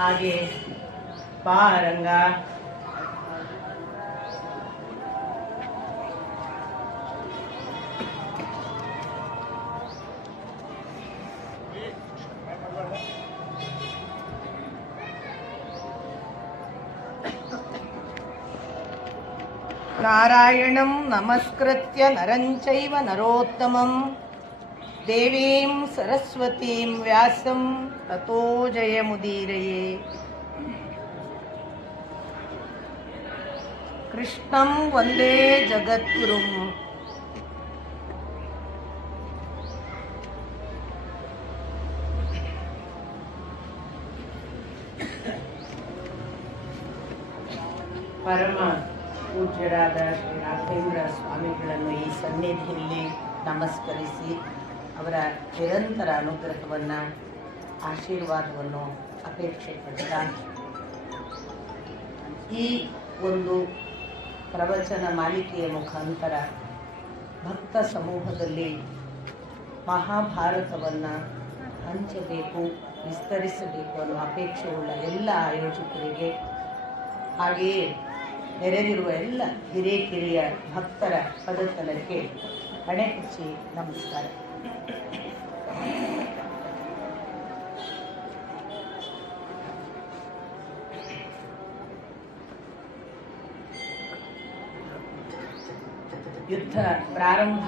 ಹಾಗೆ ಪಾರಂಗ ನಾರಾಯಣಂ ನಮಸ್ಕೃತ್ಯ ನರಂ ಚೈವ ನರೋತ್ತಮಂ ದೇವೀಂ ಸರಸ್ವತೀಂ ವ್ಯಾಸಂ ತತೋ ಜಯಮುದೀರಯೇ. ಕೃಷ್ಣಂ ವಂದೇ ಜಗದ್ಗುರುಂ ಪರಮ ಪೂಜ್ಯರಾದ ಶ್ರೀ ರಾಘವೇಂದ್ರ ಸ್ವಾಮಿಗಳನ್ನು ಈ ಸನ್ನಿಧಿಯಲ್ಲಿ ನಮಸ್ಕರಿಸಿ ಅವರ ನಿರಂತರ ಅನುಗ್ರಹವನ್ನು ಆಶೀರ್ವಾದವನ್ನು ಅಪೇಕ್ಷೆ ಪಡ್ತಾ ಈ ಒಂದು ಪ್ರವಚನ ಮಾಲಿಕೆಯ ಮುಖಾಂತರ ಭಕ್ತ ಸಮೂಹದಲ್ಲಿ ಮಹಾಭಾರತವನ್ನು ಹಂಚಬೇಕು, ವಿಸ್ತರಿಸಬೇಕು ಅನ್ನೋ ಅಪೇಕ್ಷೆಯುಳ್ಳ ಎಲ್ಲ ಆಯೋಜಕರಿಗೆ, ಹಾಗೆಯೇ ನೆರೆದಿರುವ ಎಲ್ಲ ಹಿರೇಕಿರಿಯ ಭಕ್ತರ ಪದತಲಕ್ಕೆ ಹಣೆ ಹಚ್ಚಿ ನಮಸ್ಕಾರ. ಯುದ್ಧ ಪ್ರಾರಂಭ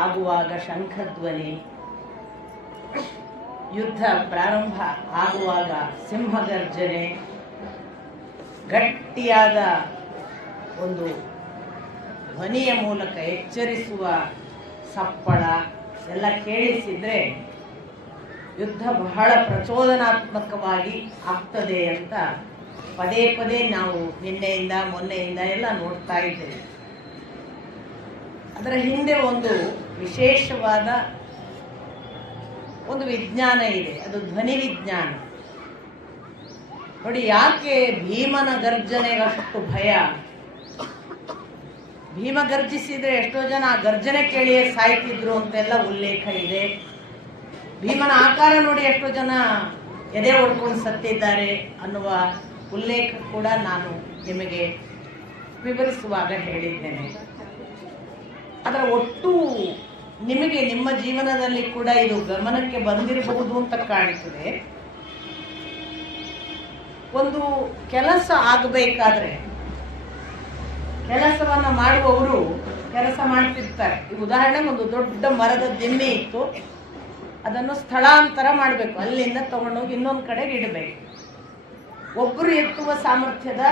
ಆಗುವಾಗ ಶಂಖಧ್ವನಿ, ಯುದ್ಧ ಪ್ರಾರಂಭ ಆಗುವಾಗ ಸಿಂಹಗರ್ಜನೆ, ಗಟ್ಟಿಯಾದ ಒಂದು ಧ್ವನಿಯ ಮೂಲಕ ಎಚ್ಚರಿಸುವ ಸಪ್ಪಳ ಎಲ್ಲ ಕೇಳಿಸಿದ್ರೆ ಯುದ್ಧ ಬಹಳ ಪ್ರಚೋದನಾತ್ಮಕವಾಗಿ ಆಗ್ತದೆ ಅಂತ ಪದೇ ಪದೇ ನಾವು ನಿನ್ನೆಯಿಂದ ಮೊನ್ನೆಯಿಂದ ಎಲ್ಲ ನೋಡ್ತಾ ಇದ್ದೇವೆ. ಅದರ ಹಿಂದೆ ಒಂದು ವಿಶೇಷವಾದ ಒಂದು ವಿಜ್ಞಾನ ಇದೆ, ಅದು ಧ್ವನಿ ವಿಜ್ಞಾನ. ನೋಡಿ, ಯಾಕೆ ಭೀಮನ ಗರ್ಜನೆಗಷ್ಟು ಭಯ? ಭೀಮ ಗರ್ಜಿಸಿದ್ರೆ ಎಷ್ಟೋ ಜನ ಆ ಗರ್ಜನೆ ಕೇಳಿಯೇ ಸಾಯ್ತಿದ್ರು ಅಂತೆಲ್ಲ ಉಲ್ಲೇಖ ಇದೆ. ಭೀಮನ ಆಕಾರ ನೋಡಿ ಎಷ್ಟೋ ಜನ ಎದೆ ಹೊಡ್ಕೊಂಡು ಸತ್ತಿದ್ದಾರೆ ಅನ್ನುವ ಉಲ್ಲೇಖ ಕೂಡ ನಾನು ನಿಮಗೆ ವಿವರಿಸುವಾಗ ಹೇಳಿದ್ದೇನೆ. ಅದರ ಒಟ್ಟು ನಿಮಗೆ ನಿಮ್ಮ ಜೀವನದಲ್ಲಿ ಕೂಡ ಇದು ಗಮನಕ್ಕೆ ಬಂದಿರಬಹುದು ಅಂತ ಕಾಣಿಸುತ್ತೆ. ಒಂದು ಕೆಲಸ ಆಗಬೇಕಾದ್ರೆ ಕೆಲಸವನ್ನ ಮಾಡುವವರು ಕೆಲಸ ಮಾಡ್ತಿರ್ತಾರೆ. ಈ ಉದಾಹರಣೆಗೆ ಒಂದು ದೊಡ್ಡ ಮರದ ದಿಮ್ಮೆ ಇತ್ತು, ಅದನ್ನು ಸ್ಥಳಾಂತರ ಮಾಡಬೇಕು, ಅಲ್ಲಿಂದ ತಗೊಂಡೋಗಿ ಇನ್ನೊಂದು ಕಡೆಗೆ ಇಡಬೇಕು. ಒಬ್ಬರು ಎತ್ತುವ ಸಾಮರ್ಥ್ಯದ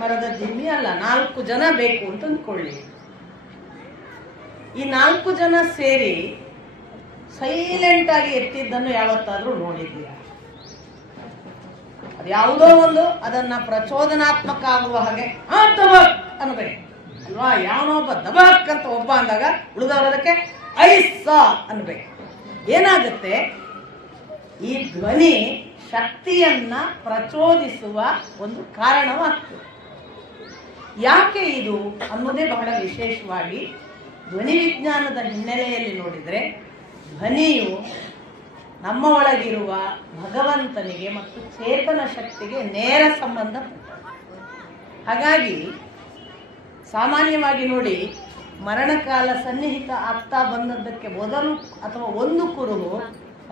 ಮರದ ದಿಮ್ಮಿ ಅಲ್ಲ, 4 ಜನ ಬೇಕು ಅಂತ ಅಂದ್ಕೊಳ್ಳಿ. ಈ 4 ಜನ ಸೇರಿ ಸೈಲೆಂಟ್ ಆಗಿ ಎತ್ತಿದ್ದನ್ನು ಯಾವತ್ತಾದ್ರೂ ನೋಡಿದ್ಯಾ? ಅದು ಯಾವುದೋ ಒಂದು ಅದನ್ನ ಪ್ರಚೋದನಾತ್ಮಕ ಆಗುವ ಹಾಗೆ ದಬಕ್ ಅನ್ಬೇಕು ಅಲ್ವಾ? ಯಾವನೊಬ್ಬ ದಬಕ್ ಅಂತ ಒಬ್ಬ ಅಂದಾಗ ಉಳಿದವರದಕ್ಕೆ ಐಸ ಅನ್ಬೇಕು. ಏನಾಗುತ್ತೆ, ಈ ಧ್ವನಿ ಶಕ್ತಿಯನ್ನ ಪ್ರಚೋದಿಸುವ ಒಂದು ಕಾರಣವಾಗ್ತದೆ. ಯಾಕೆ ಇದು ಅನ್ನೋದೇ ಬಹಳ ವಿಶೇಷವಾಗಿ ಧ್ವನಿ ವಿಜ್ಞಾನದ ಹಿನ್ನೆಲೆಯಲ್ಲಿ ನೋಡಿದರೆ ಧ್ವನಿಯು ನಮ್ಮ ಒಳಗಿರುವ ಭಗವಂತನಿಗೆ ಮತ್ತು ಚೇತನ ಶಕ್ತಿಗೆ ನೇರ ಸಂಬಂಧ. ಹಾಗಾಗಿ ಸಾಮಾನ್ಯವಾಗಿ ನೋಡಿ, ಮರಣಕಾಲ ಸನ್ನಿಹಿತ ಆಗ್ತಾ ಬಂದದ್ದಕ್ಕೆ ಮೊದಲು ಅಥವಾ ಒಂದು ಕುರುಹು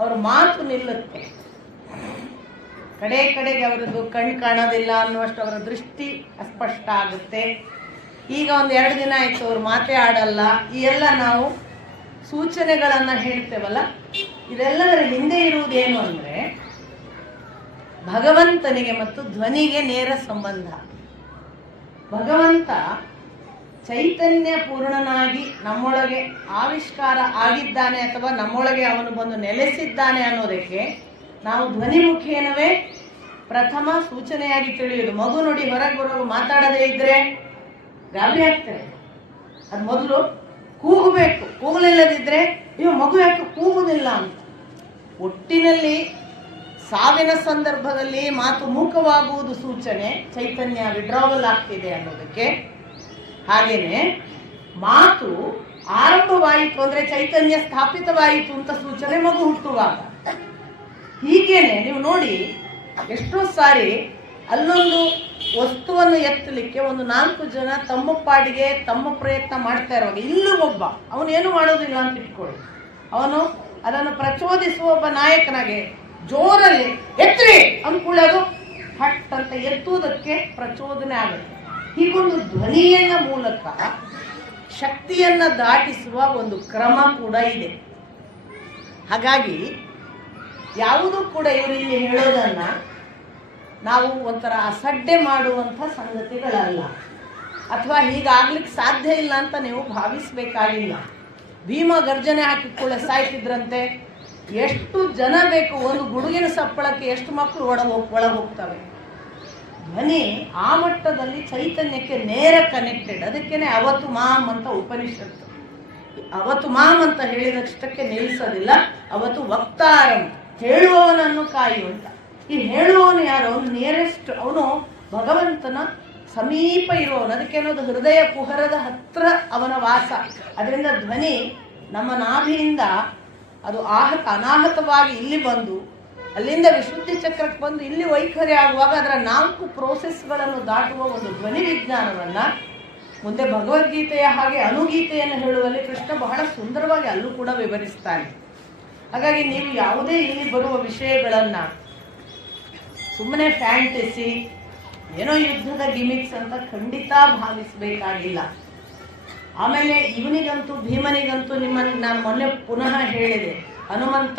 ಅವ್ರ ಮಾತು ನಿಲ್ಲುತ್ತೆ. ಕಡೆಗೆ ಅವರದ್ದು ಕಣ್ಣು ಕಾಣೋದಿಲ್ಲ ಅನ್ನುವಷ್ಟು ಅವರ ದೃಷ್ಟಿ ಅಸ್ಪಷ್ಟ ಆಗುತ್ತೆ. ಈಗ ಒಂದು 2 ದಿನ ಆಯ್ತು ಅವ್ರು ಮಾತೇ ಆಡಲ್ಲ. ಈ ಎಲ್ಲ ನಾವು ಸೂಚನೆಗಳನ್ನ ಹೇಳ್ತೇವಲ್ಲ, ಇದೆಲ್ಲದರ ಹಿಂದೆ ಇರುವುದೇನು ಅಂದ್ರೆ ಭಗವಂತನಿಗೆ ಮತ್ತು ಧ್ವನಿಗೆ ನೇರ ಸಂಬಂಧ. ಭಗವಂತ ಚೈತನ್ಯ ಪೂರ್ಣನಾಗಿ ನಮ್ಮೊಳಗೆ ಆವಿಷ್ಕಾರ ಆಗಿದ್ದಾನೆ ಅಥವಾ ನಮ್ಮೊಳಗೆ ಅವನು ಬಂದು ನೆಲೆಸಿದ್ದಾನೆ ಅನ್ನೋದಕ್ಕೆ ನಾವು ಧ್ವನಿ ಮುಖೇನವೇ ಪ್ರಥಮ ಸೂಚನೆಯಾಗಿ ತಿಳಿಯುವುದು. ಮಗು ನೋಡಿ ಹೊರಗೆ ಬರೋರು ಮಾತಾಡದೇ ಇದ್ರೆ ಗಾಬರಿ ಆಗ್ತಾರೆ. ಅದು ಮೊದಲು ಕೂಗಬೇಕು, ಕೂಗಲಿಲ್ಲದಿದ್ರೆ ಇವು ಮಗು ಯಾಕೆ ಕೂಗುವುದಿಲ್ಲ ಅಂತ. ಒಟ್ಟಿನಲ್ಲಿ ಸಾವಿನ ಸಂದರ್ಭದಲ್ಲಿ ಮಾತು ಮೂಕವಾಗುವುದು ಸೂಚನೆ, ಚೈತನ್ಯ ವಿಡ್ರಾವಲ್ ಆಗ್ತಿದೆ ಅನ್ನೋದಕ್ಕೆ. ಹಾಗೇನೆ ಮಾತು ಆರಂಭವಾಯಿತು ಅಂದ್ರೆ ಚೈತನ್ಯ ಸ್ಥಾಪಿತವಾಯಿತು ಅಂತ ಸೂಚನೆ ಮಗು ಹುಟ್ಟುವಾಗ. ಹೀಗೇನೆ ನೀವು ನೋಡಿ, ಎಷ್ಟೋ ಸಾರಿ ಅಲ್ಲೊಂದು ವಸ್ತುವನ್ನು ಎತ್ತಲಿಕ್ಕೆ ಒಂದು 4 ಜನ ತಮ್ಮ ಪಾಡಿಗೆ ತಮ್ಮ ಪ್ರಯತ್ನ ಮಾಡ್ತಾ ಇರುವಾಗ ಇಲ್ಲೂ ಒಬ್ಬ ಅವನೇನು ಮಾಡೋದಿಲ್ಲ ಅಂತ ಇಟ್ಕೊಳ್ಳಿ, ಅವನು ಅದನ್ನು ಪ್ರಚೋದಿಸುವ ಒಬ್ಬ ನಾಯಕನಾಗೆ ಜೋರಲ್ಲಿ ಎತ್ತರಿ ಅಂದ್ಕೊಳ್ಳೋದು ಹಟ್ ಅಂತ ಎತ್ತುವುದಕ್ಕೆ ಪ್ರಚೋದನೆ ಆಗುತ್ತೆ. ಹೀಗೊಂದು ಧ್ವನಿಯ ಮೂಲಕ ಶಕ್ತಿಯನ್ನ ದಾಟಿಸುವ ಒಂದು ಕ್ರಮ ಕೂಡ ಇದೆ. ಹಾಗಾಗಿ ಯಾವುದೂ ಕೂಡ ಇವರಲ್ಲಿ ಹೇಳೋದನ್ನ ನಾವು ಒಂಥರ ಅಸಡ್ಡೆ ಮಾಡುವಂಥ ಸಂಗತಿಗಳಲ್ಲ, ಅಥವಾ ಹೀಗಾಗ್ಲಿಕ್ಕೆ ಸಾಧ್ಯ ಇಲ್ಲ ಅಂತ ನೀವು ಭಾವಿಸಬೇಕಾಗಿಲ್ಲ. ಭೀಮ ಗರ್ಜನೆ ಹಾಕಿಕೊಳ್ಳೆ ಸಾಯ್ತಿದ್ರಂತೆ, ಎಷ್ಟು ಜನ ಬೇಕು, ಒಂದು ಗುಡುಗಿನ ಸಪ್ಪಳಕ್ಕೆ ಎಷ್ಟು ಮಕ್ಕಳು ಒಳಗೆ ಹೋಗ್ತವೆ. ಧ್ವನಿ ಆ ಮಟ್ಟದಲ್ಲಿ ಚೈತನ್ಯಕ್ಕೆ ನೇರ ಕನೆಕ್ಟೆಡ್. ಅದಕ್ಕೇನೆ ಅವತು ಮಾಮ್ ಅಂತ ಉಪನಿಷತ್ತು. ಅವತು ಮಾಮ್ ಅಂತ ಹೇಳಿದಷ್ಟಕ್ಕೆ ನಿಲ್ಲಿಸೋದಿಲ್ಲ, ಅವತ್ತು ವಕ್ತಾರಂ, ಹೇಳುವವನನ್ನು ಕಾಯುವಂತ. ಈ ಹೇಳುವವನು ಯಾರು? ಅವನು ನಿಯರೆಸ್ಟ್, ಅವನು ಭಗವಂತನ ಸಮೀಪ ಇರುವವನು. ಅದಕ್ಕೆ ಅನ್ನೋದು ಹೃದಯ ಕುಹರದ ಹತ್ರ ಅವನ ವಾಸ. ಅದರಿಂದ ಧ್ವನಿ ನಮ್ಮ ನಾಭಿಯಿಂದ ಅದು ಅನಾಹತವಾಗಿ ಇಲ್ಲಿ ಬಂದು ಅಲ್ಲಿಂದ ವಿಶುದ್ಧಿ ಚಕ್ರಕ್ಕೆ ಬಂದು ಇಲ್ಲಿ ವೈಖರಿ ಆಗುವಾಗ ಅದರ 4 ಪ್ರೋಸೆಸ್ಗಳನ್ನು ದಾಟುವ ಒಂದು ಧ್ವನಿ ವಿಜ್ಞಾನವನ್ನ ಮುಂದೆ ಭಗವದ್ಗೀತೆಯ ಹಾಗೆ ಅನುಗೀತೆಯನ್ನು ಹೇಳುವಲ್ಲಿ ಕೃಷ್ಣ ಬಹಳ ಸುಂದರವಾಗಿ ಅಲ್ಲೂ ಕೂಡ ವಿವರಿಸ್ತಾನೆ. ಹಾಗಾಗಿ ನೀವು ಯಾವುದೇ ಇಲ್ಲಿ ಬರುವ ವಿಷಯಗಳನ್ನ ಸುಮ್ಮನೆ ಫ್ಯಾಂಟಸಿ, ಏನೋ ಯುದ್ಧದ ಗಿಮಿಕ್ಸ್ ಅಂತ ಖಂಡಿತ ಭಾವಿಸಬೇಕಾಗಿಲ್ಲ. ಆಮೇಲೆ ಇವನಿಗಂತೂ ಭೀಮನಿಗಂತೂ ನಾನು ಮೊನ್ನೆ ಪುನಃ ಹೇಳಿದೆ, ಹನುಮಂತ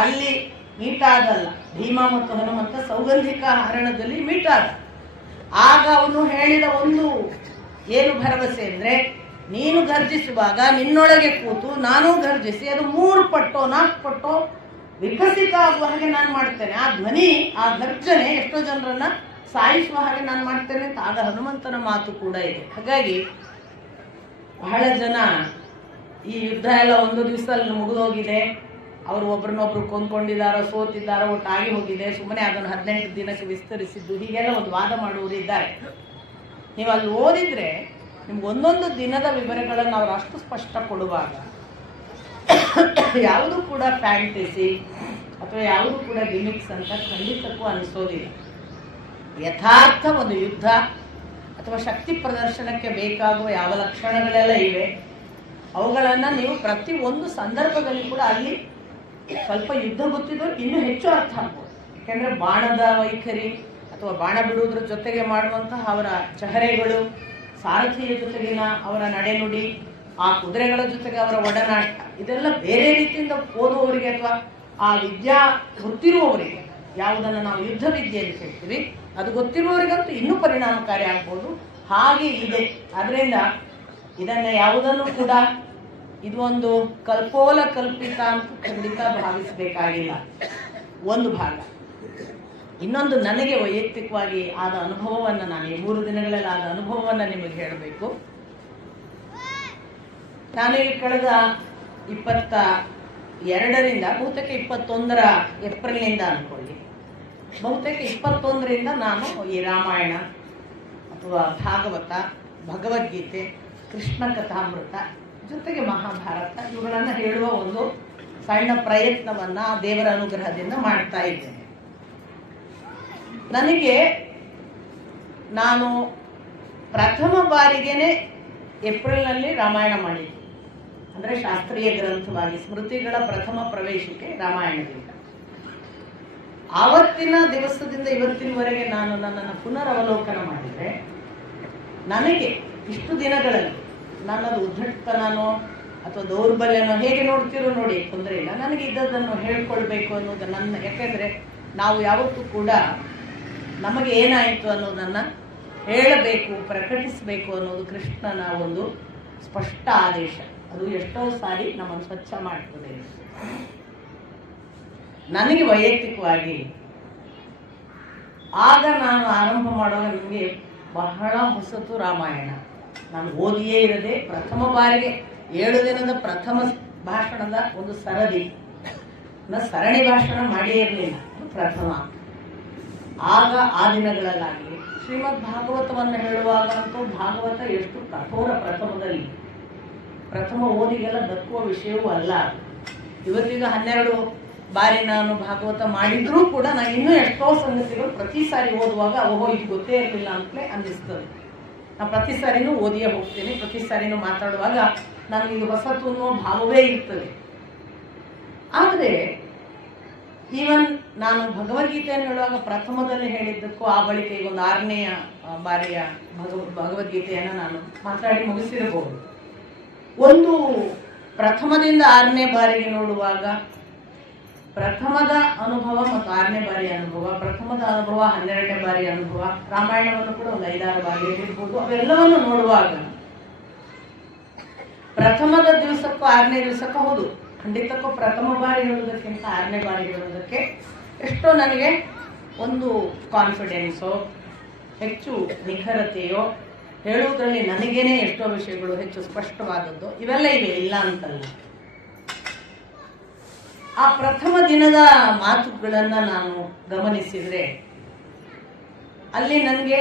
ಅಲ್ಲಿ ಮೀಟ್ ಆದಲ್ಲ, ಭೀಮ ಮತ್ತು ಹನುಮಂತ ಸೌಗಂಧಿಕ ಹರಣದಲ್ಲಿ ಮೀಟ್ ಆದ. ಆಗ ಅವನು ಹೇಳಿದ ಒಂದು ಏನು ಭರವಸೆ ಅಂದ್ರೆ, ನೀನು ಗರ್ಜಿಸುವಾಗ ನಿನ್ನೊಳಗೆ ಕೂತು ನಾನು ಗರ್ಜಿಸಿ ಅದು 3 ಪಟ್ಟೋ 4 ಪಟ್ಟೋ ವಿಕಸಿತ ಆಗುವ ಹಾಗೆ ನಾನು ಮಾಡ್ತೇನೆ. ಆ ಧ್ವನಿ, ಆ ಗರ್ಜನೆ ಎಷ್ಟೋ ಜನರನ್ನ ಸಾಯಿಸುವ ಹಾಗೆ ನಾನು ಮಾಡ್ತೇನೆ ಅಂತ ಆಗ ಹನುಮಂತನ ಮಾತು ಕೂಡ ಇದೆ. ಹಾಗಾಗಿ ಬಹಳ ಜನ ಈ ಯುದ್ಧ ಎಲ್ಲ ಒಂದು ದಿವಸದಲ್ಲಿ ಮುಗಿದೋಗಿದೆ, ಅವರು ಒಬ್ರನ್ನೊಬ್ರು ಕೊಂದ್ಕೊಂಡಿದ್ದಾರೋ ಸೋತಿದ್ದಾರೋ ಒಟ್ಟಾಗಿ ಹೋಗಿದೆ, ಸುಮ್ಮನೆ ಅದನ್ನು 18 ದಿನಕ್ಕೆ ವಿಸ್ತರಿಸಿದ್ದು, ಹೀಗೆಲ್ಲ ಒಂದು ವಾದ ಮಾಡುವವರು ಇದ್ದಾರೆ. ನೀವು ಅಲ್ಲಿ ಓದಿದ್ರೆ ನಿಮ್ಗೆ ಒಂದೊಂದು ದಿನದ ವಿವರಗಳನ್ನು ಅವರು ಅಷ್ಟು ಸ್ಪಷ್ಟ ಕೊಡುವಾಗ ಯಾವುದು ಕೂಡ ಫ್ಯಾಂಟಸಿ ಅಥವಾ ಯಾವುದು ಕೂಡ ಗಿಮಿಕ್ಸ್ ಅಂತ ಖಂಡಿತಕ್ಕೂ ಅನಿಸೋದಿಲ್ಲ. ಯಥಾರ್ಥ ಒಂದು ಯುದ್ಧ ಅಥವಾ ಶಕ್ತಿ ಪ್ರದರ್ಶನಕ್ಕೆ ಬೇಕಾಗುವ ಯಾವ ಲಕ್ಷಣಗಳೆಲ್ಲ ಇವೆ ಅವುಗಳನ್ನು ನೀವು ಪ್ರತಿ ಒಂದು ಸಂದರ್ಭದಲ್ಲಿ ಕೂಡ ಅಲ್ಲಿ ಸ್ವಲ್ಪ ಯುದ್ಧ ಗೊತ್ತಿದ್ದವ್ರು ಇನ್ನೂ ಹೆಚ್ಚು ಅರ್ಥ ಆಗ್ಬೋದು. ಯಾಕೆಂದ್ರೆ ಬಾಣದ ವೈಖರಿ ಅಥವಾ ಬಾಣ ಬಿಡುವುದ್ರ ಜೊತೆಗೆ ಮಾಡುವಂತಹ ಅವರ ಚಹರೆಗಳು, ಸಾರಥಿಯ ಜೊತೆಗಿನ ಅವರ ನಡೆನುಡಿ, ಆ ಕುದುರೆಗಳ ಜೊತೆಗೆ ಅವರ ಒಡನಾಟ, ಇದೆಲ್ಲ ಬೇರೆ ರೀತಿಯಿಂದ ಓದುವವರಿಗೆ ಅಥವಾ ಆ ವಿದ್ಯಾ ಗೊತ್ತಿರುವವರಿಗೆ, ಯಾವುದನ್ನು ನಾವು ಯುದ್ಧ ವಿದ್ಯೆ ಅಂತ ಹೇಳ್ತೀವಿ, ಅದು ಗೊತ್ತಿರುವವರಿಗಂತೂ ಇನ್ನೂ ಪರಿಣಾಮಕಾರಿ ಆಗ್ಬೋದು. ಹಾಗೆ ಇದೆ. ಅದರಿಂದ ಇದನ್ನ ಯಾವುದನ್ನು ಕೂಡ ಇದು ಒಂದು ಕಲ್ಪೋಲ ಕಲ್ಪಿತ ಅಂತ ಖಂಡಿತ ಭಾವಿಸಬೇಕಾಗಿಲ್ಲ. ಒಂದು ಭಾಗ. ಇನ್ನೊಂದು, ನನಗೆ ವೈಯಕ್ತಿಕವಾಗಿ ಆದ ಅನುಭವವನ್ನು ನಾನು ಈ 3 ದಿನಗಳಲ್ಲಿ ಆದ ಅನುಭವವನ್ನು ನಿಮಗೆ ಹೇಳಬೇಕು. ನಾನೀಗ ಕಳೆದ 22ರಿಂದ ಬಹುತೇಕ 21ರ ಏಪ್ರಿಲ್ನಿಂದ ಅನ್ಕೊಳ್ಳಿ, ಬಹುತೇಕ 21ರಿಂದ ನಾನು ಈ ರಾಮಾಯಣ ಅಥವಾ ಭಾಗವತ, ಭಗವದ್ಗೀತೆ, ಕೃಷ್ಣ ಕಥಾಮೃತ ಜೊತೆಗೆ ಮಹಾಭಾರತ ಇವುಗಳನ್ನು ಹೇಳುವ ಒಂದು ಸಣ್ಣ ಪ್ರಯತ್ನವನ್ನ ದೇವರ ಅನುಗ್ರಹದಿಂದ ಮಾಡ್ತಾ ಇದ್ದೇನೆ. ನನಗೆ ನಾನು ಪ್ರಥಮ ಬಾರಿಗೆನೆ ಏಪ್ರಿಲ್ನಲ್ಲಿ ರಾಮಾಯಣ ಮಾಡಿದ್ದೆ. ಅಂದರೆ ಶಾಸ್ತ್ರೀಯ ಗ್ರಂಥವಾಗಿ ಸ್ಮೃತಿಗಳ ಪ್ರಥಮ ಪ್ರವೇಶಕ್ಕೆ ರಾಮಾಯಣದಿಂದ. ಆವತ್ತಿನ ದಿವಸದಿಂದ ಇವತ್ತಿನವರೆಗೆ ನಾನು ನನ್ನನ್ನು ಪುನರವಲೋಕನ ಮಾಡಿದರೆ ನನಗೆ ಇಷ್ಟು ದಿನಗಳಲ್ಲಿ ನನ್ನದು ಉದ್ಧಟತನೋ ಅಥವಾ ದೌರ್ಬಲ್ಯನೋ ಹೇಗೆ ನೋಡ್ತಿರೋ ನೋಡಿ, ತೊಂದರೆ ಇಲ್ಲ, ನನಗೆ ಇದ್ದದನ್ನು ಹೇಳ್ಕೊಳ್ಬೇಕು ಅನ್ನೋದು ನನ್ನ. ಯಾಕೆಂದರೆ ನಾವು ಯಾವತ್ತೂ ಕೂಡ ನಮಗೆ ಏನಾಯಿತು ಅನ್ನೋದನ್ನು ಹೇಳಬೇಕು, ಪ್ರಕಟಿಸಬೇಕು ಅನ್ನೋದು ಕೃಷ್ಣನ ಒಂದು ಸ್ಪಷ್ಟ ಆದೇಶ. ಅದು ಎಷ್ಟೋ ಸಾರಿ ನಮ್ಮನ್ನು ಸ್ವಚ್ಛ ಮಾಡ್ತದೆ. ನನಗೆ ವೈಯಕ್ತಿಕವಾಗಿ ಆಗ ನಾನು ಆರಂಭ ಮಾಡುವಾಗ ನನಗೆ ಬಹಳ ಹೊಸತು ರಾಮಾಯಣ. ನಾನು ಓದಿಯೇ ಇರದೆ ಪ್ರಥಮ ಬಾರಿಗೆ 7 ದಿನದ ಪ್ರಥಮ ಭಾಷಣದ ಒಂದು ಸರಣಿ ಭಾಷಣ ಮಾಡಿಯೇ ಇರಲಿಲ್ಲ, ಪ್ರಥಮ. ಆಗ ಆ ದಿನಗಳಲ್ಲಾಗಿ ಶ್ರೀಮದ್ ಭಾಗವತವನ್ನು ಹೇಳುವಾಗಂತೂ ಭಾಗವತ ಎಷ್ಟು ಕಠೋರ ಪ್ರಥಮದಲ್ಲಿ, ಪ್ರಥಮ ಓದಿಗೆಲ್ಲ ದಕ್ಕುವ ವಿಷಯವೂ ಅಲ್ಲ. ಇವತ್ತಿಗ ಬಾರಿ ನಾನು ಭಾಗವತ ಮಾಡಿದ್ರೂ ಕೂಡ ನಾನು ಇನ್ನೂ ಎಷ್ಟೋ ಸಂಗತಿಗಳು ಪ್ರತಿ ಸಾರಿ ಓದುವಾಗ ಓಹೋ ಇದು ಗೊತ್ತೇ ಇರಲಿಲ್ಲ ಅಂತಲೇ ಅನ್ನಿಸ್ತದೆ. ನಾನು ಪ್ರತಿ ಸಾರಿನೂ ಓದಿಯೇ ಹೋಗ್ತೀನಿ, ಪ್ರತಿ ಸಾರಿನೂ ಮಾತಾಡುವಾಗ ನನಗೆ ಹೊಸತು ಅನ್ನೋ ಭಾವವೇ ಇರ್ತದೆ. ಆದರೆ ಈವನ್ ನಾನು ಭಗವದ್ಗೀತೆಯನ್ನು ಹೇಳುವಾಗ ಪ್ರಥಮದಲ್ಲಿ ಹೇಳಿದ್ದಕ್ಕೂ ಆ ಬಳಿಕ ಈಗ ಒಂದು 6ನೇ ಬಾರಿಯ ಭಗವದ್ಗೀತೆಯನ್ನು ನಾನು ಮಾತಾಡಿ ಮುಗಿಸಿರಬಹುದು. ಒಂದು ಪ್ರಥಮದಿಂದ 6ನೇ ಬಾರಿಗೆ ನೋಡುವಾಗ ಪ್ರಥಮದ ಅನುಭವ ಮತ್ತು 6ನೇ ಬಾರಿಯ ಅನುಭವ, ಪ್ರಥಮದ ಅನುಭವ 12ನೇ ಬಾರಿಯ ಅನುಭವ, ರಾಮಾಯಣವನ್ನು ಕೂಡ ಒಂದು 5-6 ಬಾರಿ ಇರ್ಬೋದು. ಅವೆಲ್ಲವನ್ನು ನೋಡುವಾಗ ಪ್ರಥಮದ ದಿವಸಕ್ಕೂ 6ನೇ ದಿವಸಕ್ಕೂ ಹೌದು, ಖಂಡಿತಕ್ಕೂ ಪ್ರಥಮ ಬಾರಿ ಹೇಳುವುದಕ್ಕಿಂತ 6ನೇ ಬಾರಿ ಹೇಳುವುದಕ್ಕೆ ಎಷ್ಟೋ ನನಗೆ ಒಂದು ಕಾನ್ಫಿಡೆನ್ಸೋ ಹೆಚ್ಚು ನಿಖರತೆಯೋ ಹೇಳುವುದರಲ್ಲಿ ನನಗೇನೆ ಎಷ್ಟೋ ವಿಷಯಗಳು ಹೆಚ್ಚು ಸ್ಪಷ್ಟವಾದದ್ದು ಇವೆಲ್ಲ ಇವೆ, ಇಲ್ಲ ಅಂತಲ್ಲ. ಆ ಪ್ರಥಮ ದಿನದ ಮಾತುಗಳನ್ನು ನಾನು ಗಮನಿಸಿದರೆ ಅಲ್ಲಿ ನನಗೆ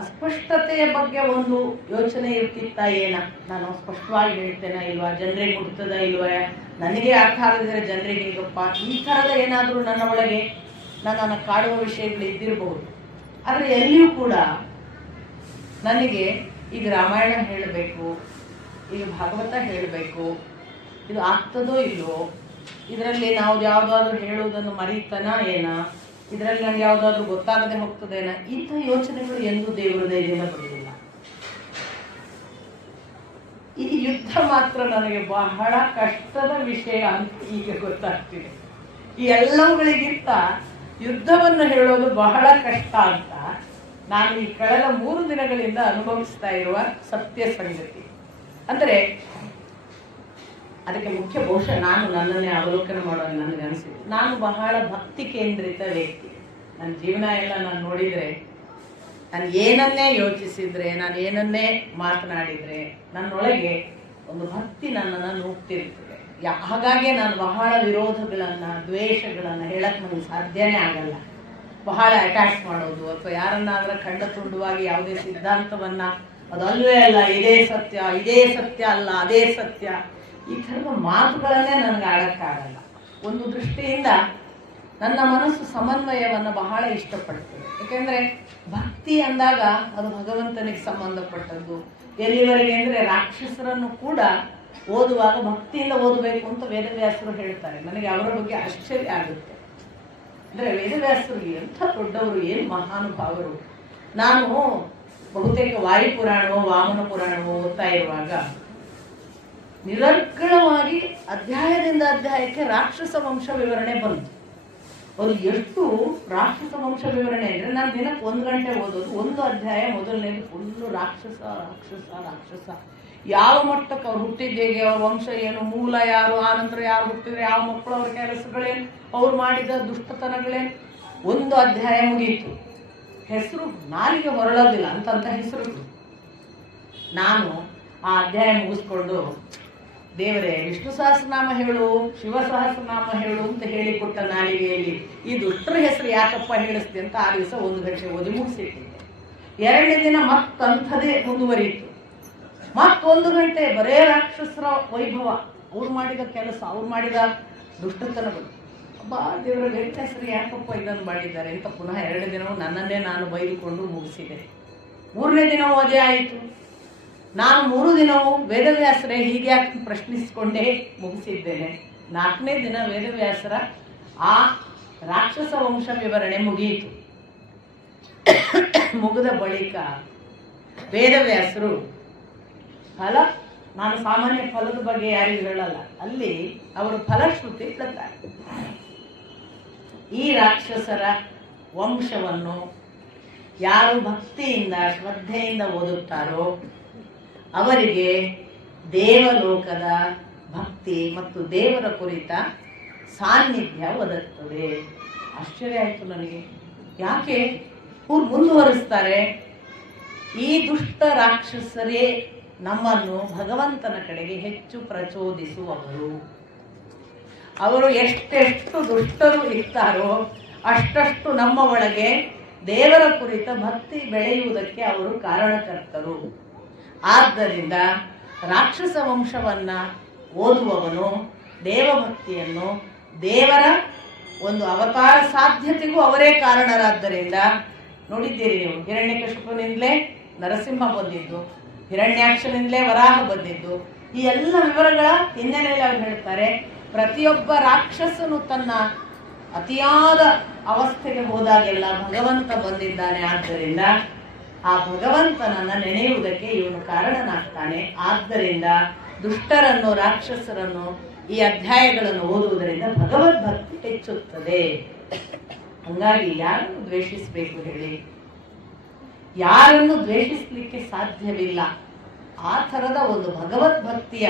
ಅಸ್ಪಷ್ಟತೆಯ ಬಗ್ಗೆ ಒಂದು ಯೋಚನೆ ಇರ್ತಿತ್ತ ಏನ, ನಾನು ಸ್ಪಷ್ಟವಾಗಿ ಹೇಳ್ತೇನೆ ಇಲ್ವಾ, ಜನರಿಗೆ ಮುಟ್ತದ ಇಲ್ವ, ನನಗೆ ಅರ್ಥ ಆಗದಿದ್ರೆ ಜನರಿಗೆ ಹೇಗಪ್ಪ, ಈ ಥರದ ಏನಾದರೂ ನನ್ನ ಒಳಗೆ ನನ್ನನ್ನು ಕಾಡುವ ವಿಷಯಗಳು ಇದ್ದಿರಬಹುದು. ಆದರೆ ಎಲ್ಲಿಯೂ ಕೂಡ ನನಗೆ ಈಗ ರಾಮಾಯಣ ಹೇಳಬೇಕು, ಈಗ ಭಾಗವತ ಹೇಳಬೇಕು, ಇದು ಆಗ್ತದೋ ಇಲ್ವೋ, ಇದರಲ್ಲಿ ನಾವು ಯಾವುದಾದ್ರೂ ಹೇಳುವುದನ್ನು ಮರೀತನ ಏನ, ಇದರಲ್ಲಿ ನನಗೆ ಯಾವುದಾದ್ರೂ ಗೊತ್ತಾಗದೆ ಹೋಗ್ತದೇನ, ಇಂಥ ಯೋಚನೆಗಳು ಎಂದೂ ದೇವರ ದಯದಿಂದ ಬರಲಿಲ್ಲ. ಈ ಯುದ್ಧ ಮಾತ್ರ ನನಗೆ ಬಹಳ ಕಷ್ಟದ ವಿಷಯ ಅಂತ ಈಗ ಗೊತ್ತಾಗ್ತಿದೆ. ಈ ಎಲ್ಲವುಗಳಿಗಿಂತ ಯುದ್ಧವನ್ನು ಹೇಳೋದು ಬಹಳ ಕಷ್ಟ ಅಂತ ನಾನು ಈ ಕಳೆದ 3 ದಿನಗಳಿಂದ ಅನುಭವಿಸ್ತಾ ಇರುವ ಸತ್ಯ ಸಂಗತಿ. ಅಂದರೆ ಅದಕ್ಕೆ ಮುಖ್ಯ ಬಹುಶಃ ನಾನು ನನ್ನನ್ನೇ ಅವಲೋಕನ ಮಾಡೋದು ನನಗೆ ಅನಿಸಿದೆ. ನಾನು ಬಹಳ ಭಕ್ತಿ ಕೇಂದ್ರಿತ ವ್ಯಕ್ತಿ. ನನ್ನ ಜೀವನ ಎಲ್ಲ ನಾನು ನೋಡಿದರೆ, ನಾನು ಏನನ್ನೇ ಯೋಚಿಸಿದರೆ, ನಾನು ಏನನ್ನೇ ಮಾತನಾಡಿದರೆ ನನ್ನೊಳಗೆ ಒಂದು ಭಕ್ತಿ ನನ್ನನ್ನು ನೂಗ್ತಿರ್ತದೆ. ಹಾಗಾಗಿ ನಾನು ಬಹಳ ವಿರೋಧಗಳನ್ನು, ದ್ವೇಷಗಳನ್ನು ಹೇಳಕ್ಕೆ ನನಗೆ ಸಾಧ್ಯನೇ ಆಗಲ್ಲ. ಬಹಳ ಅಟ್ಯಾಕ್ ಮಾಡೋದು ಅಥವಾ ಯಾರನ್ನಾದ್ರೂ ಖಂಡ ತುಂಡುವಾಗಿ ಯಾವುದೇ ಸಿದ್ಧಾಂತವನ್ನು ಅದು ಅಲ್ವೇ ಅಲ್ಲ, ಇದೇ ಸತ್ಯ, ಇದೇ ಸತ್ಯ ಅಲ್ಲ, ಅದೇ ಸತ್ಯ, ಈ ಥರದ ಮಾತುಗಳನ್ನೇ ನನಗೆ ಆಡೋಕ್ಕಾಗಲ್ಲ. ಒಂದು ದೃಷ್ಟಿಯಿಂದ ನನ್ನ ಮನಸ್ಸು ಸಮನ್ವಯವನ್ನು ಬಹಳ ಇಷ್ಟಪಡ್ತದೆ. ಯಾಕೆಂದರೆ ಭಕ್ತಿ ಅಂದಾಗ ಅದು ಭಗವಂತನಿಗೆ ಸಂಬಂಧಪಟ್ಟದ್ದು. ಎಲ್ಲಿವರೆಗೆ ಅಂದರೆ ರಾಕ್ಷಸರನ್ನು ಕೂಡ ಓದುವಾಗ ಭಕ್ತಿಯಿಂದ ಓದಬೇಕು ಅಂತ ವೇದವ್ಯಾಸರು ಹೇಳ್ತಾರೆ. ನನಗೆ ಅವರ ಬಗ್ಗೆ ಆಶ್ಚರ್ಯ ಆಗುತ್ತೆ. ಅಂದರೆ ವೇದವ್ಯಾಸರು ಎಂಥ ದೊಡ್ಡವರು, ಏನು ಮಹಾನುಭಾವರು. ನಾನು ಬಹುತೇಕ ವಾಯುಪುರಾಣವೋ ವಾಮನ ಪುರಾಣವೋ ಓದ್ತಾ ಇರುವಾಗ ನಿರರ್ಗಳವಾಗಿ ಅಧ್ಯಾಯದಿಂದ ಅಧ್ಯಾಯಕ್ಕೆ ರಾಕ್ಷಸ ವಂಶ ವಿವರಣೆ ಬಂತು. ಅದು ಎಷ್ಟು ರಾಕ್ಷಸ ವಂಶ ವಿವರಣೆ ಅಂದರೆ ನಾನು ದಿನಕ್ಕೆ 1 ಗಂಟೆ ಓದೋದು. ಒಂದು ಅಧ್ಯಾಯ ಮೊದಲನೇದು ಫುಲ್ಲು ರಾಕ್ಷಸ ರಾಕ್ಷಸ ರಾಕ್ಷಸ, ಯಾವ ಮಟ್ಟಕ್ಕೆ ಅವ್ರು ಹುಟ್ಟಿದ್ದೇಗೆ, ಅವ್ರ ವಂಶ ಏನು, ಮೂಲ ಯಾರು, ಆನಂತರ ಯಾರು ಹುಟ್ಟಿದ್ರೆ, ಯಾವ ಮಕ್ಕಳು, ಅವ್ರ ಕೆಲಸಗಳೇನು, ಅವ್ರು ಮಾಡಿದ ದುಷ್ಟತನಗಳೇನು. ಒಂದು ಅಧ್ಯಾಯ ಮುಗಿಯಿತು, ಹೆಸರು ನಾಲಿಗೆ ಹೊರಳೋದಿಲ್ಲ ಅಂತಂತ ಹೆಸರುಗಳು. ನಾನು ಆ ಅಧ್ಯಾಯ ಮುಗಿಸ್ಕೊಂಡು ದೇವರೇ ವಿಷ್ಣು ಸಹಸ್ರನಾಮ ಹೇಳು, ಶಿವ ಸಹಸ್ರನಾಮ ಹೇಳು ಅಂತ ಹೇಳಿಕೊಟ್ಟ ನಾಲಿಗೆಯಲ್ಲಿ ಈ ದುಷ್ಟರ ಹೆಸರು ಯಾಕಪ್ಪ ಹೇಳಿಸ್ತೆ ಅಂತ ಆ ದಿವಸ 1 ಗಂಟೆ ಓದಿ ಮುಗಿಸಿಟ್ಟಿದ್ದೆ. 2ನೇ ದಿನ ಮತ್ತಂಥದೇ ಮುಂದುವರಿಯಿತು. ಮತ್ತೊಂದು ಗಂಟೆ ಬರೇ ರಾಕ್ಷಸರ ವೈಭವ, ಅವ್ರು ಮಾಡಿದ ಕೆಲಸ, ಅವ್ರು ಮಾಡಿದ ದುಷ್ಟತನಗಳು. ಅಬ್ಬಾ ದೇವರ ಗಂಟೆ ಹೆಸರು ಯಾಕಪ್ಪ ಇದನ್ನು ಮಾಡಿದ್ದಾರೆ ಅಂತ ಪುನಃ 2 ದಿನವೂ ನನ್ನನ್ನೇ ನಾನು ಬೈದುಕೊಂಡು ಮುಗಿಸಿದೆ. 3ನೇ ದಿನವೂ ಅದೇ ಆಯಿತು. ನಾನು 3 ದಿನವೂ ವೇದವ್ಯಾಸರೇ ಹೀಗೆ ಯಾಕೆ ಪ್ರಶ್ನಿಸಿಕೊಂಡೇ ಮುಗಿಸಿದ್ದೇನೆ. 4ನೇ ದಿನ ವೇದವ್ಯಾಸರ ಆ ರಾಕ್ಷಸ ವಂಶ ವಿವರಣೆ ಮುಗಿಯಿತು. ಮುಗಿದ ಬಳಿಕ ವೇದವ್ಯಾಸರು ಫಲ, ನಾನು ಸಾಮಾನ್ಯ ಫಲದ ಬಗ್ಗೆ ಯಾರಿಗೂ ಹೇಳಲ್ಲ, ಅಲ್ಲಿ ಅವರು ಫಲಶ್ರುತಿ ಇಡುತ್ತಾರೆ. ಈ ರಾಕ್ಷಸರ ವಂಶವನ್ನು ಯಾರು ಭಕ್ತಿಯಿಂದ ಶ್ರದ್ಧೆಯಿಂದ ಓದುತ್ತಾರೋ ಅವರಿಗೆ ದೇವಲೋಕದ ಭಕ್ತಿ ಮತ್ತು ದೇವರ ಕುರಿತ ಸಾನ್ನಿಧ್ಯ ಒದಗುತ್ತದೆ. ಆಶ್ಚರ್ಯ ಆಯಿತು ನನಗೆ. ಯಾಕೆ ಅವ್ರು ಮುಂದುವರಿಸ್ತಾರೆ? ಈ ದುಷ್ಟ ರಾಕ್ಷಸರೇ ನಮ್ಮನ್ನು ಭಗವಂತನ ಕಡೆಗೆ ಹೆಚ್ಚು ಪ್ರಚೋದಿಸುವವರು. ಅವರು ಎಷ್ಟೆಷ್ಟು ದುಷ್ಟರು ಇರ್ತಾರೋ ಅಷ್ಟಷ್ಟು ನಮ್ಮ ಒಳಗೆ ದೇವರ ಕುರಿತ ಭಕ್ತಿ ಬೆಳೆಯುವುದಕ್ಕೆ ಅವರು ಕಾರಣಕರ್ತರು. ಆದ್ದರಿಂದ ರಾಕ್ಷಸ ವಂಶವನ್ನು ಓದುವವನು ದೇವಭಕ್ತಿಯನ್ನು ದೇವರ ಒಂದು ಅವತಾರ ಸಾಧ್ಯತೆಗೂ ಅವರೇ ಕಾರಣರಾದ್ದರಿಂದ ನೋಡಿದ್ದೀರಿ ನೀವು, ಹಿರಣ್ಯಕಶಿಪುನಿಂದಲೇ ನರಸಿಂಹ ಬಂದಿದ್ದು, ಹಿರಣ್ಯಾಕ್ಷನಿಂದಲೇ ವರಾಹ ಬಂದಿದ್ದು. ಈ ಎಲ್ಲ ವಿವರಗಳ ಹಿನ್ನೆಲೆಯಲ್ಲಿ ಅವರು ಹೇಳ್ತಾರೆ, ಪ್ರತಿಯೊಬ್ಬ ರಾಕ್ಷಸನು ತನ್ನ ಅತಿಯಾದ ಅವಸ್ಥೆಗೆ ಹೋದಾಗೆಲ್ಲ ಭಗವಂತ ಬಂದಿದ್ದಾನೆ. ಆದ್ದರಿಂದ ಆ ಭಗವಂತನನ್ನ ನೆನೆಯುವುದಕ್ಕೆ ಇವನು ಕಾರಣನಾಗ್ತಾನೆ. ಆದ್ದರಿಂದ ದುಷ್ಟರನ್ನು, ರಾಕ್ಷಸರನ್ನು ಈ ಅಧ್ಯಾಯಗಳನ್ನು ಓದುವುದರಿಂದ ಭಗವದ್ಭಕ್ತಿ ಹೆಚ್ಚುತ್ತದೆ. ಹಂಗಾಗಿ ಯಾರನ್ನು ದ್ವೇಷಿಸಬೇಕು ಹೇಳಿ? ಯಾರನ್ನು ದ್ವೇಷಿಸಲಿಕ್ಕೆ ಸಾಧ್ಯವಿಲ್ಲ. ಆ ಥರದ ಒಂದು ಭಗವದ್ಭಕ್ತಿಯ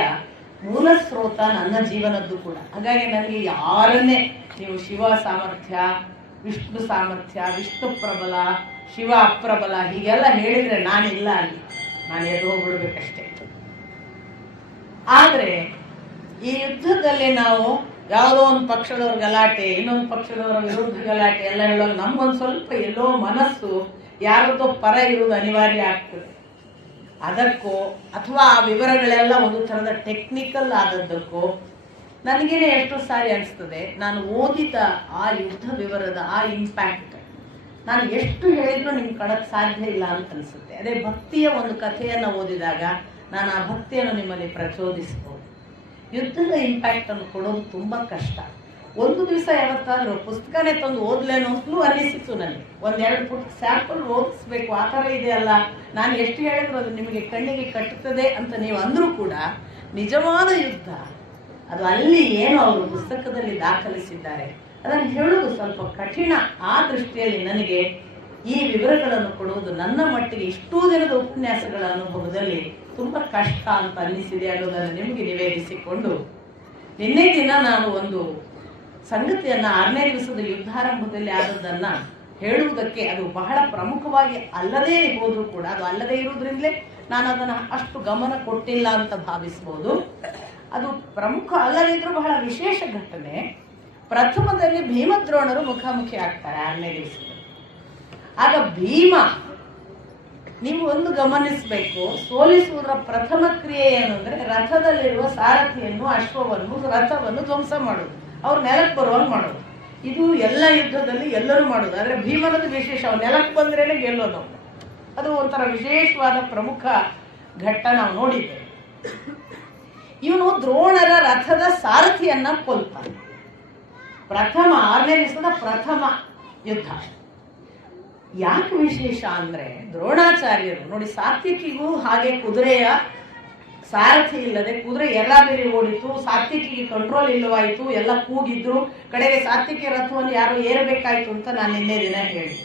ಮೂಲ ಸ್ರೋತ ನನ್ನ ಜೀವನದ್ದು ಕೂಡ. ಹಾಗಾಗಿ ನನಗೆ ಯಾರನ್ನೇ ನೀವು ಶಿವ ಸಾಮರ್ಥ್ಯ, ವಿಷ್ಣು ಸಾಮರ್ಥ್ಯ, ವಿಷ್ಣು ಪ್ರಬಲ, ಶಿವ ಅಪ್ರಬಲ ಹೀಗೆಲ್ಲ ಹೇಳಿದ್ರೆ ನಾನಿಲ್ಲ ಅಲ್ಲಿ, ನಾನು ಎದ್ದು ಹೋಗ್ಬಿಡ್ಬೇಕಷ್ಟೇ. ಆದರೆ ಈ ಯುದ್ಧದಲ್ಲಿ ನಾವು ಯಾವುದೋ ಒಂದು ಪಕ್ಷದವ್ರ ಗಲಾಟೆ, ಇನ್ನೊಂದು ಪಕ್ಷದವರ ವಿರುದ್ಧ ಗಲಾಟೆ ಎಲ್ಲ ಹೇಳುವಾಗ ನಮ್ಗೊಂದು ಸ್ವಲ್ಪ ಎಲ್ಲೋ ಮನಸ್ಸು ಯಾರದೋ ಪರ ಇರುವುದು ಅನಿವಾರ್ಯ ಆಗ್ತದೆ. ಅದಕ್ಕೋ ಅಥವಾ ಆ ವಿವರಗಳೆಲ್ಲ ಒಂದು ಥರದ ಟೆಕ್ನಿಕಲ್ ಆದದ್ದಕ್ಕೋ ನನಗೇನೆ ಎಷ್ಟೋ ಸಾರಿ ಅನಿಸ್ತದೆ, ನಾನು ಓದಿದ ಆ ಯುದ್ಧ ವಿವರದ ಆ ಇಂಪ್ಯಾಕ್ಟ್ ನಾನು ಎಷ್ಟು ಹೇಳಿದ್ರು ನಿಮ್ಗೆ ಕಡಕ್ಕೆ ಸಾಧ್ಯ ಇಲ್ಲ ಅಂತ ಅನಿಸುತ್ತೆ. ಅದೇ ಭಕ್ತಿಯ ಒಂದು ಕಥೆಯನ್ನು ಓದಿದಾಗ ನಾನು ಆ ಭಕ್ತಿಯನ್ನು ನಿಮ್ಮಲ್ಲಿ ಪ್ರಚೋದಿಸ್ಬೋದು. ಯುದ್ಧದ ಇಂಪ್ಯಾಕ್ಟ್ ಅನ್ನು ಕೊಡೋದು ತುಂಬಾ ಕಷ್ಟ. ಒಂದು ದಿವಸ ಯಾವತ್ತಾದ್ರೂ ಪುಸ್ತಕನೇ ತಂದು ಓದ್ಲೇನೋ ಅಂತಲೂ ಅನ್ನಿಸಿತು ನನಗೆ. ಒಂದೆರಡು ಪುಟ್ ಸ್ಯಾಂಪಲ್ ಓದಿಸ್ಬೇಕು, ಆ ಥರ ಇದೆಯಲ್ಲ, ನಾನು ಎಷ್ಟು ಹೇಳಿದ್ರು ಅದು ನಿಮಗೆ ಕಣ್ಣಿಗೆ ಕಟ್ಟುತ್ತದೆ ಅಂತ ನೀವು ಅಂದ್ರೂ ಕೂಡ ನಿಜವಾದ ಯುದ್ಧ ಅದು ಅಲ್ಲಿ ಏನು ಅವರು ಪುಸ್ತಕದಲ್ಲಿ ದಾಖಲಿಸಿದ್ದಾರೆ ಅದನ್ನು ಹೇಳುವುದು ಸ್ವಲ್ಪ ಕಠಿಣ. ಆ ದೃಷ್ಟಿಯಲ್ಲಿ ನನಗೆ ಈ ವಿವರಗಳನ್ನು ಕೊಡುವುದು ನನ್ನ ಮಟ್ಟಿಗೆ ಇಷ್ಟೂ ದಿನದ ಉಪನ್ಯಾಸಗಳ ಅನುಭವದಲ್ಲಿ ತುಂಬಾ ಕಷ್ಟ ಅಂತ ಅನ್ನಿಸಿದೆ ಅನ್ನೋದನ್ನು ನಿಮಗೆ ನಿವೇದಿಸಿಕೊಂಡು, ನಿನ್ನೆ ದಿನ ನಾನು ಒಂದು ಸಂಗತಿಯನ್ನ 6ನೇ ದಿವಸದ ಯುದ್ಧಾರಂಭದಲ್ಲಿ ಆದದ್ದನ್ನ ಹೇಳುವುದಕ್ಕೆ ಅದು ಬಹಳ ಪ್ರಮುಖವಾಗಿ ಅಲ್ಲದೇ ಹೋದ್ರೂ ಕೂಡ, ಅದು ಅಲ್ಲದೇ ಇರುವುದರಿಂದಲೇ ನಾನು ಅದನ್ನು ಅಷ್ಟು ಗಮನ ಕೊಟ್ಟಿಲ್ಲ ಅಂತ ಭಾವಿಸ್ಬೋದು. ಅದು ಪ್ರಮುಖ ಅಲ್ಲದಿದ್ರೂ ಬಹಳ ವಿಶೇಷ ಘಟನೆ. ಪ್ರಥಮದಲ್ಲಿ ಭೀಮದ್ರೋಣರು ಮುಖಾಮುಖಿ ಆಗ್ತಾರೆ 6ನೇ ದಿವಸದಲ್ಲಿ. ಆಗ ಭೀಮ, ನೀವು ಒಂದು ಗಮನಿಸಬೇಕು, ಸೋಲಿಸುವುದರ ಪ್ರಥಮ ಕ್ರಿಯೆ ಏನು ಅಂದ್ರೆ ರಥದಲ್ಲಿರುವ ಸಾರಥಿಯನ್ನು, ಅಶ್ವವನ್ನು, ರಥವನ್ನು ಧ್ವಂಸ ಮಾಡೋದು, ಅವ್ರು ನೆಲಕ್ಕೆ ಬರುವಂಗೆ ಮಾಡೋದು. ಇದು ಎಲ್ಲ ಯುದ್ಧದಲ್ಲಿ ಎಲ್ಲರೂ ಮಾಡೋದು. ಆದ್ರೆ ಭೀಮನದು ವಿಶೇಷ, ಅವ್ರು ನೆಲಕ್ಕೆ ಬಂದ್ರೇನೆ ಗೆಲ್ಲೋದು. ಅದು ಒಂಥರ ವಿಶೇಷವಾದ ಪ್ರಮುಖ ಘಟ್ಟ ನಾವು ನೋಡಿದ್ದೇವೆ. ಇವನು ದ್ರೋಣರ ರಥದ ಸಾರಥಿಯನ್ನ ಕೊಲ್ತಾನೆ. ಪ್ರಥಮ 6ನೇ ದಿವಸದ ಪ್ರಥಮ ಯುದ್ಧ. ಯಾಕೆ ವಿಶೇಷ ಅಂದ್ರೆ ದ್ರೋಣಾಚಾರ್ಯರು ನೋಡಿ, ಸಾತ್ವಿಕಿಗೂ ಹಾಗೆ ಕುದುರೆಯ ಸಾರಥಿ ಇಲ್ಲದೆ ಕುದುರೆ ಎಲ್ಲಾಬೇರಿ ಓಡಿತು, ಸಾತ್ವಿಕಿಗೆ ಕಂಟ್ರೋಲ್ ಇಲ್ಲವಾಯಿತು, ಎಲ್ಲ ಕೂಗಿದ್ರು, ಕಡೆಗೆ ಸಾತ್ವಿಕಿ ರಥವನ್ನು ಯಾರು ಏರಬೇಕಾಯ್ತು ಅಂತ ನಾನು ನಿನ್ನೆ ದಿನ ಹೇಳಿ.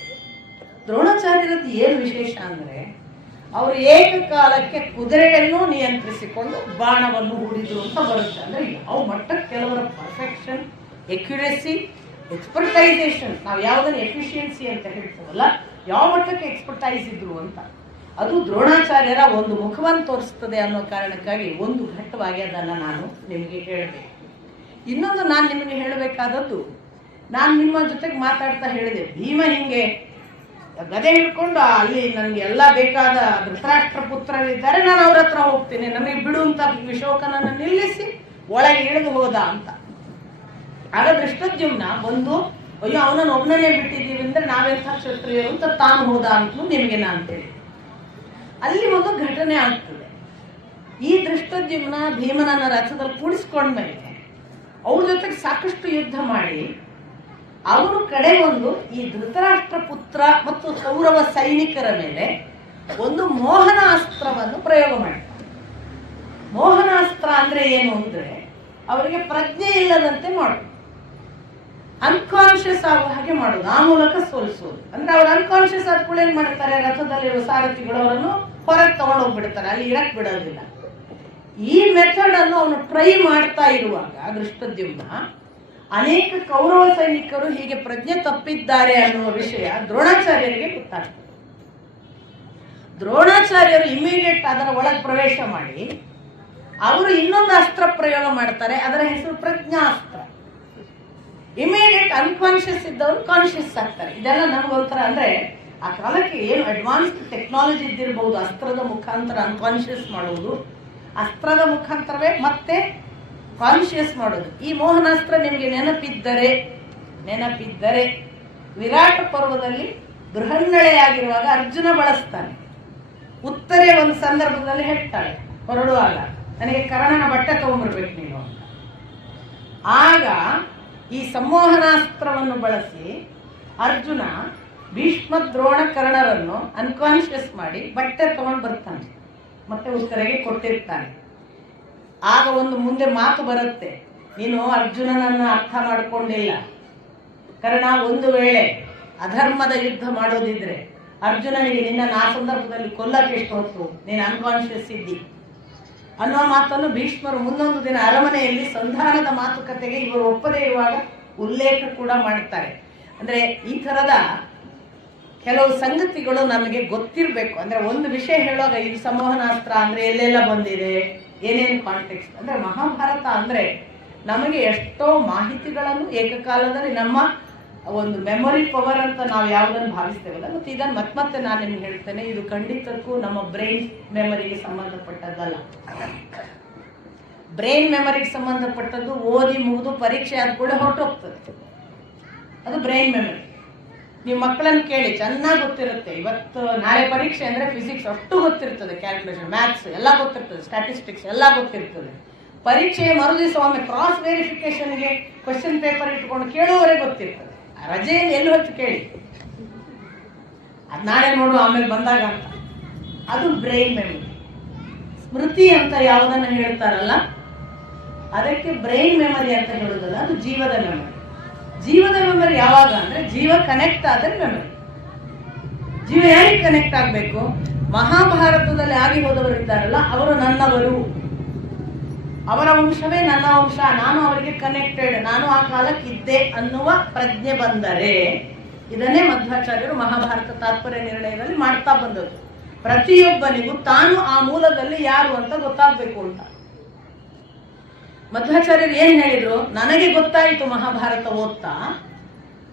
ದ್ರೋಣಾಚಾರ್ಯರದ್ದು ಏನು ವಿಶೇಷ ಅಂದ್ರೆ ಅವರು ಏಕಕಾಲಕ್ಕೆ ಕುದುರೆಯನ್ನು ನಿಯಂತ್ರಿಸಿಕೊಂಡು ಬಾಣವನ್ನು ಹೂಡಿದ್ರು ಅಂತ ಬರುತ್ತೆ. ಅಂದ್ರೆ ಯಾವ ಮಟ್ಟಕ್ಕೆ ಕೆಲವರ ಪರ್ಫೆಕ್ಷನ್, ಎಕ್ಯುರೇಸಿ, ಎಕ್ಸ್ಪರ್ಟೈಸೇಷನ್, ನಾವು ಯಾವುದನ್ನು ಎಫಿಷಿಯನ್ಸಿ ಅಂತ ಹೇಳ್ತೀವಲ್ಲ, ಯಾವ ಮಟ್ಟಕ್ಕೆ ಎಕ್ಸ್ಪರ್ಟೈಸ್ ಇದ್ರು ಅಂತ ಅದು ದ್ರೋಣಾಚಾರ್ಯರ ಒಂದು ಮುಖವನ್ನು ತೋರಿಸ್ತದೆ ಅನ್ನೋ ಕಾರಣಕ್ಕಾಗಿ ಒಂದು ಘಟ್ಟವಾಗಿ ಅದನ್ನು ನಾನು ನಿಮಗೆ ಹೇಳಬೇಕು. ಇನ್ನೊಂದು ನಾನು ನಿಮಗೆ ಹೇಳಬೇಕಾದದ್ದು, ನಾನು ನಿಮ್ಮ ಜೊತೆಗೆ ಮಾತಾಡ್ತಾ ಹೇಳಿದೆ, ಭೀಮ ಹಿಂಗೆ ಗದೆ ಹಿಡ್ಕೊಂಡು ಅಲ್ಲಿ ನನಗೆ ಎಲ್ಲ ಬೇಕಾದ ಧೃತರಾಷ್ಟ್ರ ಪುತ್ರರಿದ್ದಾರೆ, ನಾನು ಅವ್ರ ಹತ್ರ ಹೋಗ್ತೇನೆ, ನನಗೆ ಬಿಡು ಅಂತ ವಿಶೋಕನನ್ನು ನಿಲ್ಲಿಸಿ ಒಳಗೆ ಇಳಿದು ಹೋದ ಅಂತ. ಆಗ ದೃಷ್ಟದ್ಯುಮ್ನ ಬಂದು, ಅಯ್ಯೋ ಅವನನ್ನು ಒಬ್ಬನೇ ಬಿಟ್ಟಿದ್ದೀವಿ ಅಂದ್ರೆ ನಾವೆಂಥ ಕ್ಷತ್ರಿಯರು ಅಂತ ತಾನು ಹೋದ ಅಂತ ನಿಮಗೆ ನಾನು ಹೇಳಿ. ಅಲ್ಲಿ ಒಂದು ಘಟನೆ ಆಗ್ತದೆ. ಈ ದೃಷ್ಟದ್ಯುಮ್ನ ಭೀಮನನ್ನ ರಥದಲ್ಲಿ ಕೂಡಿಸ್ಕೊಂಡ್ಮೇಲೆ ಅವ್ರ ಜೊತೆಗೆ ಸಾಕಷ್ಟು ಯುದ್ಧ ಮಾಡಿ ಅವನು ಕಡೆ ಒಂದು ಈ ಧೃತರಾಷ್ಟ್ರ ಪುತ್ರ ಮತ್ತು ಕೌರವ ಸೈನಿಕರ ಮೇಲೆ ಒಂದು ಮೋಹನಾಸ್ತ್ರವನ್ನು ಪ್ರಯೋಗ ಮಾಡ್ತಾನೆ. ಮೋಹನಾಸ್ತ್ರ ಅಂದ್ರೆ ಏನು ಅಂದ್ರೆ ಅವರಿಗೆ ಪ್ರಜ್ಞೆ ಇಲ್ಲದಂತೆ ಮಾಡೋದು, ಅನ್ಕಾನ್ಶಿಯಸ್ ಆಗುವ ಹಾಗೆ ಮಾಡೋದು, ಆ ಮೂಲಕ ಸೋಲಿಸೋದು. ಅಂದ್ರೆ ಅವ್ರು ಅನ್ಕಾನ್ಶಿಯಸ್ ಆದ ಕೂಡ ಏನ್ ಮಾಡ್ತಾರೆ, ರಥದಲ್ಲಿರುವ ಸಾರಥಿಗಳು ಅವರನ್ನು ಹೊರಗೆ ತಗೊಂಡೋಗ್ಬಿಡ್ತಾರೆ, ಅಲ್ಲಿ ಇರಕ್ ಬಿಡೋದಿಲ್ಲ. ಈ ಮೆಥಡ್ ಅನ್ನು ಅವನು ಟ್ರೈ ಮಾಡ್ತಾ ಇರುವಾಗ ದೃಷ್ಟದ್ಯುಮ್ನ ಅನೇಕ ಕೌರವ ಸೈನಿಕರು ಹೀಗೆ ಪ್ರಜ್ಞೆ ತಪ್ಪಿದ್ದಾರೆ ಅನ್ನುವ ವಿಷಯ ದ್ರೋಣಾಚಾರ್ಯರಿಗೆ ಗೊತ್ತಾಗ್ತದೆ. ದ್ರೋಣಾಚಾರ್ಯರು ಇಮಿಡಿಯೇಟ್ ಅದರ ಒಳಗೆ ಪ್ರವೇಶ ಮಾಡಿ ಅವರು ಇನ್ನೊಂದು ಅಸ್ತ್ರ ಪ್ರಯೋಗ ಮಾಡ್ತಾರೆ, ಅದರ ಹೆಸರು ಪ್ರಜ್ಞಾಸ್ತ್ರ. ಇಮಿಡಿಯೇಟ್ ಅನ್ಕಾನ್ಶಿಯಸ್ ಇದ್ದವರು ಕಾನ್ಶಿಯಸ್ ಆಗ್ತಾರೆ. ಇದೆಲ್ಲ ನಮಗೊಂಥರ ಅಂದ್ರೆ ಆ ಕಾಲಕ್ಕೆ ಏನು ಅಡ್ವಾನ್ಸ್ಡ್ ಟೆಕ್ನಾಲಜಿ ಇದ್ದಿರಬಹುದು, ಅಸ್ತ್ರದ ಮುಖಾಂತರ ಅನ್ಕಾನ್ಶಿಯಸ್ ಮಾಡುವುದು, ಅಸ್ತ್ರದ ಮುಖಾಂತರವೇ ಮತ್ತೆ ಕಾನ್ಶಿಯಸ್ ಮಾಡೋದು. ಈ ಮೋಹನಾಸ್ತ್ರ ನಿಮಗೆ ನೆನಪಿದ್ದರೆ ವಿರಾಟ ಪರ್ವದಲ್ಲಿ ಬೃಹನ್ನಳೆಯಾಗಿರುವಾಗ ಅರ್ಜುನ ಬಳಸ್ತಾನೆ. ಉತ್ತರೆ ಒಂದು ಸಂದರ್ಭದಲ್ಲಿ ಹೇಳ್ತಾಳೆ ಹೊರಡುವಾಗ, ನನಗೆ ಕರ್ಣನ ಬಟ್ಟೆ ತಗೊಂಡ್ಬರ್ಬೇಕು ನೀನು ಅಂತ. ಆಗ ಈ ಸಂಮೋಹನಾಸ್ತ್ರವನ್ನು ಬಳಸಿ ಅರ್ಜುನ ಭೀಷ್ಮ ದ್ರೋಣ ಕರ್ಣರನ್ನು ಅನ್ಕಾನ್ಶಿಯಸ್ ಮಾಡಿ ಬಟ್ಟೆ ತಗೊಂಡು ಬರ್ತಾನೆ, ಮತ್ತೆ ಉತ್ತರೆಗೆ ಕೊಟ್ಟಿರ್ತಾನೆ. ಆಗ ಒಂದು ಮುಂದೆ ಮಾತು ಬರುತ್ತೆ, ನೀನು ಅರ್ಜುನನನ್ನು ಅರ್ಥ ಮಾಡಿಕೊಂಡಿಲ್ಲ. ಕರ್ಣ, ಒಂದು ವೇಳೆ ಅಧರ್ಮದ ಯುದ್ಧ ಮಾಡೋದಿದ್ರೆ ಅರ್ಜುನನಿಗೆ ನಿನ್ನ ಆ ಸಂದರ್ಭದಲ್ಲಿ ಕೊಲ್ಲಕ್ಕೆ ಎಷ್ಟು ಹೊತ್ತು ನೀನು ಅನ್ಕಾನ್ಶಿಯಸ್ ಇದ್ದಿ ಅನ್ನುವ ಮಾತನ್ನು ಭೀಷ್ಮರು ಮುಂದೊಂದು ದಿನ ಅರಮನೆಯಲ್ಲಿ ಸಂಧಾನದ ಮಾತುಕತೆಗೆ ಇವರು ಒಪ್ಪದೇ ಇರುವಾಗ ಉಲ್ಲೇಖ ಕೂಡ ಮಾಡ್ತಾರೆ. ಅಂದ್ರೆ ಈ ತರದ ಕೆಲವು ಸಂಗತಿಗಳು ನಮಗೆ ಗೊತ್ತಿರಬೇಕು. ಅಂದ್ರೆ ಒಂದು ವಿಷಯ ಹೇಳುವಾಗ ಇದು ಸಂಮೋಹನಾಸ್ತ್ರ ಅಂದ್ರೆ ಎಲ್ಲೆಲ್ಲ ಬಂದಿದೆ, ಏನೇನು ಕಾಂಟೆಕ್ಸ್ಟ್. ಅಂದ್ರೆ ಮಹಾಭಾರತ ಅಂದ್ರೆ ನಮಗೆ ಎಷ್ಟೋ ಮಾಹಿತಿಗಳನ್ನು ಏಕಕಾಲದಲ್ಲಿ ನಮ್ಮ ಒಂದು ಮೆಮೊರಿ ಪವರ್ ಅಂತ ನಾವು ಯಾವುದನ್ನು ಭಾವಿಸ್ತೇವಲ್ಲ, ಮತ್ತೆ ಇದನ್ನು ಮತ್ತೆ ನಾನು ನಿಮ್ಗೆ ಹೇಳ್ತೇನೆ, ಇದು ಖಂಡಿತಕ್ಕೂ ನಮ್ಮ ಬ್ರೈನ್ ಮೆಮರಿಗೆ ಸಂಬಂಧಪಟ್ಟದ್ದಲ್ಲ. ಬ್ರೈನ್ ಮೆಮರಿಗೆ ಸಂಬಂಧಪಟ್ಟದ್ದು ಓದಿ ಮುಗಿದು ಪರೀಕ್ಷೆ ಆದ ಕೂಡ ಹೊರಟೋಗ್ತದೆ, ಅದು ಬ್ರೈನ್ ಮೆಮರಿ. ನೀವು ಮಕ್ಕಳನ್ನು ಕೇಳಿ, ಚೆನ್ನಾಗಿ ಗೊತ್ತಿರುತ್ತೆ. ಇವತ್ತು ನಾಳೆ ಪರೀಕ್ಷೆ ಅಂದ್ರೆ ಫಿಸಿಕ್ಸ್ ಅಷ್ಟು ಗೊತ್ತಿರ್ತದೆ, ಕ್ಯಾಲ್ಕುಲೇಷನ್, ಮ್ಯಾಥ್ಸ್ ಎಲ್ಲ ಗೊತ್ತಿರ್ತದೆ, ಸ್ಟ್ಯಾಟಿಸ್ಟಿಕ್ಸ್ ಎಲ್ಲ ಗೊತ್ತಿರ್ತದೆ. ಪರೀಕ್ಷೆಯ ಮರುದಿವಸ ಒಮ್ಮೆ ಕ್ರಾಸ್ ವೆರಿಫಿಕೇಶನ್ಗೆ ಕ್ವಶನ್ ಪೇಪರ್ ಇಟ್ಕೊಂಡು ಕೇಳುವವರೆಗೆ ಗೊತ್ತಿರ್ತದೆ. ರಜೆಯಲ್ಲಿ ಎಲ್ಲಿ ಹೊತ್ತು ಕೇಳಿ, ಅದು ನಾಳೆ ನೋಡು ಆಮೇಲೆ ಬಂದಾಗ ಅಂತ. ಅದು ಬ್ರೈನ್ ಮೆಮರಿ. ಸ್ಮೃತಿ ಅಂತ ಯಾವುದನ್ನು ಹೇಳ್ತಾರಲ್ಲ ಅದಕ್ಕೆ ಬ್ರೈನ್ ಮೆಮರಿ ಅಂತ ಹೇಳುದಲ್ಲ, ಅದು ಜೀವದ ಮೆಮರಿ. ಜೀವದ ಮೆಮರಿ ಯಾವಾಗ ಅಂದ್ರೆ ಜೀವ ಕನೆಕ್ಟ್ ಆದ್ರೆ ಮೆಮರಿ. ಜೀವ ಯಾರಿಗೆ ಕನೆಕ್ಟ್ ಆಗ್ಬೇಕು? ಮಹಾಭಾರತದಲ್ಲಿ ಆಗಿ ಹೋದವರಿದ್ದಾರಲ್ಲ ಅವರು ನನ್ನವರು, ಅವರ ವಂಶವೇ ನನ್ನ ವಂಶ, ನಾನು ಅವರಿಗೆ ಕನೆಕ್ಟೆಡ್, ನಾನು ಆ ಕಾಲಕ್ಕಿದ್ದೆ ಅನ್ನುವ ಪ್ರಜ್ಞೆ ಬಂದರೆ, ಇದನ್ನೇ ಮಧ್ವಾಚಾರ್ಯರು ಮಹಾಭಾರತ ತಾತ್ಪರ್ಯ ನಿರ್ಣಯದಲ್ಲಿ ಮಾಡ್ತಾ ಬಂದದ್ದು. ಪ್ರತಿಯೊಬ್ಬನಿಗೂ ತಾನು ಆ ಮೂಲದಲ್ಲಿ ಯಾರು ಅಂತ ಗೊತ್ತಾಗ್ಬೇಕು ಅಂತ. ಮಧ್ವಾಚಾರ್ಯರು ಏನ್ ಹೇಳಿದ್ರು? ನನಗೆ ಗೊತ್ತಾಯಿತು ಮಹಾಭಾರತ ಓದ್ತಾ,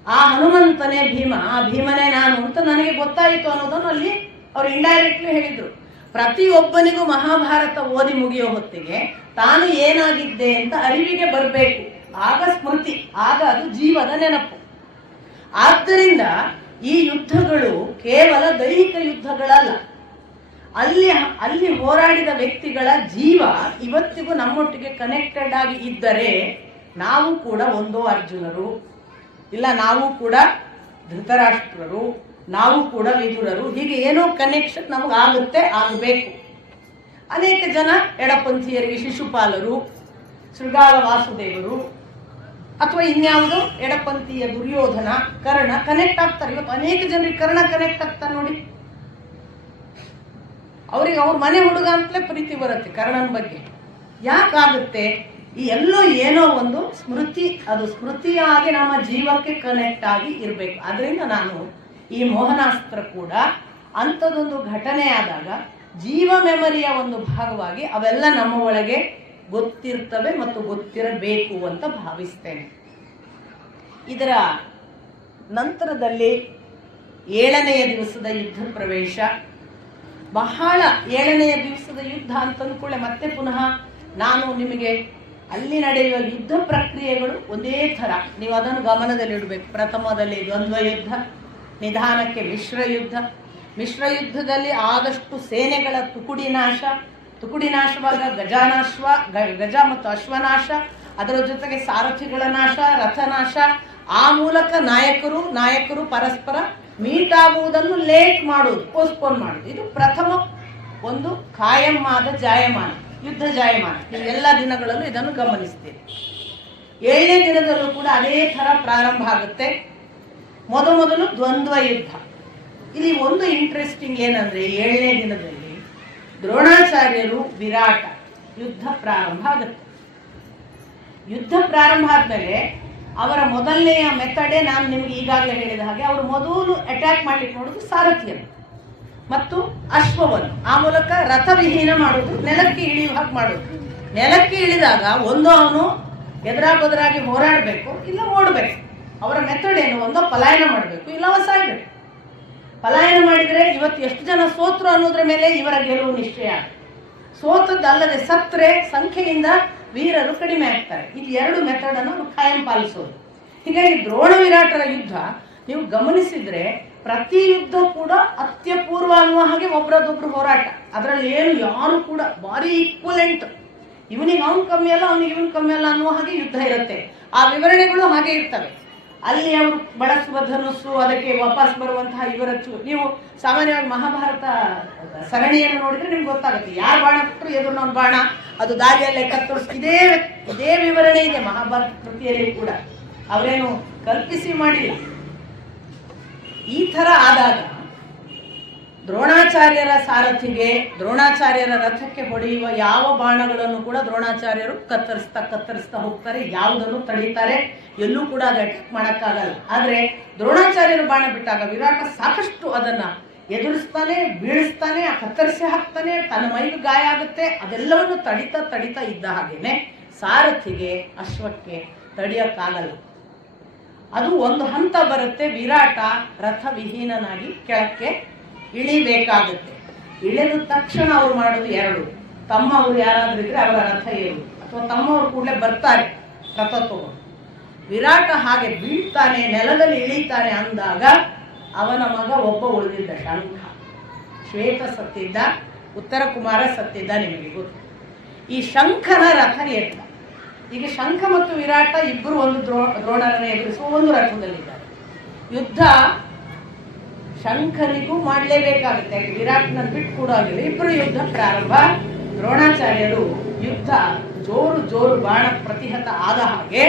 ಆ ಹನುಮಂತನೇ ಭೀಮ, ಆ ಭೀಮನೇ ನಾನು ಅಂತ ನನಗೆ ಗೊತ್ತಾಯಿತು ಅನ್ನೋದನ್ನು ಅಲ್ಲಿ ಅವ್ರು ಇಂಡೈರೆಕ್ಟ್ಲಿ ಹೇಳಿದ್ರು. ಪ್ರತಿಯೊಬ್ಬನಿಗೂ ಮಹಾಭಾರತ ಓದಿ ಮುಗಿಯೋ ಹೊತ್ತಿಗೆ ತಾನು ಏನಾಗಿದ್ದೆ ಅಂತ ಅರಿವಿಗೆ ಬರಬೇಕು, ಆಗ ಸ್ಮೃತಿ, ಆಗ ಅದು ಜೀವದ ನೆನಪು. ಆದ್ದರಿಂದ ಈ ಯುದ್ಧಗಳು ಕೇವಲ ದೈಹಿಕ ಯುದ್ಧಗಳಲ್ಲ. ಅಲ್ಲಿ ಹೋರಾಡಿದ ವ್ಯಕ್ತಿಗಳ ಜೀವ ಇವತ್ತಿಗೂ ನಮ್ಮೊಟ್ಟಿಗೆ ಕನೆಕ್ಟೆಡ್ ಆಗಿ ಇದ್ದರೆ ನಾವು ಕೂಡ ಒಂದೋ ಅರ್ಜುನರು, ಇಲ್ಲ ನಾವು ಕೂಡ ಧೃತರಾಷ್ಟ್ರರು, ನಾವು ಕೂಡ ವಿದುರರು, ಹೀಗೆ ಏನೋ ಕನೆಕ್ಷನ್ ನಮಗಾಗುತ್ತೆ, ಆಗಬೇಕು. ಅನೇಕ ಜನ ಎಡಪಂಥೀಯರಿಗೆ ಶಿಶುಪಾಲರು, ಶೃಗಾಲ ವಾಸುದೇವರು, ಅಥವಾ ಇನ್ಯಾವುದೋ ಎಡಪಂಥೀಯ ದುರ್ಯೋಧನ, ಕರ್ಣ ಕನೆಕ್ಟ್ ಆಗ್ತಾರೆ. ಇವತ್ತು ಅನೇಕ ಜನರಿಗೆ ಕರ್ಣ ಕನೆಕ್ಟ್ ಆಗ್ತಾರೆ ನೋಡಿ. ಅವ್ರಿಗೆ ಅವ್ರ ಮನೆ ಹುಡುಗ ಅಂತಲೇ ಪ್ರೀತಿ ಬರುತ್ತೆ ಕರ್ಣನ ಬಗ್ಗೆ. ಯಾಕಾಗುತ್ತೆ? ಈ ಎಲ್ಲೋ ಏನೋ ಒಂದು ಸ್ಮೃತಿ, ಅದು ಸ್ಮೃತಿಯಾಗಿ ನಮ್ಮ ಜೀವಕ್ಕೆ ಕನೆಕ್ಟ್ ಆಗಿ ಇರಬೇಕು. ಅದರಿಂದ ನಾನು ಈ ಮೋಹನಾಸ್ತ್ರ ಕೂಡ ಅಂಥದ್ದೊಂದು ಘಟನೆ ಆದಾಗ ಜೀವ ಮೆಮರಿಯ ಒಂದು ಭಾಗವಾಗಿ ಅವೆಲ್ಲ ನಮ್ಮ ಒಳಗೆ ಗೊತ್ತಿರ್ತವೆ ಮತ್ತು ಗೊತ್ತಿರಬೇಕು ಅಂತ ಭಾವಿಸ್ತೇನೆ. ಇದರ ನಂತರದಲ್ಲಿ 7ನೆಯ ದಿವಸದ ಯುದ್ಧ ಪ್ರವೇಶ. ಬಹಳ 7ನೆಯ ದಿವಸದ ಯುದ್ಧ ಅಂತಂದ್ಕೊಳ್ಳೆ ಮತ್ತೆ ಪುನಃ ನಾನು ನಿಮಗೆ ಅಲ್ಲಿ ನಡೆಯುವ ಯುದ್ಧ ಪ್ರಕ್ರಿಯೆಗಳು ಒಂದೇ ಥರ, ನೀವು ಅದನ್ನು ಗಮನದಲ್ಲಿಡಬೇಕು. ಪ್ರಥಮದಲ್ಲಿ ದ್ವಂದ್ವ ಯುದ್ಧ, ನಿಧಾನಕ್ಕೆ ಮಿಶ್ರ ಯುದ್ಧ, ಮಿಶ್ರ ಯುದ್ಧದಲ್ಲಿ ಆದಷ್ಟು ಸೇನೆಗಳ ತುಕುಡಿ ನಾಶವಾಗ ಗಜ ಮತ್ತು ಅಶ್ವನಾಶ, ಅದರ ಜೊತೆಗೆ ಸಾರಥಿಗಳ ನಾಶ, ರಥನಾಶ, ಆ ಮೂಲಕ ನಾಯಕರು ಪರಸ್ಪರ ಮೀಟ್ ಆಗುವುದನ್ನು ಲೇಟ್ ಮಾಡುವುದು, ಪೋಸ್ಟ್ಪೋನ್ ಮಾಡುವುದು. ಇದು ಪ್ರಥಮ ಒಂದು ಕಾಯಂ ಆದ ಜಾಯಮಾನ, ಯುದ್ಧ ಜಾಯಮಾನ. ನೀವು ಎಲ್ಲ ದಿನಗಳಲ್ಲೂ ಇದನ್ನು ಗಮನಿಸ್ತೀರಿ. 7ನೇ ದಿನದಲ್ಲೂ ಕೂಡ ಅದೇ ಥರ ಪ್ರಾರಂಭ ಆಗುತ್ತೆ. ಮೊದಲು ದ್ವಂದ್ವ ಯುದ್ಧ. ಇಲ್ಲಿ ಒಂದು ಇಂಟ್ರೆಸ್ಟಿಂಗ್ ಏನಂದ್ರೆ 7ನೇ ದಿನದಲ್ಲಿ ದ್ರೋಣಾಚಾರ್ಯರು ವಿರಾಟ ಯುದ್ಧ ಪ್ರಾರಂಭ ಆಗುತ್ತೆ. ಯುದ್ಧ ಪ್ರಾರಂಭ ಆದ್ಮೇಲೆ ಅವರ ಮೊದಲನೆಯ ಮೆಥಡೇ ನಾನು ನಿಮ್ಗೆ ಈಗಾಗಲೇ ಹೇಳಿದ ಹಾಗೆ, ಅವರು ಮೊದಲು ಅಟ್ಯಾಕ್ ಮಾಡ್ಲಿಕ್ಕೆ ನೋಡುದು ಸಾರಥಿಯನ್ನು ಮತ್ತು ಅಶ್ವವನ್ನು, ಆ ಮೂಲಕ ರಥವಿಹೀನ ಮಾಡುವುದು, ನೆಲಕ್ಕೆ ಇಳಿಯುವ ಹಾಗೆ ಮಾಡುವುದು. ನೆಲಕ್ಕೆ ಇಳಿದಾಗ ಒಂದು ಅವನು ಎದುರಾಗಿ ಹೋರಾಡಬೇಕು, ಇಲ್ಲ ಓಡಬೇಕು. ಅವರ ಮೆಥಡ್ ಏನು? ಒಂದೋ ಪಲಾಯನ ಮಾಡಬೇಕು, ಇಲ್ಲ ಸಾಯ್ಬೇಕು. ಪಲಾಯನ ಮಾಡಿದ್ರೆ ಇವತ್ತು ಎಷ್ಟು ಜನ ಸೋತ್ರು ಅನ್ನೋದ್ರ ಮೇಲೆ ಇವರ ಗೆಲುವು ನಿಶ್ಚಯ. ಸೋತದ್ದಲ್ಲದೆ ಸತ್ರೆ ಸಂಖ್ಯೆಯಿಂದ ವೀರರು ಕಡಿಮೆ ಆಗ್ತಾರೆ. ಇದು ಎರಡು ಮೆಥಡ್ ಅನ್ನು ಕಾಯಂ ಪಾಲಿಸೋದು. ಹೀಗಾಗಿ ದ್ರೋಣ ವಿರಾಟರ ಯುದ್ಧ ನೀವು ಗಮನಿಸಿದ್ರೆ ಪ್ರತಿ ಯುದ್ಧ ಕೂಡ ಅತ್ಯಪೂರ್ವ ಅನ್ನುವ ಹಾಗೆ ಒಬ್ಬರದೊಬ್ರು ಹೋರಾಟ. ಅದರಲ್ಲಿ ಏನು ಯಾರು ಕೂಡ ಭಾರಿ ಈಕ್ವಲೆಂಟ್, ಇವನಿಗೆ ಅವನು ಕಮ್ಮಿ ಅಲ್ಲ, ಅವನಿಗೆ ಇವನು ಕಮ್ಮಿ ಅಲ್ಲ ಅನ್ನುವ ಹಾಗೆ ಯುದ್ಧ ಇರುತ್ತೆ. ಆ ವಿವರಣೆಗಳು ಹಾಗೆ ಇರ್ತವೆ. ಅಲ್ಲಿ ಅವರು ಬಳಸುವ ಧನುಸ್ಸು, ಅದಕ್ಕೆ ವಾಪಸ್ ಬರುವಂತಹ ಇವರ ನೀವು ಸಾಮಾನ್ಯವಾಗಿ ಮಹಾಭಾರತ ಸರಣಿಯನ್ನು ನೋಡಿದ್ರೆ ನಿಮ್ಗೆ ಗೊತ್ತಾಗುತ್ತೆ. ಯಾರು ಬಾಣ ಕೊಟ್ಟರು ಎದುರು ಬಾಣ, ಅದು ದಾರಿಯಲ್ಲೇ ಕತ್ತರಿಸಿ ಇದೇ ವಿವರಣೆ ಇದೆ ಮಹಾಭಾರತ ಕೃತಿಯಲ್ಲಿ ಕೂಡ. ಅವರೇನು ಕಲ್ಪಿಸಿ ಮಾಡಿಲ್ಲ. ಈ ತರ ಆದಾಗ ದ್ರೋಣಾಚಾರ್ಯರ ಸಾರಥಿಗೆ, ದ್ರೋಣಾಚಾರ್ಯರ ರಥಕ್ಕೆ ಹೊಡೆಯುವ ಯಾವ ಬಾಣಗಳನ್ನು ಕೂಡ ದ್ರೋಣಾಚಾರ್ಯರು ಕತ್ತರಿಸ್ತಾ ಹೋಗ್ತಾರೆ, ಯಾವುದನ್ನು ತಡೀತಾರೆ, ಎಲ್ಲೂ ಕೂಡ ಅದು ಅಟ್ಯಾಕ್ ಮಾಡಕ್ಕಾಗಲ್ಲ. ಆದ್ರೆ ದ್ರೋಣಾಚಾರ್ಯರು ಬಾಣ ಬಿಟ್ಟಾಗ ವಿರಾಟ ಸಾಕಷ್ಟು ಅದನ್ನ ಎದುರಿಸ್ತಾನೆ, ಬೀಳಿಸ್ತಾನೆ, ಕತ್ತರಿಸಿ ಹಾಕ್ತಾನೆ, ತನ್ನ ಮೈಗೆ ಗಾಯ ಆಗುತ್ತೆ. ಅದೆಲ್ಲವನ್ನು ತಡಿತಾ ಇದ್ದ ಹಾಗೇನೆ ಸಾರಥಿಗೆ, ಅಶ್ವಕ್ಕೆ ತಡೆಯಕ್ಕಾಗಲ್ಲ. ಅದು ಒಂದು ಹಂತ ಬರುತ್ತೆ, ವಿರಾಟ ರಥ ವಿಹೀನನಾಗಿ ಕೆಳಕ್ಕೆ ಇಳಿಬೇಕಾಗುತ್ತೆ. ಇಳಿದ ತಕ್ಷಣ ಅವ್ರು ಮಾಡೋದು ಎರಡು. ತಮ್ಮವರು ಯಾರಾದ್ರೂ ಇದ್ರೆ ಅವರ ರಥ ಏರು, ಅಥವಾ ತಮ್ಮವರು ಕೂಡಲೇ ಬರ್ತಾರೆ ರಥ ತಗೊಂಡು. ವಿರಾಟ ಹಾಗೆ ಬೀಳ್ತಾನೆ, ನೆಲದಲ್ಲಿ ಇಳಿತಾನೆ ಅಂದಾಗ ಅವನ ಮಗ ಒಬ್ಬ ಉಳಿದಿದ್ದ, ಶಂಖ. ಶ್ವೇತ ಸತ್ತಿದ್ದ, ಉತ್ತರ ಕುಮಾರ ಸತ್ತಿದ್ದ, ನಿಮಗೆ ಗೊತ್ತು. ಈ ಶಂಖನ ರಥ ಎತ್ತ. ಈಗ ಶಂಖ ಮತ್ತು ವಿರಾಟ ಇಬ್ಬರು ಒಂದು ದ್ರೋಣರನ್ನ ಎದುರಿಸುವ ಒಂದು ರಥದಲ್ಲಿದ್ದಾರೆ. ಯುದ್ಧ ಶಂಖನಿಗೂ ಮಾಡಲೇಬೇಕಾಗುತ್ತೆ, ಯಾಕೆ ವಿರಾಟ್ನ ಬಿಟ್ಟು ಕೂಡ ಆಗಿಲ್ಲ. ಇಬ್ಬರು ಯುದ್ಧ ಪ್ರಾರಂಭ. ದ್ರೋಣಾಚಾರ್ಯರು ಯುದ್ಧ ಜೋರು ಬಾಣ ಪ್ರತಿಹತ ಆದ ಹಾಗೆ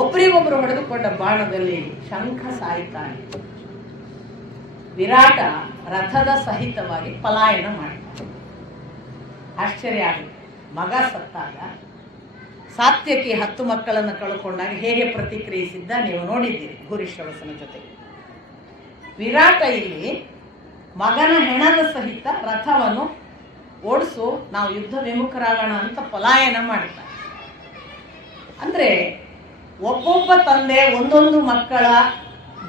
ಒಬ್ಬರಿಗೊಬ್ಬರು ಹೊಡೆದುಕೊಂಡ ಬಾಣದಲ್ಲಿ ಶಂಖ ಸಾಯ್ತಾನೆ. ವಿರಾಟ ರಥದ ಸಹಿತವಾಗಿ ಪಲಾಯನ ಮಾಡ್ತಾನೆ. ಆಶ್ಚರ್ಯ ಆಗುತ್ತೆ. ಮಗ ಸತ್ತಾಗ ಸಾತ್ಯಕಿ 10 ಮಕ್ಕಳನ್ನು ಕಳ್ಕೊಂಡಾಗ ಹೇಗೆ ಪ್ರತಿಕ್ರಿಯಿಸಿದ್ದ ನೀವು ನೋಡಿದ್ದೀರಿ ಭೂರಿಶ್ರವಸನ ಜೊತೆಗೆ. ವಿರಾಟ ಇಲ್ಲಿ ಮಗನ ಹೆಣದ ಸಹಿತ ರಥವನ್ನು ಓಡಿಸು, ನಾವು ಯುದ್ಧ ವಿಮುಖರಾಗೋಣ ಅಂತ ಪಲಾಯನ ಮಾಡ್ತಾರೆ. ಅಂದ್ರೆ ಒಬ್ಬೊಬ್ಬ ತಂದೆ ಒಂದೊಂದು ಮಕ್ಕಳ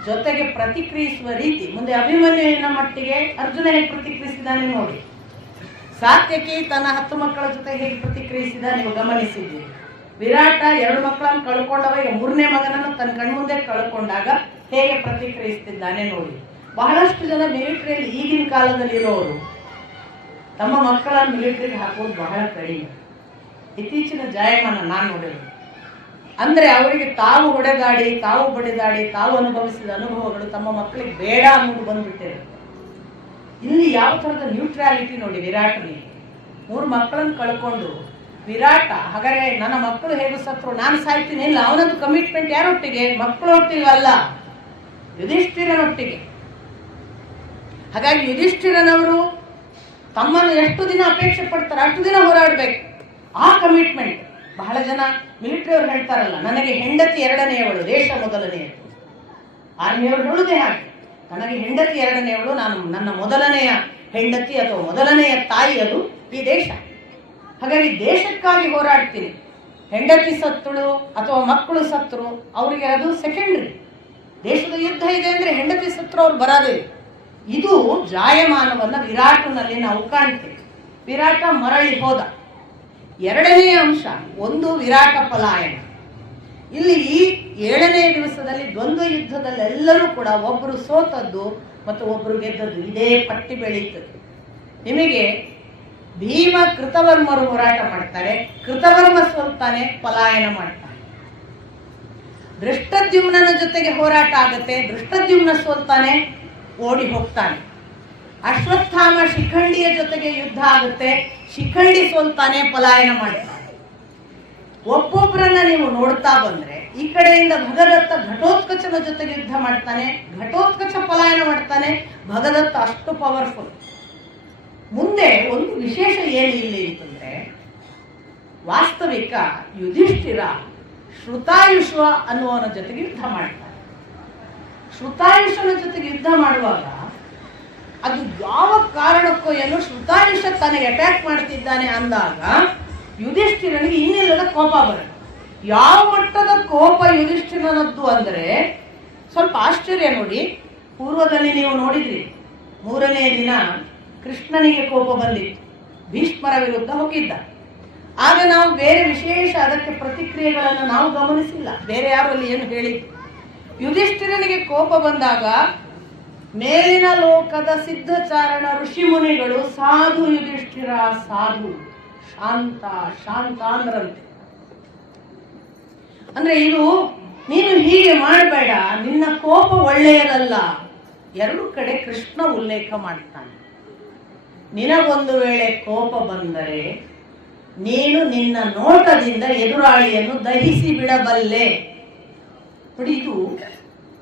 ಜೊತೆಗೆ ಪ್ರತಿಕ್ರಿಯಿಸುವ ರೀತಿ. ಮುಂದೆ ಅಭಿಮನ್ಯುವಿನ ಮಟ್ಟಿಗೆ ಅರ್ಜುನ ಹೇಗೆ ಪ್ರತಿಕ್ರಿಯಿಸಿದ್ದಾನೆ ನೋಡಿ. ಸಾತ್ಯಕಿ ತನ್ನ 10 ಮಕ್ಕಳ ಜೊತೆ ಹೇಗೆ ಪ್ರತಿಕ್ರಿಯಿಸಿದ ನೀವು ಗಮನಿಸಿದ್ದೀರಿ. ವಿರಾಟ 2 ಮಕ್ಕಳನ್ನು ಕಳ್ಕೊಂಡವ, ಈಗ 3ನೇ ಮಗನನ್ನು ತನ್ನ ಕಣ್ಮುಂದೆ ಕಳ್ಕೊಂಡಾಗ ಹೇಗೆ ಪ್ರತಿಕ್ರಿಯಿಸ್ತಿದ್ದಾನೆ ನೋಡಿ. ಬಹಳಷ್ಟು ಜನ ಮಿಲಿಟರಿಯಲ್ಲಿ ಈಗಿನ ಕಾಲದಲ್ಲಿ ಇರೋರು ತಮ್ಮ ಮಕ್ಕಳನ್ನು ಮಿಲಿಟರಿಗೆ ಹಾಕೋದು ಬಹಳ ಕಡಿಮೆ. ಇತ್ತೀಚಿನ ಜಾಯಮಾನ ನಾನು ನೋಡಿರೋದು. ಅಂದ್ರೆ ಅವರಿಗೆ ತಾವು ಹೊಡೆದಾಡಿ, ತಾವು ಬಡಿದಾಡಿ, ತಾವು ಅನುಭವಿಸಿದ ಅನುಭವಗಳು ತಮ್ಮ ಮಕ್ಕಳಿಗೆ ಬೇಡ ಅನ್ನೋದು ಬಂದ್ಬಿಟ್ಟಿರುತ್ತೆ. ಇಲ್ಲಿ ಯಾವ ತರದ ನ್ಯೂಟ್ರಾಲಿಟಿ ನೋಡಿ ವಿರಾಟನಿಗೆ. 3 ಮಕ್ಕಳನ್ನು ಕಳ್ಕೊಂಡು ವಿರಾಟ ಹಾಗಾದ್ರೆ ನನ್ನ ಮಕ್ಕಳು ಹೇಗೂ ಸತ್ರು ನಾನು ಸಾಯ್ತೀನಿ, ಇಲ್ಲ, ಅವನದ್ದು ಕಮಿಟ್ಮೆಂಟ್ ಯಾರೊಟ್ಟಿಗೆ? ಮಕ್ಕಳೊಟ್ಟಿಗೆ ಅಲ್ಲ, ಯುಧಿಷ್ಠಿರನೊಟ್ಟಿಗೆ. ಹಾಗಾಗಿ ಯುಧಿಷ್ಠಿರನವರು ತಮ್ಮನ್ನು ಎಷ್ಟು ದಿನ ಅಪೇಕ್ಷೆ ಪಡ್ತಾರೆ ಅಷ್ಟು ದಿನ ಹೋರಾಡ್ಬೇಕು. ಆ ಕಮಿಟ್ಮೆಂಟ್ ಬಹಳ ಜನ ಮಿಲಿಟರಿಯವರು ಹೇಳ್ತಾರಲ್ಲ, ನನಗೆ ಹೆಂಡತಿ 2ನೇಯವಳು, ದೇಶ ಮೊದಲನೆಯದು. ಆರ್ಮಿಯವರು ಹೇಳುವುದೇ ಹಾಗೆ, ನನಗೆ ಹೆಂಡತಿ 2ನೇಯವಳು, ನಾನು ನನ್ನ ಮೊದಲನೆಯ ಹೆಂಡತಿ ಅಥವಾ ಮೊದಲನೆಯ ತಾಯಿ ಅದು ಈ ದೇಶ. ಹಾಗಾಗಿ ದೇಶಕ್ಕಾಗಿ ಹೋರಾಡ್ತೀನಿ. ಹೆಂಡತಿ ಸತ್ತಳು ಅಥವಾ ಮಕ್ಕಳು ಸತ್ರು ಅವರಿಗೆ ಅದು ಸೆಕೆಂಡ್ರಿ. ದೇಶದ ಯುದ್ಧ ಇದೆ ಅಂದ್ರೆ ಹೆಂಡತಿ ಸತ್ರು ಅವ್ರು ಬರೋದೇ. ಇದು ಜಾಯಮಾನವನ್ನ ವಿರಾಟನಲ್ಲಿ ನಾವು ಕಾಣ್ತೇವೆ. ವಿರಾಟ ಮರಳಿ ಹೋದ. 2ನೇ ಅಂಶ, ಒಂದು ವಿರಾಟ ಪಲಾಯನ. ಇಲ್ಲಿ ಈ 7ನೇ ದಿವಸದಲ್ಲಿ ದ್ವಂದ್ವ ಯುದ್ಧದಲ್ಲಿ ಎಲ್ಲರೂ ಕೂಡ ಒಬ್ಬರು ಸೋತದ್ದು ಮತ್ತು ಒಬ್ಬರು ಗೆದ್ದದ್ದು ಇದೇ ಪಟ್ಟಿ ಬೆಳೀತದೆ. ನಿಮಗೆ ಭೀಮ ಕೃತವರ್ಮರು ಹೋರಾಟ ಮಾಡ್ತಾರೆ, ಕೃತವರ್ಮ ಸೋಲ್ತಾನೆ, ಪಲಾಯನ ಮಾಡ್ತಾನೆ. ದೃಷ್ಟದ್ಯುಮ್ನನ ಜೊತೆಗೆ ಹೋರಾಟ ಆಗುತ್ತೆ, ದೃಷ್ಟದ್ಯುಮ್ನ ಸೋಲ್ತಾನೆ, ಓಡಿ ಹೋಗ್ತಾನೆ. ಅಶ್ವತ್ಥಾಮ ಶಿಖಂಡಿಯ ಜೊತೆಗೆ ಯುದ್ಧ ಆಗುತ್ತೆ, ಶಿಖಂಡಿ ಸೋಲ್ತಾನೆ, ಪಲಾಯನ ಮಾಡ್ತಾನೆ. ಒಬ್ಬೊಬ್ಬರನ್ನ ನೀವು ನೋಡ್ತಾ ಬಂದ್ರೆ ಈ ಕಡೆಯಿಂದ ಭಗದತ್ತ ಘಟೋತ್ಕಚನ ಜೊತೆಗೆ ಯುದ್ಧ ಮಾಡ್ತಾನೆ, ಘಟೋತ್ಕಚ ಪಲಾಯನ ಮಾಡ್ತಾನೆ. ಭಗದತ್ತ ಅಷ್ಟು ಪವರ್ಫುಲ್. ಮುಂದೆ ಒಂದು ವಿಶೇಷ ಏನು ಇಲ್ಲಿ ಅಂತಂದ್ರೆ, ವಾಸ್ತವಿಕ ಯುಧಿಷ್ಠಿರ ಶ್ರುತಾಯುಷ್ವ ಅನ್ನುವನ ಜೊತೆಗೆ ಯುದ್ಧ ಮಾಡ್ತಾನೆ. ಶ್ರುತಾಯುಷನ ಜೊತೆಗೆ ಯುದ್ಧ ಮಾಡುವಾಗ ಅದು ಯಾವ ಕಾರಣಕ್ಕೋ ಏನು ಶ್ರುತಾಯುಷ ತನಗೆ ಅಟ್ಯಾಕ್ ಮಾಡ್ತಿದ್ದಾನೆ ಅಂದಾಗ ಯುಧಿಷ್ಠಿರನಿಗೆ ಇನ್ನಿಲ್ಲದ ಕೋಪ ಬರುತ್ತೆ. ಯಾವ ಮಟ್ಟದ ಕೋಪ ಯುಧಿಷ್ಠಿರನದ್ದು ಅಂದ್ರೆ ಸ್ವಲ್ಪ ಆಶ್ಚರ್ಯ ನೋಡಿ. ಪೂರ್ವದಲ್ಲಿ ನೀವು ನೋಡಿದ್ರಿ, 3ನೇ ದಿನ ಕೃಷ್ಣನಿಗೆ ಕೋಪ ಬಂದಿತ್ತು, ಭೀಷ್ಮರ ವಿರುದ್ಧ ಹೋಗಿದ್ದ. ಆಗ ನಾವು ಬೇರೆ ವಿಶೇಷ ಅದಕ್ಕೆ ಪ್ರತಿಕ್ರಿಯೆಗಳನ್ನು ನಾವು ಗಮನಿಸಿಲ್ಲ, ಬೇರೆ ಯಾರು ಅಲ್ಲಿ ಏನು ಹೇಳಿದ್ರು. ಯುಧಿಷ್ಠಿರನಿಗೆ ಕೋಪ ಬಂದಾಗ ಮೇಲಿನ ಲೋಕದ ಸಿದ್ಧಚಾರಣ ಋಷಿ ಮುನಿಗಳು ಸಾಧು ಯುಧಿಷ್ಠಿರ ಸಾಧು, ಶಾಂತ ಶಾಂತ ಅಂದ್ರಂತೆ. ಅಂದ್ರೆ ಇದು ನೀನು ಹೀಗೆ ಮಾಡಬೇಡ, ನಿನ್ನ ಕೋಪ ಒಳ್ಳೆಯದಲ್ಲ. ಎರಡು ಕಡೆ ಕೃಷ್ಣ ಉಲ್ಲೇಖ ಮಾಡ್ತಾನೆ. ನಿನಗೊಂದು ವೇಳೆ ಕೋಪ ಬಂದರೆ ನೀನು ನಿನ್ನ ನೋಟದಿಂದ ಎದುರಾಳಿಯನ್ನು ದಹಿಸಿ ಬಿಡಬಲ್ಲೆ. ನೋಡಿ, ಇದು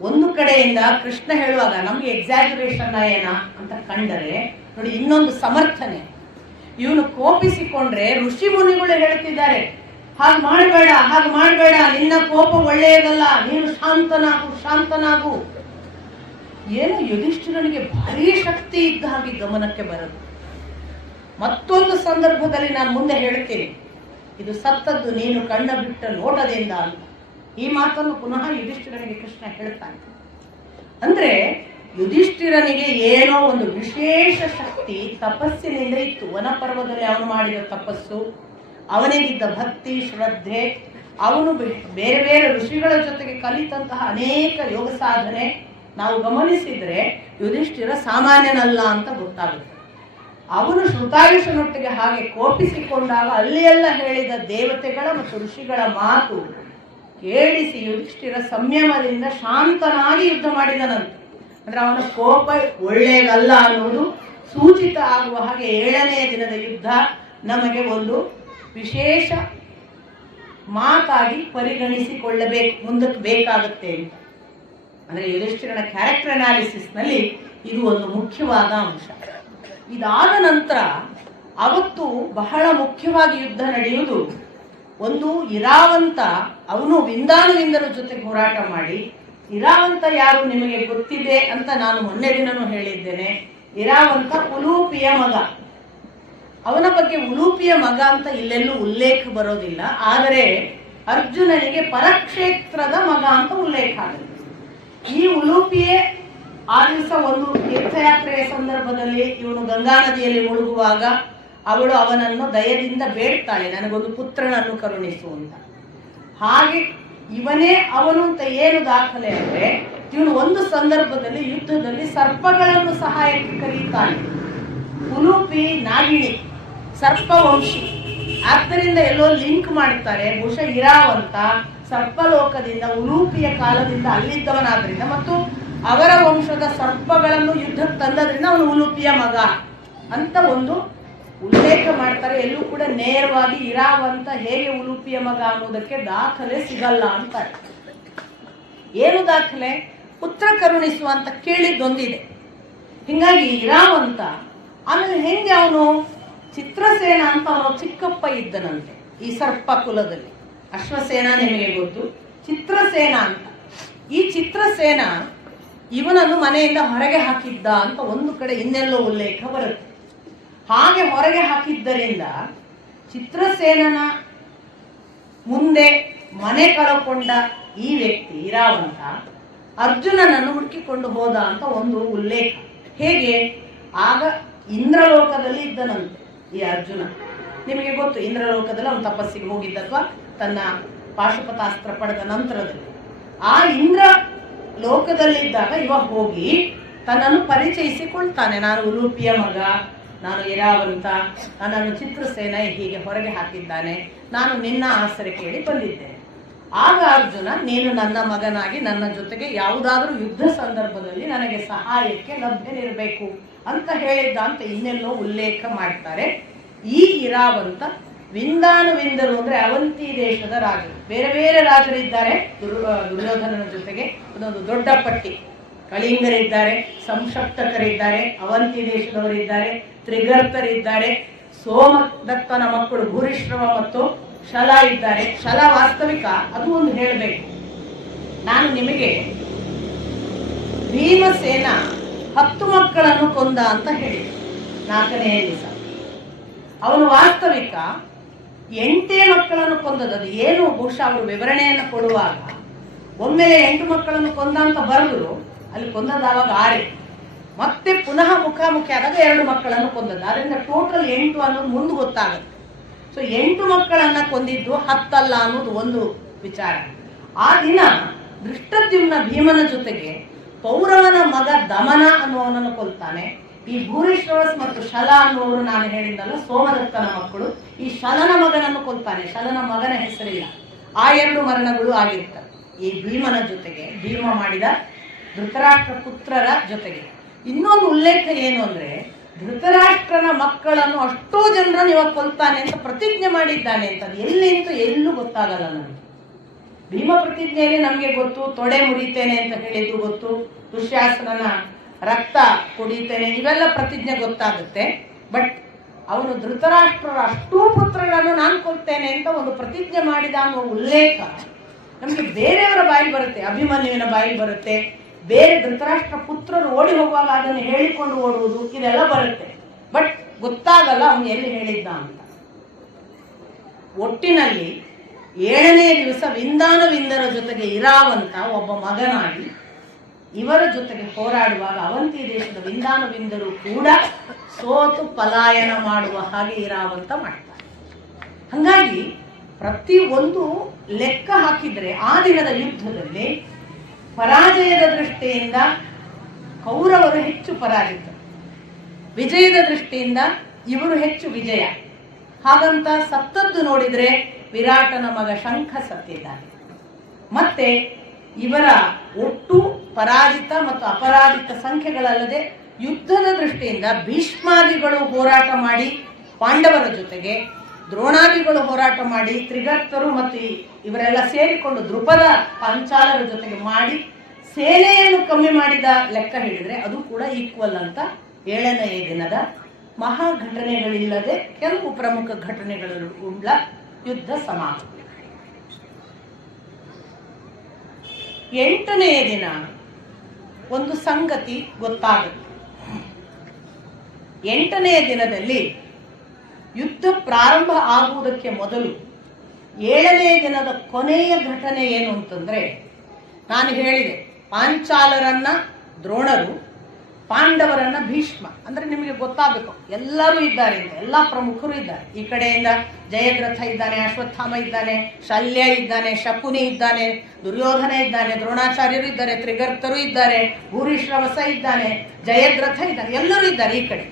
ಒಂದು ಕಡೆಯಿಂದ ಕೃಷ್ಣ ಹೇಳುವಾಗ ನಮ್ಗೆ ಎಕ್ಸಾಜುರೇಷನ್ ಏನ ಅಂತ ಕಂಡರೆ, ನೋಡಿ ಇನ್ನೊಂದು ಸಮರ್ಥನೆ. ಇವನು ಕೋಪಿಸಿಕೊಂಡ್ರೆ ಋಷಿ ಮುನಿಗಳು ಹೇಳ್ತಿದ್ದಾರೆ, ಹಾಗೆ ಮಾಡಬೇಡ, ಹಾಗೆ ಮಾಡಬೇಡ, ನಿನ್ನ ಕೋಪ ಒಳ್ಳೆಯದಲ್ಲ, ನೀನು ಶಾಂತನಾಗು ಶಾಂತನಾಗು. ಏನು ಯುಧಿಷ್ಠಿರನಿಗೆ ಭಾರೀ ಶಕ್ತಿ ಇದ್ದ ಹಾಗೆ ಗಮನಕ್ಕೆ ಬರದು. ಮತ್ತೊಂದು ಸಂದರ್ಭದಲ್ಲಿ ನಾನು ಮುಂದೆ ಹೇಳ್ತೀನಿ, ಇದು ಸತ್ತದ್ದು ನೀನು ಕಣ್ಣ ಬಿಟ್ಟ ನೋಟದಿಂದ ಅಂತ. ಈ ಮಾತನ್ನು ಪುನಃ ಯುಧಿಷ್ಠಿರನಿಗೆ ಕೃಷ್ಣ ಹೇಳ್ತಾನೆ. ಅಂದ್ರೆ ಯುಧಿಷ್ಠಿರನಿಗೆ ಏನೋ ಒಂದು ವಿಶೇಷ ಶಕ್ತಿ ತಪಸ್ಸಿನಿಂದ ಇತ್ತು. ವನಪರ್ವದಲ್ಲಿ ಅವನು ಮಾಡಿದ ತಪಸ್ಸು, ಅವನಿಗಿದ್ದ ಭಕ್ತಿ ಶ್ರದ್ಧೆ, ಅವನು ಬೇರೆ ಬೇರೆ ಋಷಿಗಳ ಜೊತೆಗೆ ಕಲಿತಂತಹ ಅನೇಕ ಯೋಗ ಸಾಧನೆ ನಾವು ಗಮನಿಸಿದ್ರೆ ಯುಧಿಷ್ಠಿರ ಸಾಮಾನ್ಯನಲ್ಲ ಅಂತ ಗೊತ್ತಾಗುತ್ತೆ. ಅವನು ಶ್ರುತಾಯುಷನೊಟ್ಟಿಗೆ ಹಾಗೆ ಕೋಪಿಸಿಕೊಂಡಾಗ ಅಲ್ಲಿ ಎಲ್ಲ ಹೇಳಿದ ದೇವತೆಗಳ ಮತ್ತು ಋಷಿಗಳ ಮಾತು ಕೇಳಿಸಿ ಯುಧಿಷ್ಠಿರ ಸಂಯಮದಿಂದ ಶಾಂತನಾಗಿ ಯುದ್ಧ ಮಾಡಿದನಂತೆ. ಅಂದ್ರೆ ಅವನ ಕೋಪ ಒಳ್ಳೆಯದಲ್ಲ ಅನ್ನುವುದು ಸೂಚಿತ ಆಗುವ ಹಾಗೆ 7ನೇ ದಿನದ ಯುದ್ಧ ನಮಗೆ ಒಂದು ವಿಶೇಷ ಮಾತಾಗಿ ಪರಿಗಣಿಸಿಕೊಳ್ಳಬೇಕು, ಮುಂದಕ್ಕೆ ಬೇಕಾಗುತ್ತೆ ಅಂತ. ಅಂದ್ರೆ ಯುಧಿಷ್ಠಿರನ ಕ್ಯಾರೆಕ್ಟರ್ ಅನಾಲಿಸಿಸ್ ನಲ್ಲಿ ಇದು ಒಂದು ಮುಖ್ಯವಾದ ಅಂಶ. ಇದಾದ ನಂತರ ಅವತ್ತು ಬಹಳ ಮುಖ್ಯವಾಗಿ ಯುದ್ಧ ನಡೆಯುವುದು. ಒಂದು ಇರಾವಂತ, ಅವನು ವಿಂದಾನುವಿಂದರ ಜೊತೆಗೆ ಹೋರಾಟ ಮಾಡಿ, ಇರಾವಂತ ಯಾರು ನಿಮಗೆ ಗೊತ್ತಿದೆ ಅಂತ ನಾನು ಮೊನ್ನೆ ದಿನನೂ ಹೇಳಿದ್ದೇನೆ. ಇರಾವಂತ ಉಲೂಪಿಯ ಮಗ. ಅವನ ಬಗ್ಗೆ ಉಲೂಪಿಯ ಮಗ ಅಂತ ಇಲ್ಲೆಲ್ಲೂ ಉಲ್ಲೇಖ ಬರೋದಿಲ್ಲ, ಆದರೆ ಅರ್ಜುನನಿಗೆ ಪರಕ್ಷೇತ್ರದ ಮಗ ಅಂತ ಉಲ್ಲೇಖ ಆಗುತ್ತೆ. ಈ ಉಲೂಪಿಯೇ ಆ ದಿವಸ ಒಂದು ತೀರ್ಥಯಾತ್ರೆಯ ಸಂದರ್ಭದಲ್ಲಿ ಇವನು ಗಂಗಾ ನದಿಯಲ್ಲಿ ಮುಳುಗುವಾಗ ಅವಳು ಅವನನ್ನು ದಯದಿಂದ ಬೇಡ್ತಾಳೆ, ನನಗೊಂದು ಪುತ್ರನನ್ನು ಕರುಣಿಸು ಅಂತ. ಹಾಗೆ ಇವನೇ ಅವನು ಅಂತ ಏನು ದಾಖಲೆ ಅಂದ್ರೆ, ಇವನು ಒಂದು ಸಂದರ್ಭದಲ್ಲಿ ಯುದ್ಧದಲ್ಲಿ ಸರ್ಪಗಳನ್ನು ಸಹಾಯಕ್ಕೆ ಕರೀತಾನೆ. ಉಲೂಪಿ ನಾಗಿಣಿ, ಸರ್ಪವಂಶಿ. ಆದ್ದರಿಂದ ಎಲ್ಲೋ ಲಿಂಕ್ ಮಾಡ್ತಾರೆ, ಬಹುಶಃ ಇರಾವಂತ ಸರ್ಪಲೋಕದಿಂದ ಉಲೂಪಿಯ ಕಾಲದಿಂದ ಅಲ್ಲಿದ್ದವನಾದ್ರಿಂದ ಮತ್ತು ಅವರ ವಂಶದ ಸರ್ಪಗಳನ್ನು ಯುದ್ಧಕ್ಕೆ ತಂದದ್ರಿಂದ ಅವನು ಉಲೂಪಿಯ ಮಗ ಅಂತ ಒಂದು ಉಲ್ಲೇಖ ಮಾಡ್ತಾರೆ. ಎಲ್ಲೂ ಕೂಡ ನೇರವಾಗಿ ಇರಾವಂತ ಹೇಗೆ ಉಲೂಪಿಯ ಮಗ ಅನ್ನೋದಕ್ಕೆ ದಾಖಲೆ ಸಿಗಲ್ಲ ಅಂತಾರೆ. ಏನು ದಾಖಲೆ? ಪುತ್ರ ಕರುಣಿಸುವ ಅಂತ ಕೇಳಿದ್ದೊಂದಿದೆ. ಹಿಂಗಾಗಿ ಇರಾವಂತ. ಆಮೇಲೆ ಹೆಂಗೆ ಅವನು ಚಿತ್ರಸೇನ ಅಂತ ಅವನು ಚಿಕ್ಕಪ್ಪ ಇದ್ದನಂತೆ ಈ ಸರ್ಪ ಕುಲದಲ್ಲಿ. ಅಶ್ವಸೇನ ನಿಮಗೆ ಗೊತ್ತು, ಚಿತ್ರಸೇನ ಅಂತ. ಈ ಚಿತ್ರಸೇನ ಇವನನ್ನು ಮನೆಯಿಂದ ಹೊರಗೆ ಹಾಕಿದ್ದ ಅಂತ ಒಂದು ಕಡೆ ಇನ್ನೆಲ್ಲೋ ಉಲ್ಲೇಖ ಬರುತ್ತೆ. ಹಾಗೆ ಹೊರಗೆ ಹಾಕಿದ್ದರಿಂದ ಚಿತ್ರಸೇನನ ಮುಂದೆ ಮನೆ ಕಳಕೊಂಡ ಈ ವ್ಯಕ್ತಿ ಇರಾವಂತ ಅರ್ಜುನನನ್ನು ಹುಡುಕಿಕೊಂಡು ಹೋದ ಅಂತ ಒಂದು ಉಲ್ಲೇಖ. ಹೇಗೆ? ಆಗ ಇಂದ್ರಲೋಕದಲ್ಲಿ ಇದ್ದನಂತೆ ಈ ಅರ್ಜುನ. ನಿಮಗೆ ಗೊತ್ತು, ಇಂದ್ರಲೋಕದಲ್ಲಿ ಅವನು ತಪಸ್ಸಿಗೆ ಹೋಗಿದ್ದ, ಅಥವಾ ತನ್ನ ಪಾಶುಪತಾಸ್ತ್ರ ಪಡೆದ ನಂತರದಲ್ಲಿ. ಆ ಇಂದ್ರ ಲೋಕದಲ್ಲಿದ್ದಾಗ ಇವ ಹೋಗಿ ತನ್ನನ್ನು ಪರಿಚಯಿಸಿಕೊಳ್ತಾನೆ, ನಾನು ಉಲೂಪಿಯ ಮಗ, ನಾನು ಇರಾವಂತ, ನನ್ನನ್ನು ಚಿತ್ರಸೇನ ಹೀಗೆ ಹೊರಗೆ ಹಾಕಿದ್ದಾನೆ, ನಾನು ನಿನ್ನ ಆಸರೆ ಕೇಳಿ ಬಂದಿದ್ದೇನೆ. ಆಗ ಅರ್ಜುನ, ನೀನು ನನ್ನ ಮಗನಾಗಿ ನನ್ನ ಜೊತೆಗೆ ಯಾವುದಾದ್ರೂ ಯುದ್ಧ ಸಂದರ್ಭದಲ್ಲಿ ನನಗೆ ಸಹಾಯಕ್ಕೆ ಲಭ್ಯನಿರಬೇಕು ಅಂತ ಹೇಳಿದ್ದ ಅಂತ ಇನ್ನೆಲ್ಲೋ ಉಲ್ಲೇಖ ಮಾಡ್ತಾರೆ. ಈ ಇರಾವಂತ ವಿಂದಾನುವಿಂದರು ಅಂದ್ರೆ ಅವಂತಿ ದೇಶದ ರಾಜರು. ಬೇರೆ ಬೇರೆ ರಾಜರಿದ್ದಾರೆ ದುರ್ಯೋಧನನ ಜೊತೆಗೆ. ಅದೊಂದು ದೊಡ್ಡ ಪಟ್ಟಿ. ಕಳಿಂಗರಿದ್ದಾರೆ, ಸಂಶಪ್ತಕರಿದ್ದಾರೆ, ಅವಂತಿ ದೇಶದವರಿದ್ದಾರೆ, ತ್ರಿಗರ್ತರಿದ್ದಾರೆ, ಸೋಮದತ್ತನ ಮಕ್ಕಳು ಭೂರಿಶ್ರವ ಮತ್ತು ಶಲ ಇದ್ದಾರೆ. ಶಲ ವಾಸ್ತವಿಕ, ಅದು ಒಂದು ಹೇಳಬೇಕು. ನಾನು ನಿಮಗೆ ಭೀಮಸೇನ 10 ಮಕ್ಕಳನ್ನು ಕೊಂದ ಅಂತ ಹೇಳಿ 4ನೇ ದಿವಸ. ಅವನು ವಾಸ್ತವಿಕ 8 ಮಕ್ಕಳನ್ನು ಕೊಂದದ್ದು. ಅದು ಏನು ಬಹುಶಃ ಅವರು ವಿವರಣೆಯನ್ನು ಕೊಡುವಾಗ ಒಮ್ಮೆಲೆ 8 ಮಕ್ಕಳನ್ನು ಕೊಂದ ಅಂತ ಬರೆದ್ರು, ಅಲ್ಲಿ ಕೊಂದದಾವಾಗ 6, ಮತ್ತೆ ಪುನಃ ಮುಖಾಮುಖಿ ಆದಾಗ 2 ಮಕ್ಕಳನ್ನು ಕೊಂದದ್ದು. ಅದರಿಂದ ಟೋಟಲ್ 8 ಅನ್ನೋದು ಮುಂದೆ ಗೊತ್ತಾಗುತ್ತೆ. ಸೊ ಸೊ 8 ಮಕ್ಕಳನ್ನ ಕೊಂದಿದ್ದು 10 ಅಲ್ಲ ಅನ್ನೋದು ಒಂದು ವಿಚಾರ. ಆ ದಿನ ದೃಷ್ಟದ್ಯುಮ್ನ ಭೀಮನ ಜೊತೆಗೆ ಪೌರವನ ಮಗ ದಮನ ಅನ್ನುವನನ್ನು ಕೊಲ್ತಾನೆ. ಈ ಭೂರಿಶ್ರವಸ್ ಮತ್ತು ಶಲ ಅನ್ನುವರು ನಾನು ಹೇಳಿದ್ದಲ್ಲ ಸೋಮದತ್ತನ ಮಕ್ಕಳು. ಈ ಶಲನ ಮಗನನ್ನು ಕೊಲ್ತಾನೆ. ಶಲನ ಮಗನ ಹೆಸರಿಲ್ಲ. ಆ 2 ಮರಣಗಳು ಆಗಿರ್ತವೆ ಈ ಭೀಮನ ಜೊತೆಗೆ, ಭೀಮ ಮಾಡಿದ ಧೃತರಾಷ್ಟ್ರ ಪುತ್ರರ ಜೊತೆಗೆ. ಇನ್ನೊಂದು ಉಲ್ಲೇಖ ಏನು ಅಂದ್ರೆ, ಧೃತರಾಷ್ಟ್ರನ ಮಕ್ಕಳನ್ನು ಅಷ್ಟೋ ಜನರನ್ನು ಇವಾಗ ಕೊಲ್ತಾನೆ ಅಂತ ಪ್ರತಿಜ್ಞೆ ಮಾಡಿದ್ದಾನೆ ಅಂತ. ಎಲ್ಲಿ ಅಂತ ಎಲ್ಲೂ ಗೊತ್ತಾಗಲ್ಲ ನನಗೆ. ಭೀಮ ಪ್ರತಿಜ್ಞೆಯಲ್ಲಿ ನಮಗೆ ಗೊತ್ತು, ತೊಡೆ ಮುರಿತೇನೆ ಅಂತ ಹೇಳಿದ್ದು ಗೊತ್ತು, ದುಶ್ಯಾಸನನ ರಕ್ತ ಕುಡಿತೇನೆ, ಇವೆಲ್ಲ ಪ್ರತಿಜ್ಞೆ ಗೊತ್ತಾಗುತ್ತೆ. ಬಟ್ ಅವನು ಧೃತರಾಷ್ಟ್ರರ ಅಷ್ಟೂ ಪುತ್ರಗಳನ್ನು ನಾನು ಕೊಲ್ತೇನೆ ಅಂತ ಒಂದು ಪ್ರತಿಜ್ಞೆ ಮಾಡಿದ ಅನ್ನೋ ಉಲ್ಲೇಖ ನಮಗೆ ಬೇರೆಯವರ ಬಾಯಿ ಬರುತ್ತೆ, ಅಭಿಮನ್ಯುವಿನ ಬಾಯಿ ಬರುತ್ತೆ, ಬೇರೆ ಧೃತರಾಷ್ಟ್ರ ಪುತ್ರರು ಓಡಿ ಹೋಗುವಾಗ ಅದನ್ನು ಹೇಳಿಕೊಂಡು ಓಡುವುದು, ಇದೆಲ್ಲ ಬರುತ್ತೆ. ಬಟ್ ಗೊತ್ತಾಗಲ್ಲ ಅವನು ಎಲ್ಲಿ ಹೇಳಿದ್ದ ಅಂತ. ಒಟ್ಟಿನಲ್ಲಿ 7ನೇ ದಿವಸ ವಿಂದಾನವಿಂದರ ಜೊತೆಗೆ ಇರಾವಂತ ಒಬ್ಬ ಮಗನಾಗಿ ಇವರ ಜೊತೆಗೆ ಹೋರಾಡುವಾಗ ಅವಂತಿ ದೇಶದ ವಿಂದಾನವಿಂದರು ಕೂಡ ಸೋತು ಪಲಾಯನ ಮಾಡುವ ಹಾಗೆ ಇರಾವಂತ ಮಾಡ್ತಾರೆ. ಹಾಗಾಗಿ ಪ್ರತಿಯೊಂದು ಲೆಕ್ಕ ಹಾಕಿದ್ರೆ ಆ ದಿನದ ಯುದ್ಧದಲ್ಲಿ ಪರಾಜಯದ ದೃಷ್ಟಿಯಿಂದ ಕೌರವರು ಹೆಚ್ಚು ಪರಾಜಿತರು, ವಿಜಯದ ದೃಷ್ಟಿಯಿಂದ ಇವರು ಹೆಚ್ಚು ವಿಜಯ. ಹಾಗಂತ ಸತ್ತದ್ದು ನೋಡಿದ್ರೆ ವಿರಾಟನ ಮಗ ಶಂಖ ಸತ್ತಿದ್ದಾನೆ. ಮತ್ತೆ ಇವರ ಒಟ್ಟು ಪರಾಜಿತ ಮತ್ತು ಅಪರಾಜಿತ ಸಂಖ್ಯೆಗಳಲ್ಲದೆ ಯುದ್ಧದ ದೃಷ್ಟಿಯಿಂದ ಭೀಷ್ಮಾದಿಗಳು ಹೋರಾಟ ಮಾಡಿ ಪಾಂಡವರ ಜೊತೆಗೆ, ದ್ರೋಣಾದಿಗಳು ಹೋರಾಟ ಮಾಡಿ ತ್ರಿಗರ್ತರು ಮತ್ತು ಇವರೆಲ್ಲ ಸೇರಿಕೊಂಡು ದೃಪದ ಪಾಂಚಾಲರ ಜೊತೆಗೆ ಮಾಡಿ ಸೇನೆಯನ್ನು ಕಮ್ಮಿ ಮಾಡಿದ ಲೆಕ್ಕ ಹಿಡಿದ್ರೆ ಅದು ಕೂಡ ಈಕ್ವಲ್ ಅಂತ 7ನೇ ದಿನದ ಮಹಾ ಘಟನೆಗಳಿಲ್ಲದೆ ಕೆಲವು ಪ್ರಮುಖ ಘಟನೆಗಳು ಉಳ್ಳ ಯುದ್ಧ ಸಮಾಪ್ತಿ. 8ನೇ ದಿನ ಒಂದು ಸಂಗತಿ ಗೊತ್ತಾಗುತ್ತೆ. 8ನೇ ದಿನದಲ್ಲಿ ಯುದ್ಧ ಪ್ರಾರಂಭ ಆಗುವುದಕ್ಕೆ ಮೊದಲು 7ನೇ ದಿನದ ಕೊನೆಯ ಘಟನೆ ಏನು ಅಂತಂದ್ರೆ, ನಾನು ಹೇಳಿದೆ ಪಾಂಚಾಲರನ್ನ ದ್ರೋಣರು, ಪಾಂಡವರನ್ನ ಭೀಷ್ಮ. ಅಂದ್ರೆ ನಿಮಗೆ ಗೊತ್ತಾಗಬೇಕು, ಎಲ್ಲರೂ ಇದ್ದಾರೆ, ಎಲ್ಲ ಪ್ರಮುಖರು ಇದ್ದಾರೆ. ಈ ಕಡೆಯಿಂದ ಜಯದ್ರಥ ಇದ್ದಾನೆ, ಅಶ್ವತ್ಥಾಮ ಇದ್ದಾನೆ, ಶಲ್ಯ ಇದ್ದಾನೆ, ಶಕುನಿ ಇದ್ದಾನೆ, ದುರ್ಯೋಧನ ಇದ್ದಾನೆ, ದ್ರೋಣಾಚಾರ್ಯರು ಇದ್ದಾರೆ, ತ್ರಿಗರ್ತರು ಇದ್ದಾರೆ, ಭೂರಿಶ್ರವಸ ಇದ್ದಾನೆ, ಜಯದ್ರಥ ಇದ್ದಾನೆ, ಎಲ್ಲರೂ ಇದ್ದಾರೆ. ಈ ಕಡೆ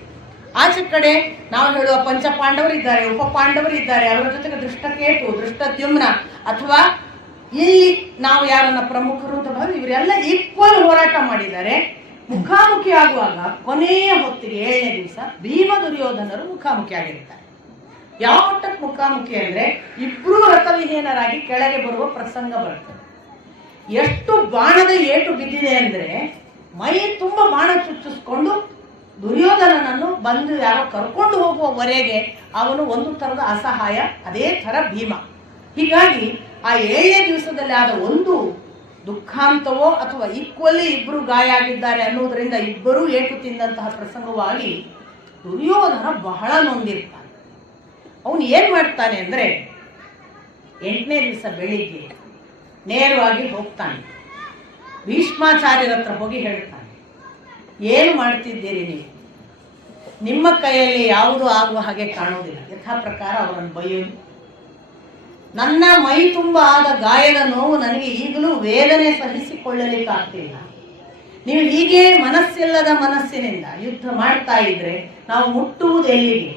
ಆಚೆ ಕಡೆ ನಾವು ಹೇಳುವ ಪಂಚಪಾಂಡವರು ಇದ್ದಾರೆ, ಉಪ ಪಾಂಡವರು ಇದ್ದಾರೆ, ಅವರ ಜೊತೆಗೆ ದೃಷ್ಟಕೇತು, ದೃಷ್ಟದ್ಯುಮ್ನ ಅಥವಾ ಇಲ್ಲಿ ನಾವು ಯಾರನ್ನ ಪ್ರಮುಖರು ಅಂತ ಭಾವಿ ಇವರೆಲ್ಲ ಈಕ್ವಲ್ ಹೋರಾಟ ಮಾಡಿದ್ದಾರೆ. ಮುಖಾಮುಖಿ ಆಗುವಾಗ ಕೊನೆಯ ಹೊತ್ತಿಗೆ 7ನೇ ದಿವಸ ಭೀಮ ದುರ್ಯೋಧನರು ಮುಖಾಮುಖಿ ಆಗಿರ್ತಾರೆ. ಯಾವ ಮಟ್ಟಕ್ಕೆ ಮುಖಾಮುಖಿ ಅಂದ್ರೆ ಇಬ್ರು ರಥವಿಹೀನರಾಗಿ ಕೆಳಗೆ ಬರುವ ಪ್ರಸಂಗ ಬರ್ತದೆ. ಎಷ್ಟು ಬಾಣದ ಏಟು ಬಿದ್ದಿದೆ ಅಂದ್ರೆ ಮೈ ತುಂಬ ಬಾಣ ಚುಚ್ಚಿಸ್ಕೊಂಡು ದುರ್ಯೋಧನನನ್ನು ಬಂದು ಯಾರೋ ಕರ್ಕೊಂಡು ಹೋಗುವವರೆಗೆ ಅವನು ಒಂದು ತರದ ಅಸಹಾಯ. ಅದೇ ತರ ಭೀಮ. ಹೀಗಾಗಿ ಆ 7ನೇ ದಿವಸದಲ್ಲಿ ಆದ ಒಂದು ದುಃಖಾಂತವೋ ಅಥವಾ ಈಕ್ವಲಿ ಇಬ್ಬರು ಗಾಯ ಆಗಿದ್ದಾರೆ ಅನ್ನೋದರಿಂದ ಇಬ್ಬರೂ ಏಟು ತಿಂದಂತಹ ಪ್ರಸಂಗವಾಗಿ ದುರ್ಯೋಧನ ಬಹಳ ನೊಂದಿರ್ತಾನೆ. ಅವನು ಏನ್ ಮಾಡ್ತಾನೆ ಅಂದ್ರೆ 8ನೇ ದಿವಸ ಬೆಳಿಗ್ಗೆ ನೇರವಾಗಿ ಹೋಗ್ತಾನೆ, ಭೀಷ್ಮಾಚಾರ್ಯರ ಹತ್ರ ಹೋಗಿ ಹೇಳ್ತಾನೆ, ಏನು ಮಾಡ್ತಿದ್ದೀರಿ ನೀವು? ನಿಮ್ಮ ಕೈಯಲ್ಲಿ ಯಾವುದು ಆಗುವ ಹಾಗೆ ಕಾಣೋದಿಲ್ಲ. ಯಥಾ ಪ್ರಕಾರ ಅವರನ್ನು ಬೈಯೋದು. ನನ್ನ ಮೈ ತುಂಬ ಆದ ಗಾಯದ ನೋವು ನನಗೆ ಈಗಲೂ ವೇದನೆ ಸಹಿಸಿಕೊಳ್ಳಲಿಕ್ಕಾಗ್ತಿಲ್ಲ. ನೀವು ಹೀಗೆ ಮನಸ್ಸಿಲ್ಲದ ಮನಸ್ಸಿನಿಂದ ಯುದ್ಧ ಮಾಡ್ತಾ ಇದ್ರೆ ನಾವು ಮುಟ್ಟುವುದು ಎಲ್ಲಿಗೆ?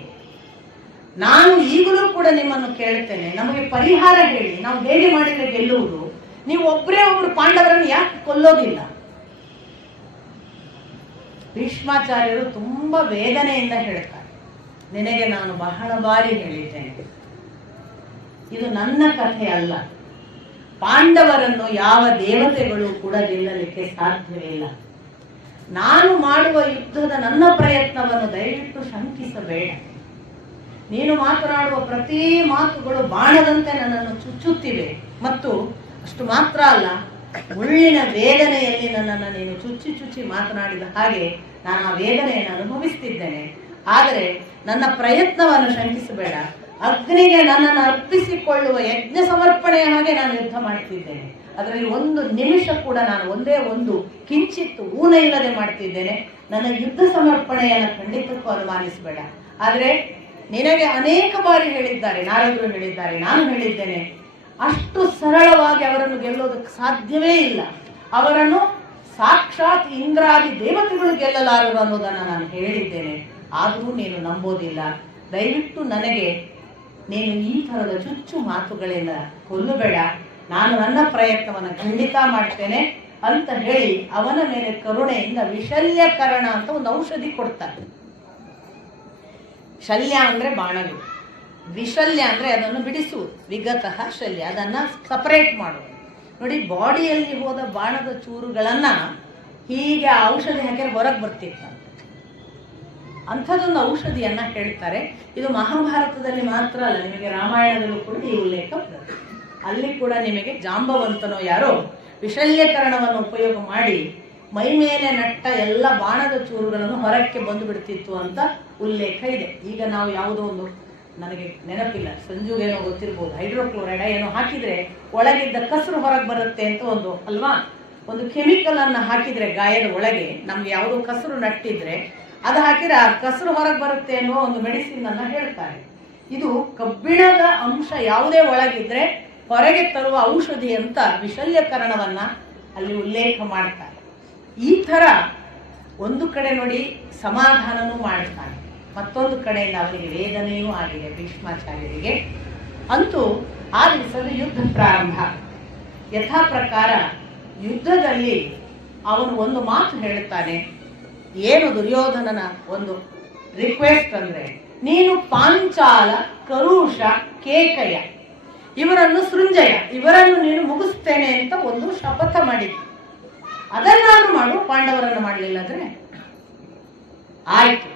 ನಾನು ಈಗಲೂ ಕೂಡ ನಿಮ್ಮನ್ನು ಕೇಳ್ತೇನೆ, ನಮಗೆ ಪರಿಹಾರ ಹೇಳಿ, ನಾವು ಹೇಗೆ ಮಾಡಿದ್ರೆ ಗೆಲ್ಲುವುದು? ನೀವು ಒಬ್ಬರೇ ಒಬ್ರು ಪಾಂಡವರನ್ನು ಯಾಕೆ ಕೊಲ್ಲೋದಿಲ್ಲ? ಭೀಷ್ಮಾಚಾರ್ಯರು ತುಂಬಾ ವೇದನೆಯಿಂದ ಹೇಳ್ತಾರೆ, ನಿನಗೆ ನಾನು ಬಹಳ ಬಾರಿ ಹೇಳಿದ್ದೇನೆ, ಇದು ನನ್ನ ಕಥೆ ಅಲ್ಲ. ಪಾಂಡವರನ್ನು ಯಾವ ದೇವತೆಗಳು ಕೂಡ ಗೆಲ್ಲಲಿಕ್ಕೆ ಸಾಧ್ಯವಿಲ್ಲ. ನಾನು ಮಾಡುವ ಯುದ್ಧದ ನನ್ನ ಪ್ರಯತ್ನವನ್ನು ದಯವಿಟ್ಟು ಶಂಕಿಸಬೇಡ. ನೀನು ಮಾತನಾಡುವ ಪ್ರತಿ ಮಾತುಗಳು ಬಾಣದಂತೆ ನನ್ನನ್ನು ಚುಚ್ಚುತ್ತಿವೆ. ಮತ್ತು ಅಷ್ಟು ಮಾತ್ರ ಅಲ್ಲ, ಮುಳ್ಳಿನ ವೇದನೆಯಲ್ಲಿ ನನ್ನನ್ನು ನೀನು ಚುಚ್ಚಿ ಚುಚ್ಚಿ ಮಾತನಾಡಿದ ಹಾಗೆ ನಾನು ಆ ವೇದನೆಯನ್ನು ಅನುಭವಿಸ್ತಿದ್ದೇನೆ. ಆದರೆ ನನ್ನ ಪ್ರಯತ್ನವನ್ನು ಶಂಕಿಸಬೇಡ. ಅಗ್ನಿಗೆ ನನ್ನನ್ನು ಅರ್ಪಿಸಿಕೊಳ್ಳುವ ಯಜ್ಞ ಸಮರ್ಪಣೆಯ ಹಾಗೆ ನಾನು ಯುದ್ಧ ಮಾಡ್ತಿದ್ದೇನೆ. ಅದರಲ್ಲಿ ಒಂದು ನಿಮಿಷ ಕೂಡ ನಾನು ಒಂದೇ ಒಂದು ಕಿಂಚಿತ್ತು ಊನ ಇಲ್ಲದೆ ಮಾಡ್ತಿದ್ದೇನೆ. ನನ್ನ ಯುದ್ಧ ಸಮರ್ಪಣೆಯನ್ನು ಖಂಡಿತಕ್ಕೂ ಅನುಮಾನಿಸಬೇಡ. ಆದರೆ ನಿನಗೆ ಅನೇಕ ಬಾರಿ ಹೇಳಿದ್ದಾರೆ, ನಾರದರು ಹೇಳಿದ್ದಾರೆ, ನಾನು ಹೇಳಿದ್ದೇನೆ. ಅಷ್ಟು ಸರಳವಾಗಿ ಅವರನ್ನು ಗೆಲ್ಲೋದಕ್ಕೆ ಸಾಧ್ಯವೇ ಇಲ್ಲ. ಅವರನ್ನು ಸಾಕ್ಷಾತ್ ಇಂದ್ರಾದಿ ದೇವತೆಗಳು ಗೆಲ್ಲಲಾರರು ಅನ್ನೋದನ್ನು ನಾನು ಹೇಳಿದ್ದೇನೆ. ಆದರೂ ನೀನು ನಂಬೋದಿಲ್ಲ. ದಯವಿಟ್ಟು ನನಗೆ ನೀನು ಈ ಥರದ ಚುಚ್ಚು ಮಾತುಗಳಿಂದ ಕೊಲ್ಲಬೇಡ. ನಾನು ನನ್ನ ಪ್ರಯತ್ನವನ್ನು ಖಂಡಿತ ಮಾಡ್ತೇನೆ ಅಂತ ಹೇಳಿ ಅವನ ಮೇಲೆ ಕರುಣೆಯಿಂದ ವಿಶಲ್ಯಕರಣ ಅಂತ ಒಂದು ಔಷಧಿ ಕೊಡ್ತಾರೆ. ಶಲ್ಯ ಅಂದ್ರೆ ಬಾಣಗಳು, ವಿಶಲ್ಯ ಅಂದ್ರೆ ಅದನ್ನು ಬಿಡಿಸುವುದು, ವಿಗತಃ ಶಲ್ಯ, ಅದನ್ನ ಸಪರೇಟ್ ಮಾಡುವುದು. ನೋಡಿ, ಬಾಡಿಯಲ್ಲಿ ಹೋದ ಬಾಣದ ಚೂರುಗಳನ್ನ ಹೀಗೆ ಔಷಧಿ ಹಾಕಿದ್ರೆ ಹೊರಗೆ ಬರ್ತಿತ್ತು. ಅಂಥದ್ದೊಂದು ಔಷಧಿಯನ್ನ ಹೇಳ್ತಾರೆ. ಇದು ಮಹಾಭಾರತದಲ್ಲಿ ಮಾತ್ರ ಅಲ್ಲ, ನಿಮಗೆ ರಾಮಾಯಣದಲ್ಲೂ ಕೂಡ ಈ ಉಲ್ಲೇಖ ಬರುತ್ತೆ. ಅಲ್ಲಿ ಕೂಡ ನಿಮಗೆ ಜಾಂಬವಂತನೋ ಯಾರೋ ವಿಶಲ್ಯಕರಣವನ್ನು ಉಪಯೋಗ ಮಾಡಿ ಮೈ ಮೇಲೆ ನಟ್ಟ ಎಲ್ಲ ಬಾಣದ ಚೂರುಗಳನ್ನು ಹೊರಕ್ಕೆ ಬಂದು ಬಿಡ್ತಿತ್ತು ಅಂತ ಉಲ್ಲೇಖ ಇದೆ. ಈಗ ನಾವು ಯಾವುದೋ ಒಂದು, ನನಗೆ ನೆನಪಿಲ್ಲ, ಸಂಜುಗೇನೋ ಗೊತ್ತಿರ್ಬೋದು, ಹೈಡ್ರೋಕ್ಲೋರೈಡ್ ಏನೋ ಹಾಕಿದ್ರೆ ಒಳಗಿದ್ದ ಕಸರು ಹೊರಗೆ ಬರುತ್ತೆ ಅಂತ ಒಂದು ಅಲ್ವಾ, ಒಂದು ಕೆಮಿಕಲ್ ಅನ್ನ ಹಾಕಿದ್ರೆ ಗಾಯದ ಒಳಗೆ ನಮ್ಗೆ ಯಾವುದೋ ಕಸರು ನಟ್ಟಿದ್ರೆ ಅದು ಹಾಕಿದ್ರೆ ಆ ಕಸರು ಹೊರಗೆ ಬರುತ್ತೆ ಅನ್ನೋ ಒಂದು ಮೆಡಿಸಿನ್ ಅನ್ನ ಹೇಳ್ತಾರೆ. ಇದು ಕಬ್ಬಿಣದ ಅಂಶ ಯಾವುದೇ ಒಳಗಿದ್ರೆ ಹೊರಗೆ ತರುವ ಔಷಧಿ ಅಂತ ವಿಶಲ್ಯಕರಣವನ್ನ ಅಲ್ಲಿ ಉಲ್ಲೇಖ ಮಾಡ್ತಾರೆ. ಈ ತರ ಒಂದು ಕಡೆ ನೋಡಿ ಸಮಾಧಾನನೂ ಮಾಡ್ತಾನೆ, ಮತ್ತೊಂದು ಕಡೆಯಿಂದ ಅವನಿಗೆ ವೇದನೆಯೂ ಆಗಿದೆ ಭೀಷ್ಮಾಚಾರ್ಯರಿಗೆ. ಅಂತೂ ಆ ದಿವಸದ ಯುದ್ಧ ಪ್ರಾರಂಭ. ಯಥಾ ಪ್ರಕಾರ ಯುದ್ಧದಲ್ಲಿ ಅವನು ಒಂದು ಮಾತು ಹೇಳ್ತಾನೆ. ಏನು ದುರ್ಯೋಧನನ ಒಂದು ರಿಕ್ವೆಸ್ಟ್ ಅಂದ್ರೆ, ನೀನು ಪಾಂಚಾಲ, ಕರುಷ, ಕೇಕಯ ಇವರನ್ನು, ಸೃಂಜಯ ಇವರನ್ನು ನೀನು ಮುಗಿಸ್ತೇನೆ ಅಂತ ಒಂದು ಶಪಥ ಮಾಡಿದ್ದೆ. ಅದನ್ನಾದ್ರೂ ಮಾಡು, ಪಾಂಡವರನ್ನು ಮಾಡಲಿಲ್ಲ ಅಂದ್ರೆ ಆಯ್ತು.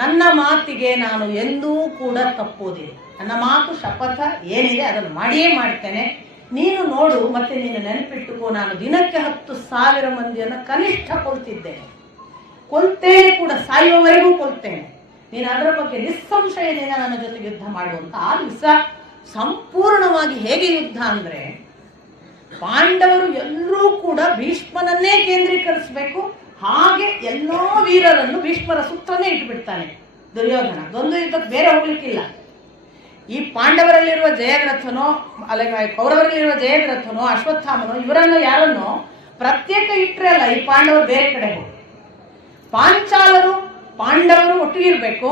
ನನ್ನ ಮಾತಿಗೆ ನಾನು ಎಂದೂ ಕೂಡ ತಪ್ಪೋದಿಲ್ಲ. ನನ್ನ ಮಾತು ಶಪಥ ಏನಿದೆ ಅದನ್ನು ಮಾಡಿಯೇ ಮಾಡ್ತೇನೆ. ನೀನು ನೋಡು, ಮತ್ತೆ ನೀನು ನೆನಪಿಟ್ಟುಕೋ, ನಾನು ದಿನಕ್ಕೆ 10,000 ಮಂದಿಯನ್ನು ಕನಿಷ್ಠ ಕೊಲ್ತಿದ್ದೇನೆ, ಕೊಲ್ತೇನೆ ಕೂಡ, ಸಾಯುವವರೆಗೂ ಕೊಲ್ತೇನೆ. ನೀನು ಅದರ ಬಗ್ಗೆ ನಿಸ್ಸಂಶಯದಿಂದ ನನ್ನ ಜೊತೆಗೆ ಯುದ್ಧ ಮಾಡುವಂತ. ಆ ದಿವಸ ಸಂಪೂರ್ಣವಾಗಿ ಹೇಗೆ ಯುದ್ಧ ಅಂದ್ರೆ, ಪಾಂಡವರು ಎಲ್ಲರೂ ಕೂಡ ಭೀಷ್ಮನನ್ನೇ ಕೇಂದ್ರೀಕರಿಸಬೇಕು. ಹಾಗೆ ಎಲ್ಲಾ ವೀರರನ್ನು ಭೀಷ್ಮರ ಸುತ್ತನೇ ಇಟ್ಬಿಡ್ತಾನೆ ದುರ್ಯೋಧನ. ಒಂದು ಯುದ್ಧಕ್ಕೆ ಬೇರೆ ಹೋಗ್ಲಿಕ್ಕಿಲ್ಲ. ಈ ಪಾಂಡವರಲ್ಲಿರುವ ಜಯದ್ರಥನೋ ಅಲ್ಲ ಕೌರವರಲ್ಲಿರುವ ಜಯದ್ರಥನೋ ಅಶ್ವತ್ಥಾಮನೋ ಇವರನ್ನು ಯಾರನ್ನೋ ಪ್ರತ್ಯೇಕ ಇಟ್ಟರೆ ಅಲ್ಲ, ಈ ಪಾಂಡವರು ಬೇರೆ ಕಡೆ ಹೋಗಿ, ಪಾಂಚಾಲರು ಪಾಂಡವರು ಒಟ್ಟಿಗೆ ಇರಬೇಕು.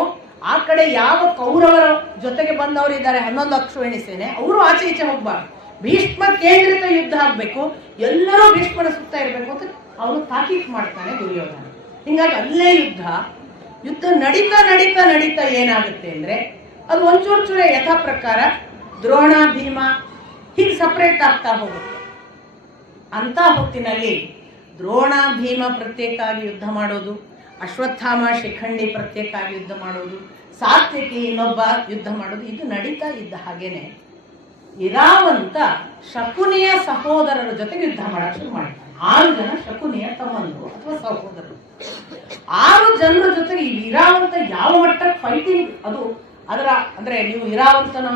ಆ ಕಡೆ ಯಾವ ಕೌರವರ ಜೊತೆಗೆ ಬಂದವರು ಇದ್ದಾರೆ 11 ಅಕ್ಷೋಹಿಣಿ ಸೇನೆ, ಅವರು ಆಚೆ ಈಚೆ ಹೋಗ್ಬಾರ್ದು. ಭೀಷ್ಮ ಕೇಂದ್ರಿತ ಯುದ್ಧ ಆಗ್ಬೇಕು, ಎಲ್ಲರೂ ಭೀಷ್ಮನ ಸುತ್ತ ಇರಬೇಕು ಅಂತ ಅವನು ತಾಕೀತು ಮಾಡ್ತಾನೆ ದುರ್ಯೋಧನ. ಹಿಂಗಾಗಿ ಅಲ್ಲೇ ಯುದ್ಧ ನಡೀತಾ ನಡೀತಾ ನಡೀತಾ ಏನಾಗುತ್ತೆ ಅಂದ್ರೆ, ಅದು ಒಂಚೂರು ಯಥಾ ಪ್ರಕಾರ ದ್ರೋಣ, ಭೀಮ ಹೀಗೆ ಸಪರೇಟ್ ಆಗ್ತಾ ಹೋಗುತ್ತೆ. ಅಂತ ಹೊತ್ತಿನಲ್ಲಿ ದ್ರೋಣ, ಭೀಮ ಪ್ರತ್ಯೇಕ ಆಗಿ ಯುದ್ಧ ಮಾಡೋದು, ಅಶ್ವತ್ಥಾಮ, ಶಿಖಂಡಿ ಪ್ರತ್ಯೇಕ ಆಗಿ ಯುದ್ಧ ಮಾಡೋದು, ಸಾತ್ವಿಕಿ ಇನ್ನೊಬ್ಬ ಯುದ್ಧ ಮಾಡೋದು, ಇದು ನಡೀತಾ ಇದ್ದ ಹಾಗೇನೆ ಇರಾವಂತ ಶಕುನಿಯ ಸಹೋದರರ ಜೊತೆಗೆ ಯುದ್ಧ ಮಾಡಕ್ಕೆ ಶುರು ಮಾಡ್ತಾನೆ. 6 ಜನ ಶಕುನಿಯ ತಮ್ಮಂದರು ಅಥವಾ ಸಹೋದರರು. 6 ಜನರ ಜೊತೆಗೆ ಈ ಇರಾವಂತ ಯಾವ ಮಟ್ಟಕ್ಕೆ ಫೈಟಿಂಗ್, ಅದು ಅದರ ಅಂದ್ರೆ ನೀವು ಇರಾವಂತನ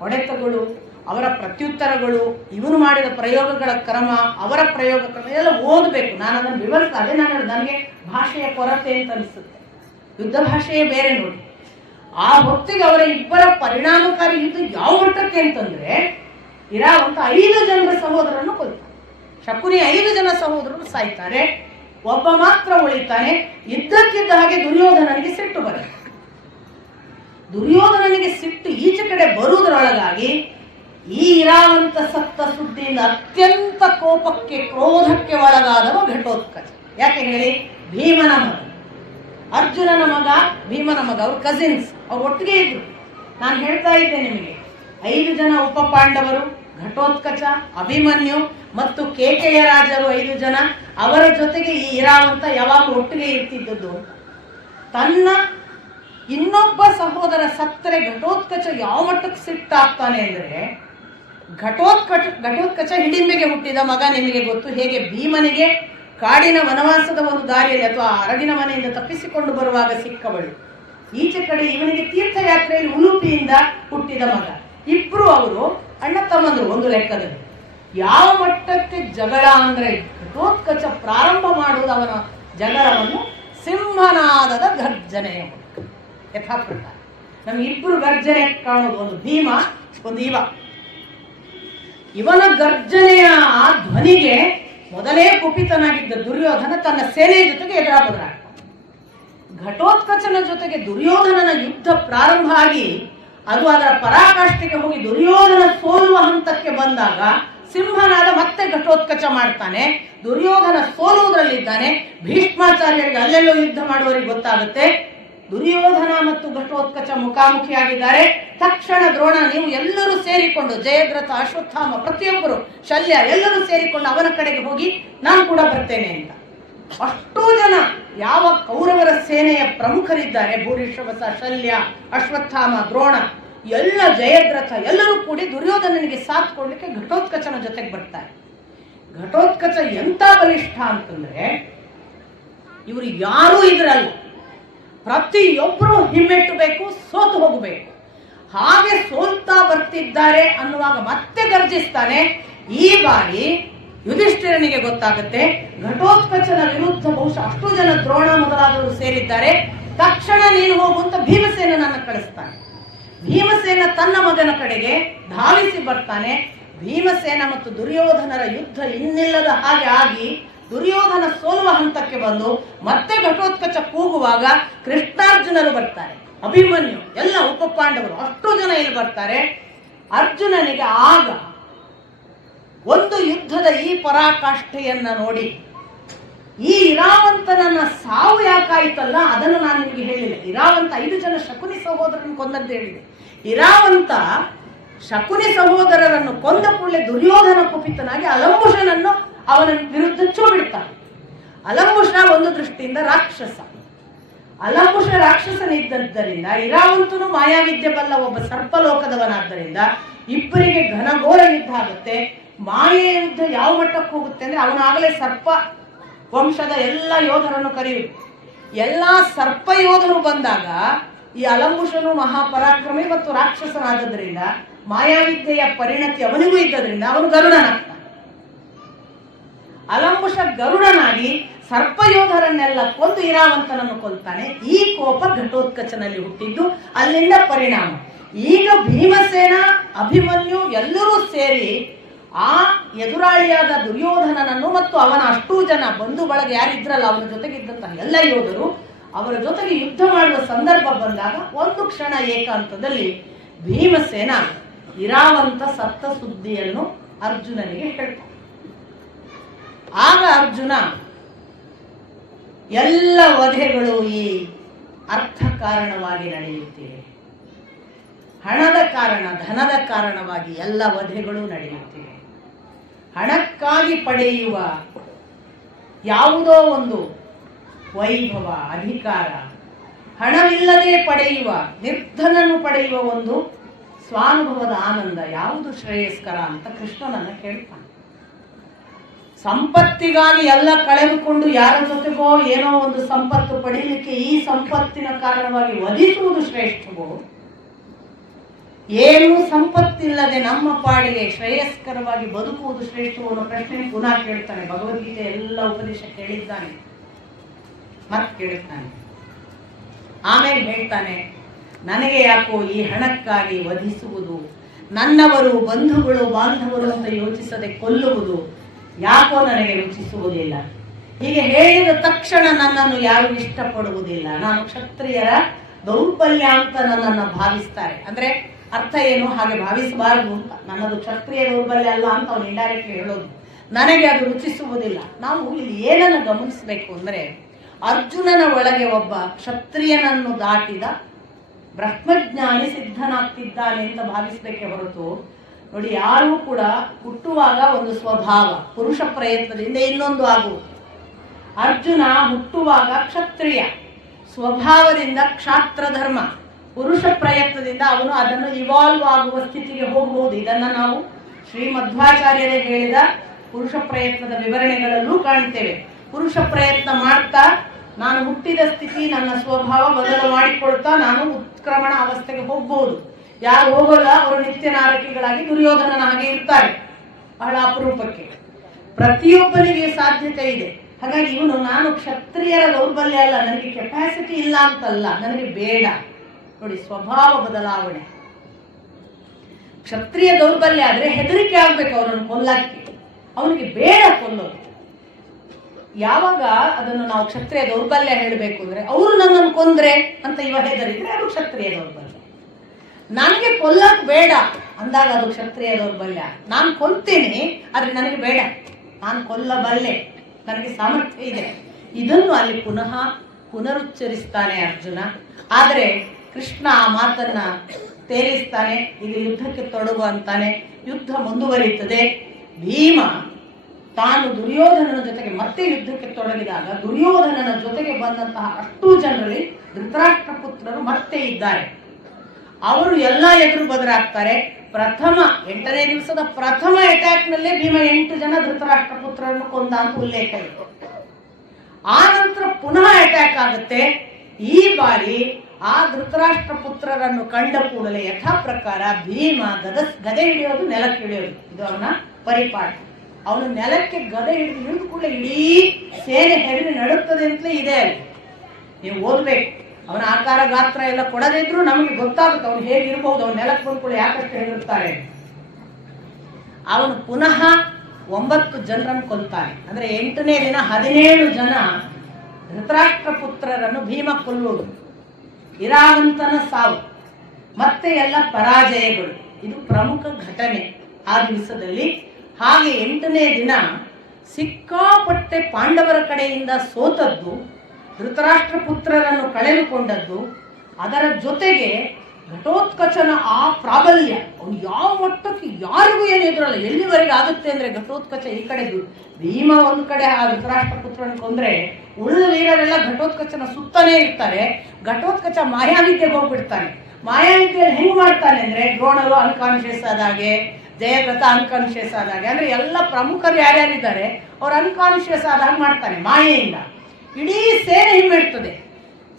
ಹೊಡೆತಗಳು, ಅವರ ಪ್ರತ್ಯುತ್ತರಗಳು, ಇವನು ಮಾಡಿದ ಪ್ರಯೋಗಗಳ ಕ್ರಮ, ಅವರ ಪ್ರಯೋಗ ಕ್ರಮ ಎಲ್ಲ ಓದಬೇಕು. ನಾನು ಅದನ್ನು ವಿವರಿಸ, ಅದೇ ನನಗೆ ಭಾಷೆಯ ಕೊರತೆ ಅಂತ ಅನಿಸುತ್ತೆ. ಯುದ್ಧ ಭಾಷೆಯೇ ಬೇರೆ ನೋಡಿ. ಆ ಹೊತ್ತಿಗೆ ಅವರ ಇಬ್ಬರ ಪರಿಣಾಮಕಾರಿ ಯುದ್ಧ ಯಾವ ಮಟ್ಟಕ್ಕೆ ಅಂತಂದ್ರೆ, ಇರಾವಂತ 5 ಜನರ ಸಹೋದರನ್ನು ಕೊಲ್ತಾನೆ. ಶಕುನಿ 5 ಜನ ಸಹೋದರರು ಸಾಯ್ತಾರೆ, ಒಬ್ಬ ಮಾತ್ರ ಉಳಿತಾನೆ. ಇದ್ದಕ್ಕಿದ್ದ ಹಾಗೆ ದುರ್ಯೋಧನನಿಗೆ ಸಿಟ್ಟು ಬರುತ್ತೆ. ದುರ್ಯೋಧನನಿಗೆ ಸಿಟ್ಟು ಈಚೆ ಕಡೆ ಬರುವುದರೊಳಗಾಗಿ ಈ ಇರಾವಂತ ಸತ್ತ ಸುದ್ದಿಯಿಂದ ಅತ್ಯಂತ ಕೋಪಕ್ಕೆ, ಕ್ರೋಧಕ್ಕೆ ಒಳಗಾದವ ಘಟೋತ್ಕಚ. ಯಾಕೆ ಹೇಳಿ, ಭೀಮನ ಮಗ, ಅರ್ಜುನನ ಮಗ, ಭೀಮನ ಮಗ, ಅವ್ರ ಕಸಿನ್ಸ್, ಅವ್ರು ಒಟ್ಟಿಗೆ ಇದ್ರು. ನಾನು ಹೇಳ್ತಾ ಇದ್ದೆ ನಿಮಗೆ, 5 ಜನ ಉಪ ಪಾಂಡವರು, ಘಟೋತ್ಕಚ, ಅಭಿಮನ್ಯು ಮತ್ತು ಕೇಕೆಯ ರಾಜರು 5 ಜನ, ಅವರ ಜೊತೆಗೆ ಈ ಇರಾವಂತ ಯಾವಾಗ ಒಟ್ಟಿಗೆ ಇರ್ತಿದ್ದದ್ದು. ತನ್ನ ಇನ್ನೊಬ್ಬ ಸಹೋದರ ಸತ್ತರೆ ಘಟೋತ್ಕಚ ಯಾವ ಮಟ್ಟಕ್ಕೆ ಸಿಟ್ಟಾಗ್ತಾನೆ ಅಂದ್ರೆ, ಘಟೋತ್ಕಚ ಹಿಡಿಂಬೆಗೆ ಹುಟ್ಟಿದ ಮಗ, ನಿಮಗೆ ಗೊತ್ತು. ಹೇಗೆ ಭೀಮನಿಗೆ ಕಾಡಿನ ವನವಾಸದ ಒಂದು ದಾರಿಯಲ್ಲಿ ಅಥವಾ ಅರಗಿನ ಮನೆಯಿಂದ ತಪ್ಪಿಸಿಕೊಂಡು ಬರುವಾಗ ಸಿಕ್ಕವಳು, ಈಚೆ ಕಡೆ ಇವನಿಗೆ ತೀರ್ಥಯಾತ್ರೆಯಲ್ಲಿ ಉಲುಪಿಯಿಂದ ಹುಟ್ಟಿದ ಮಗ. ಇಬ್ರು ಅವರು ಅಣ್ಣ ತಮ್ಮಂದ್ರು ಒಂದು ಲೆಕ್ಕದಲ್ಲಿ. ಯಾವ ಮಟ್ಟಕ್ಕೆ ಜಗಳ ಅಂದ್ರೆ, ಘಟೋತ್ಕಚ ಪ್ರಾರಂಭ ಮಾಡುವುದು ಅವನ ಜಗಳವನ್ನು ಸಿಂಹನಾದದ ಗರ್ಜನೆಯ ಯಥಾ ಪ್ರಕಾರ. ನಮ್ಗೆ ಇಬ್ಬರು ಗರ್ಜನೆ ಕಾಣೋದು, ಒಂದು ಭೀಮ, ಒಂದು ಇವನ ಗರ್ಜನೆಯ ಆ ಧ್ವನಿಗೆ ಮೊದಲೇ ಕುಪಿತನಾಗಿದ್ದ ದುರ್ಯೋಧನ ತನ್ನ ಸೇನೆಯ ಜೊತೆಗೆ ಎದುರಾಬದುರಾಗ್ತಾನೆ. ಘಟೋತ್ಕಚನ ಜೊತೆಗೆ ದುರ್ಯೋಧನನ ಯುದ್ಧ ಪ್ರಾರಂಭ ಆಗಿ ಅದು ಅದರ ಪರಾಕಾಷ್ಠೆಗೆ ಹೋಗಿ ದುರ್ಯೋಧನ ಸೋಲುವ ಹಂತಕ್ಕೆ ಬಂದಾಗ ಸಿಂಹನಾದ ಮತ್ತೆ ಘಟೋತ್ಕಚ ಮಾಡ್ತಾನೆ. ದುರ್ಯೋಧನ ಸೋಲುವುದರಲ್ಲಿದ್ದಾನೆ. ಭೀಷ್ಮಾಚಾರ್ಯರಿಗೆ ಅಲ್ಲೆಲ್ಲೋ ಯುದ್ಧ ಮಾಡುವವರಿಗೆ ಗೊತ್ತಾಗುತ್ತೆ ದುರ್ಯೋಧನ ಮತ್ತು ಘಟೋತ್ಕಚ ಮುಖಾಮುಖಿಯಾಗಿದ್ದಾರೆ. ತಕ್ಷಣ ದ್ರೋಣ, ನೀವು ಎಲ್ಲರೂ ಸೇರಿಕೊಂಡು, ಜಯದ್ರಥ, ಅಶ್ವತ್ಥಾಮ, ಪ್ರತಿಯೊಬ್ಬರು, ಶಲ್ಯ, ಎಲ್ಲರೂ ಸೇರಿಕೊಂಡು ಅವನ ಕಡೆಗೆ ಹೋಗಿ ನಾನು ಕೂಡ ಬರ್ತೇನೆ ಅಂತ. ಅಷ್ಟೂ ಜನ ಯಾವ ಕೌರವರ ಸೇನೆಯ ಪ್ರಮುಖರಿದ್ದಾರೆ, ಭೂರಿಶ್ರವಸ, ಶಲ್ಯ, ಅಶ್ವತ್ಥಾಮ, ದ್ರೋಣ, ಎಲ್ಲ ಜಯದ್ರಥ ಎಲ್ಲರೂ ಕೂಡಿ ದುರ್ಯೋಧನನಿಗೆ ಸಾಥ್ ಕೊಡ್ಲಿಕ್ಕೆ ಘಟೋತ್ಕಚನ ಜೊತೆಗೆ ಬರ್ತಾರೆ. ಘಟೋತ್ಕಚ ಎಂತ ಬಲಿಷ್ಠ ಅಂತಂದ್ರೆ ಇವರು ಯಾರೂ ಇದ್ರಲ್ಲ, ಪ್ರತಿಯೊಬ್ಬರು ಹಿಮ್ಮೆಟ್ಟಬೇಕು, ಸೋತು ಹೋಗಬೇಕು. ಹಾಗೆ ಸೋಲ್ತಾ ಬರ್ತಿದ್ದಾರೆ ಅನ್ನುವಾಗ ಮತ್ತೆ ಗರ್ಜಿಸ್ತಾನೆ. ಈ ಬಾರಿ ಯುಧಿಷ್ಠಿರನಿಗೆ ಗೊತ್ತಾಗುತ್ತೆ ಘಟೋತ್ಕಚನ ವಿರುದ್ಧ ಬಹುಶಃ ಅಷ್ಟು ಜನ ದ್ರೋಣ ಮೊದಲಾದವರು ಸೇರಿದ್ದಾರೆ, ತಕ್ಷಣ ನೀನು ಹೋಗುವಂತ ಭೀಮಸೇನನನ್ನು ಕಳಿಸ್ತಾನೆ. ಭೀಮಸೇನ ತನ್ನ ಮಗನ ಕಡೆಗೆ ಧಾವಿಸಿ ಬರ್ತಾನೆ. ಭೀಮಸೇನ ಮತ್ತು ದುರ್ಯೋಧನರ ಯುದ್ಧ ಇನ್ನಿಲ್ಲದ ಹಾಗೆ ಆಗಿ ದುರ್ಯೋಧನ ಸೋಲುವ ಹಂತಕ್ಕೆ ಬಂದು ಮತ್ತೆ ಘಟೋತ್ಕಚ ಕೂಗುವಾಗ ಕೃಷ್ಣಾರ್ಜುನರು ಬರ್ತಾರೆ, ಅಭಿಮನ್ಯು, ಎಲ್ಲ ಉಪಪಾಂಡವರು, ಅಷ್ಟು ಜನ ಇಲ್ಲಿ ಬರ್ತಾರೆ. ಅರ್ಜುನನಿಗೆ ಆಗ ಒಂದು ಯುದ್ಧದ ಈ ಪರಾಕಾಷ್ಠೆಯನ್ನ ನೋಡಿ ಈ ಇರಾವಂತನನ್ನ ಸಾವು ಯಾಕಾಯ್ತಲ್ಲ ಅದನ್ನು ನಾನು ನಿಮಗೆ ಹೇಳಿಲ್ಲ. ಇರಾವಂತ 5 ಜನ ಶಕುನಿ ಸಹೋದರರನ್ನು ಕೊಂದದ್ದು ಹೇಳಿದೆ. ಇರಾವಂತ ಶಕುನಿ ಸಹೋದರರನ್ನು ಕೊಂದ ಕೂಡಲೇ ದುರ್ಯೋಧನ ಕುಪಿತನಾಗಿ ಅಲಂಬುಷನನ್ನು ಅವನ ವಿರುದ್ಧ ಚೂಬಿಡ್ತಾನೆ. ಅಲಂಬುಷ ಒಂದು ದೃಷ್ಟಿಯಿಂದ ರಾಕ್ಷಸ. ಅಲಂಬುಷ ರಾಕ್ಷಸನಿದ್ದರಿಂದ ಇರಾವಂತನು ಮಾಯಾವಿದ್ಯೆ ಬಲ್ಲ ಒಬ್ಬ ಸರ್ಪಲೋಕದವನಾದ್ದರಿಂದ ಇಬ್ಬರಿಗೆ ಘನಘೋರ ಯುದ್ಧ ಆಗುತ್ತೆ. ಮಾಯೆಯ ಯುದ್ಧ ಯಾವ ಮಟ್ಟಕ್ಕೆ ಹೋಗುತ್ತೆ ಅಂದ್ರೆ ಅವನಾಗಲೇ ಸರ್ಪ ವಂಶದ ಎಲ್ಲ ಯೋಧರನ್ನು ಕರೆಯುವುದು. ಎಲ್ಲಾ ಸರ್ಪ ಯೋಧರು ಬಂದಾಗ ಈ ಅಲಂಬುಷನು ಮಹಾಪರಾಕ್ರಮಿ ಮತ್ತು ರಾಕ್ಷಸನಾದದ್ರಿಂದ ಮಾಯಾವಿದ್ಯೆಯ ಪರಿಣತಿ ಅವನಿಗೂ ಇದ್ದದ್ರಿಂದ ಅವನು ಗರುಡನಾಗ್ತಾನೆ. ಅಲಂಬುಷ ಗರುಡನಾಗಿ ಸರ್ಪಯೋಧರನ್ನೆಲ್ಲ ಕೊಂದು ಇರಾವಂತನನ್ನು ಕೊಲ್ತಾನೆ. ಈ ಕೋಪ ಘಟೋತ್ಕಚನಲ್ಲಿ ಹುಟ್ಟಿದ್ದು, ಅಲ್ಲಿಂದ ಪರಿಣಾಮ. ಈಗ ಭೀಮಸೇನ, ಅಭಿಮನ್ಯು ಎಲ್ಲರೂ ಸೇರಿ ಆ ಎದುರಾಳಿಯಾದ ದುರ್ಯೋಧನನನ್ನು ಮತ್ತು ಅವನ ಅಷ್ಟೂ ಜನ ಬಂಧು ಬಳಗ ಯಾರಿದ್ರಲ್ಲ ಅವನ ಜೊತೆಗಿದ್ದಂತಹ ಎಲ್ಲ ಯೋಧರು ಅವರ ಜೊತೆಗೆ ಯುದ್ಧ ಮಾಡುವ ಸಂದರ್ಭ ಬಂದಾಗ ಒಂದು ಕ್ಷಣ ಏಕಾಂತದಲ್ಲಿ ಭೀಮಸೇನ ಇರಾವಂತ ಸತ್ತ ಸುದ್ದಿಯನ್ನು ಅರ್ಜುನನಿಗೆ ಹೇಳ್ತಾನೆ. ಆಗ ಅರ್ಜುನ ಎಲ್ಲ ವಧೆಗಳು ಈ ಅರ್ಥ ಕಾರಣವಾಗಿ ನಡೆಯುತ್ತಿವೆ, ಹಣದ ಕಾರಣ, ಧನದ ಕಾರಣವಾಗಿ ಎಲ್ಲ ವಧೆಗಳು ನಡೆಯುತ್ತಿವೆ. ಹಣಕ್ಕಾಗಿ ಪಡೆಯುವ ಯಾವುದೋ ಒಂದು ವೈಭವ, ಅಧಿಕಾರ, ಹಣವಿಲ್ಲದೆ ಪಡೆಯುವ, ನಿರ್ಧನನು ಪಡೆಯುವ ಒಂದು ಸ್ವಾನುಭವದ ಆನಂದ ಯಾವುದು ಶ್ರೇಯಸ್ಕರ ಅಂತ ಕೃಷ್ಣನನ್ನ ಕೇಳ್ತಾನೆ. ಸಂಪತ್ತಿಗಾಗಿ ಎಲ್ಲ ಕಳೆದುಕೊಂಡು ಯಾರ ಜೊತೆಗೋ ಏನೋ ಒಂದು ಸಂಪತ್ತು ಪಡೀಲಿಕ್ಕೆ ಈ ಸಂಪತ್ತಿನ ಕಾರಣವಾಗಿ ವಧಿಸುವುದು ಶ್ರೇಷ್ಠವೋ, ಏನೂ ಸಂಪತ್ತಿಲ್ಲದೆ ನಮ್ಮ ಪಾಡಿಗೆ ಶ್ರೇಯಸ್ಕರವಾಗಿ ಬದುಕುವುದು ಶ್ರೇಷ್ಠವೋ ಅನ್ನೋ ಪ್ರಶ್ನೆ ಪುನಃ ಕೇಳ್ತಾನೆ. ಭಗವದ್ಗೀತೆ ಎಲ್ಲ ಉಪದೇಶ ಕೇಳಿದ್ದಾನೆ, ಮತ್ತೆ ಕೇಳುತ್ತಾನೆ. ಆಮೇಲೆ ಹೇಳ್ತಾನೆ, ನನಗೆ ಯಾಕೋ ಈ ಹಣಕ್ಕಾಗಿ ವಧಿಸುವುದು, ನನ್ನವರು ಬಂಧುಗಳು ಬಾಂಧವರು ಅಂತ ಯೋಚಿಸದೆ ಕೊಲ್ಲುವುದು ಯಾಕೋ ನನಗೆ ರುಚಿಸುವುದಿಲ್ಲ. ಹೀಗೆ ಹೇಳಿದ ತಕ್ಷಣ ನನ್ನನ್ನು ಯಾರು ಇಷ್ಟಪಡುವುದಿಲ್ಲ, ನಾನು ಕ್ಷತ್ರಿಯರ ದೌರ್ಬಲ್ಯ ಅಂತ ನನ್ನನ್ನು ಭಾವಿಸ್ತಾರೆ. ಅಂದ್ರೆ ಅರ್ಥ ಏನು, ಹಾಗೆ ಭಾವಿಸಬಾರದು ಅಂತ. ನನ್ನದು ಕ್ಷತ್ರಿಯ ದೌರ್ಬಲ್ಯ ಅಲ್ಲ ಅಂತ ಅವನು ಇಂಡೈರೆಕ್ಟ್ಲಿ ಹೇಳೋದು. ನನಗೆ ಅದು ರುಚಿಸುವುದಿಲ್ಲ. ನಾವು ಇಲ್ಲಿ ಏನನ್ನು ಗಮನಿಸಬೇಕು ಅಂದ್ರೆ, ಅರ್ಜುನನ ಒಳಗೆ ಒಬ್ಬ ಕ್ಷತ್ರಿಯನನ್ನು ದಾಟಿದ ಬ್ರಹ್ಮಜ್ಞಾನಿ ಸಿದ್ಧನಾಗ್ತಿದ್ದಾನೆ ಅಂತ ಭಾವಿಸಬೇಕೆ ಹೊರತು, ನೋಡಿ ಯಾರೂ ಕೂಡ ಹುಟ್ಟುವಾಗ ಒಂದು ಸ್ವಭಾವ, ಪುರುಷ ಪ್ರಯತ್ನದಿಂದ ಇನ್ನೊಂದು ಆಗುವುದು. ಅರ್ಜುನ ಹುಟ್ಟುವಾಗ ಕ್ಷತ್ರಿಯ, ಸ್ವಭಾವದಿಂದ ಕ್ಷಾತ್ರ ಧರ್ಮ, ಪುರುಷ ಪ್ರಯತ್ನದಿಂದ ಅವನು ಅದನ್ನು ಇವಾಲ್ವ್ ಆಗುವ ಸ್ಥಿತಿಗೆ ಹೋಗಬಹುದು. ಇದನ್ನ ನಾವು ಶ್ರೀ ಮಧ್ವಾಚಾರ್ಯರೇ ಹೇಳಿದ ಪುರುಷ ಪ್ರಯತ್ನದ ವಿವರಣೆಗಳಲ್ಲೂ ಕಾಣ್ತೇವೆ. ಪುರುಷ ಪ್ರಯತ್ನ ಮಾಡ್ತಾ ನಾನು ಹುಟ್ಟಿದ ಸ್ಥಿತಿ, ನನ್ನ ಸ್ವಭಾವ ಬದಲು ಮಾಡಿಕೊಳ್ತಾ ನಾನು ಉತ್ಕ್ರಮಣ ಅವಸ್ಥೆಗೆ ಹೋಗಬಹುದು. ಯಾರು ಹೋಗಲ್ಲ ಅವರು ನಿತ್ಯ ನಾರಕಿಗಳಾಗಿ ದುರ್ಯೋಧನನ ಹಾಗೆ ಇರ್ತಾರೆ, ಬಹಳ ಅಪರೂಪಕ್ಕೆ. ಪ್ರತಿಯೊಬ್ಬನಿಗೆ ಸಾಧ್ಯತೆ ಇದೆ. ಹಾಗಾಗಿ ಇವನು ನಾನು ಕ್ಷತ್ರಿಯರ ದೌರ್ಬಲ್ಯ ಅಲ್ಲ, ನನಗೆ ಕೆಪಾಸಿಟಿ ಇಲ್ಲ ಅಂತಲ್ಲ, ನನಗೆ ಬೇಡ, ನೋಡಿ, ಸ್ವಭಾವ ಬದಲಾವಣೆ. ಕ್ಷತ್ರಿಯ ದೌರ್ಬಲ್ಯ ಆದ್ರೆ ಹೆದರಿಕೆ ಆಗ್ಬೇಕು ಅವರನ್ನು ಕೊಲ್ಲಕ್ಕೆ, ಅವನಿಗೆ ಬೇಡ ಕೊಲ್ಲೋದು. ಯಾವಾಗ ಅದನ್ನು ನಾವು ಕ್ಷತ್ರಿಯ ದೌರ್ಬಲ್ಯ ಹೇಳಬೇಕು ಅಂದ್ರೆ, ಅವರು ನನ್ನನ್ನು ಕೊಂದ್ರೆ ಅಂತ ಇವ ಹೆದರಿದ್ರೆ ಅದು ಕ್ಷತ್ರಿಯ ದೌರ್ಬಲ್ಯ. ನನಗೆ ಕೊಲ್ಲಕ್ ಬೇಡ ಅಂದಾಗ ಅದು ಕ್ಷತ್ರಿಯ ದೌರ್ಬಲ್ಯ. ನಾನು ಕೊಲ್ತೀನಿ ಆದ್ರೆ ನನಗೆ ಬೇಡ, ನಾನು ಕೊಲ್ಲಬಲ್ಲೆ, ನನಗೆ ಸಾಮರ್ಥ್ಯ ಇದೆ. ಇದನ್ನು ಅಲ್ಲಿ ಪುನಃ ಪುನರುಚ್ಚರಿಸ್ತಾನೆ ಅರ್ಜುನ. ಆದರೆ ಕೃಷ್ಣ ಆ ಮಾತನ್ನ ತೇಲಿಸ್ತಾನೆ. ಈಗ ಯುದ್ಧಕ್ಕೆ ತೊಡಗು ಅಂತಾನೆ. ಯುದ್ಧ ಮುಂದುವರಿಯುತ್ತದೆ. ಭೀಮ ತಾನು ದುರ್ಯೋಧನನ ಜೊತೆಗೆ ಮತ್ತೆ ಯುದ್ಧಕ್ಕೆ ತೊಡಗಿದಾಗ ದುರ್ಯೋಧನನ ಜೊತೆಗೆ ಬಂದಂತಹ ಅಷ್ಟು ಜನರಲ್ಲಿ ಧೃತರಾಷ್ಟ್ರ ಪುತ್ರರು ಮತ್ತೆ ಇದ್ದಾರೆ. ಅವರು ಎಲ್ಲ ಎದುರು ಬದರಾಗ್ತಾರೆ. ಪ್ರಥಮ 8ನೇ ದಿವಸದ ಪ್ರಥಮ ಅಟ್ಯಾಕ್ ನಲ್ಲೇ ಭೀಮ 8 ಜನ ಧೃತರಾಷ್ಟ್ರ ಪುತ್ರರನ್ನು ಕೊಂದ ಅಂತ ಉಲ್ಲೇಖ ಇತ್ತು. ಆ ನಂತರ ಪುನಃ ಅಟ್ಯಾಕ್ ಆಗುತ್ತೆ. ಈ ಬಾರಿ ಆ ಧೃತರಾಷ್ಟ್ರ ಪುತ್ರರನ್ನು ಕಂಡ ಕೂಡಲೇ ಯಥಾ ಪ್ರಕಾರ ಭೀಮ ಗದೆ ಹಿಡಿಯೋದು, ನೆಲಕ್ಕೆ ಹಿಡಿಯೋದು, ಇದು ಅವನ ಪರಿಪಾಠ. ಅವನು ನೆಲಕ್ಕೆ ಗದೆ ಹಿಡಿದು ಕೂಡಲೇ ಇಡೀ ಸೇನೆ ಹೆದರಿ ನಡುತ್ತದೆ ಅಂತಲೇ ಇದೆ ಅಲ್ಲಿ. ನೀವು ಓದ್ಬೇಕು. ಅವನ ಆಕಾರ ಗಾತ್ರ ಎಲ್ಲ ಕೊಡದೇ ಇದ್ರು ನಮಗೆ ಗೊತ್ತಾಗುತ್ತೆ ಅವನು ಹೇಗಿರ್ಬಹುದು. ಅವನು ನೆಲಕ್ಕೆ ಬಂದ್ಕೊಳ್ಳಿ ಯಾಕಷ್ಟು ಹೇಳಿರ್ತಾರೆ. ಅವನು ಪುನಃ 9 ಜನರನ್ನು ಕೊಲ್ತಾನೆ. ಅಂದ್ರೆ 8ನೇ ದಿನ 17 ಜನ ಧೃತರಾಷ್ಟ್ರ ಪುತ್ರರನ್ನು ಭೀಮ ಕೊಲ್ಲುವುದು. ಇರಾವಂತನ ಸಾವು, ಮತ್ತೆ ಎಲ್ಲ ಪರಾಜಯಗಳು. ಇದು ಪ್ರಮುಖ ಘಟನೆ ಆ ದಿವಸದಲ್ಲಿ. ಹಾಗೆ 8ನೇ ದಿನ ಸಿಕ್ಕಾಪಟ್ಟೆ ಪಾಂಡವರ ಕಡೆಯಿಂದ ಸೋತದ್ದು, ಧೃತರಾಷ್ಟ್ರ ಪುತ್ರರನ್ನು ಕಳೆದುಕೊಂಡದ್ದು, ಅದರ ಜೊತೆಗೆ ಘಟೋತ್ಕಚನ ಆ ಪ್ರಾಬಲ್ಯ, ಅವನು ಯಾವ ಮಟ್ಟಕ್ಕೆ ಯಾರಿಗೂ ಏನು ಎದುರಲ್ಲ. ಎಲ್ಲಿವರೆಗೆ ಆಗುತ್ತೆ ಅಂದ್ರೆ ಘಟೋತ್ಕಚ ಈ ಕಡೆದು ಭೀಮ ಒಂದು ಕಡೆ ಆ ಧೃತರಾಷ್ಟ್ರ ಪುತ್ರನ ಕೊಂದ್ರೆ ಉಳಿದ ವೀರರೆಲ್ಲ ಘಟೋತ್ಕಚನ ಸುತ್ತನೇ ಇರ್ತಾರೆ. ಘಟೋತ್ಕಚ ಮಾಯಾವಿದ್ಯೆಗೆ ಹೋಗ್ಬಿಡ್ತಾನೆ. ಮಾಯಾವಿದ್ಯೆಯಲ್ಲಿ ಹೆಂಗ್ ಮಾಡ್ತಾನೆ ಅಂದ್ರೆ ದ್ರೋಣರು ಅನ್ಕಾನ್ಶಿಯಸ್ ಆದಾಗೆ, ಜಯದ್ರಥ ಅನ್ಕಾನ್ಶಿಯಸ್ ಆದಾಗೆ, ಅಂದ್ರೆ ಎಲ್ಲ ಪ್ರಮುಖರು ಯಾರ್ಯಾರಿದ್ದಾರೆ ಅವ್ರು ಅನ್ಕಾನ್ಶಿಯಸ್ ಆದಾಗ ಮಾಡ್ತಾನೆ ಮಾಯೆಯಿಂದ. ಇಡೀ ಸೇನೆ ಹಿಮ್ಮೆಡ್ತದೆ.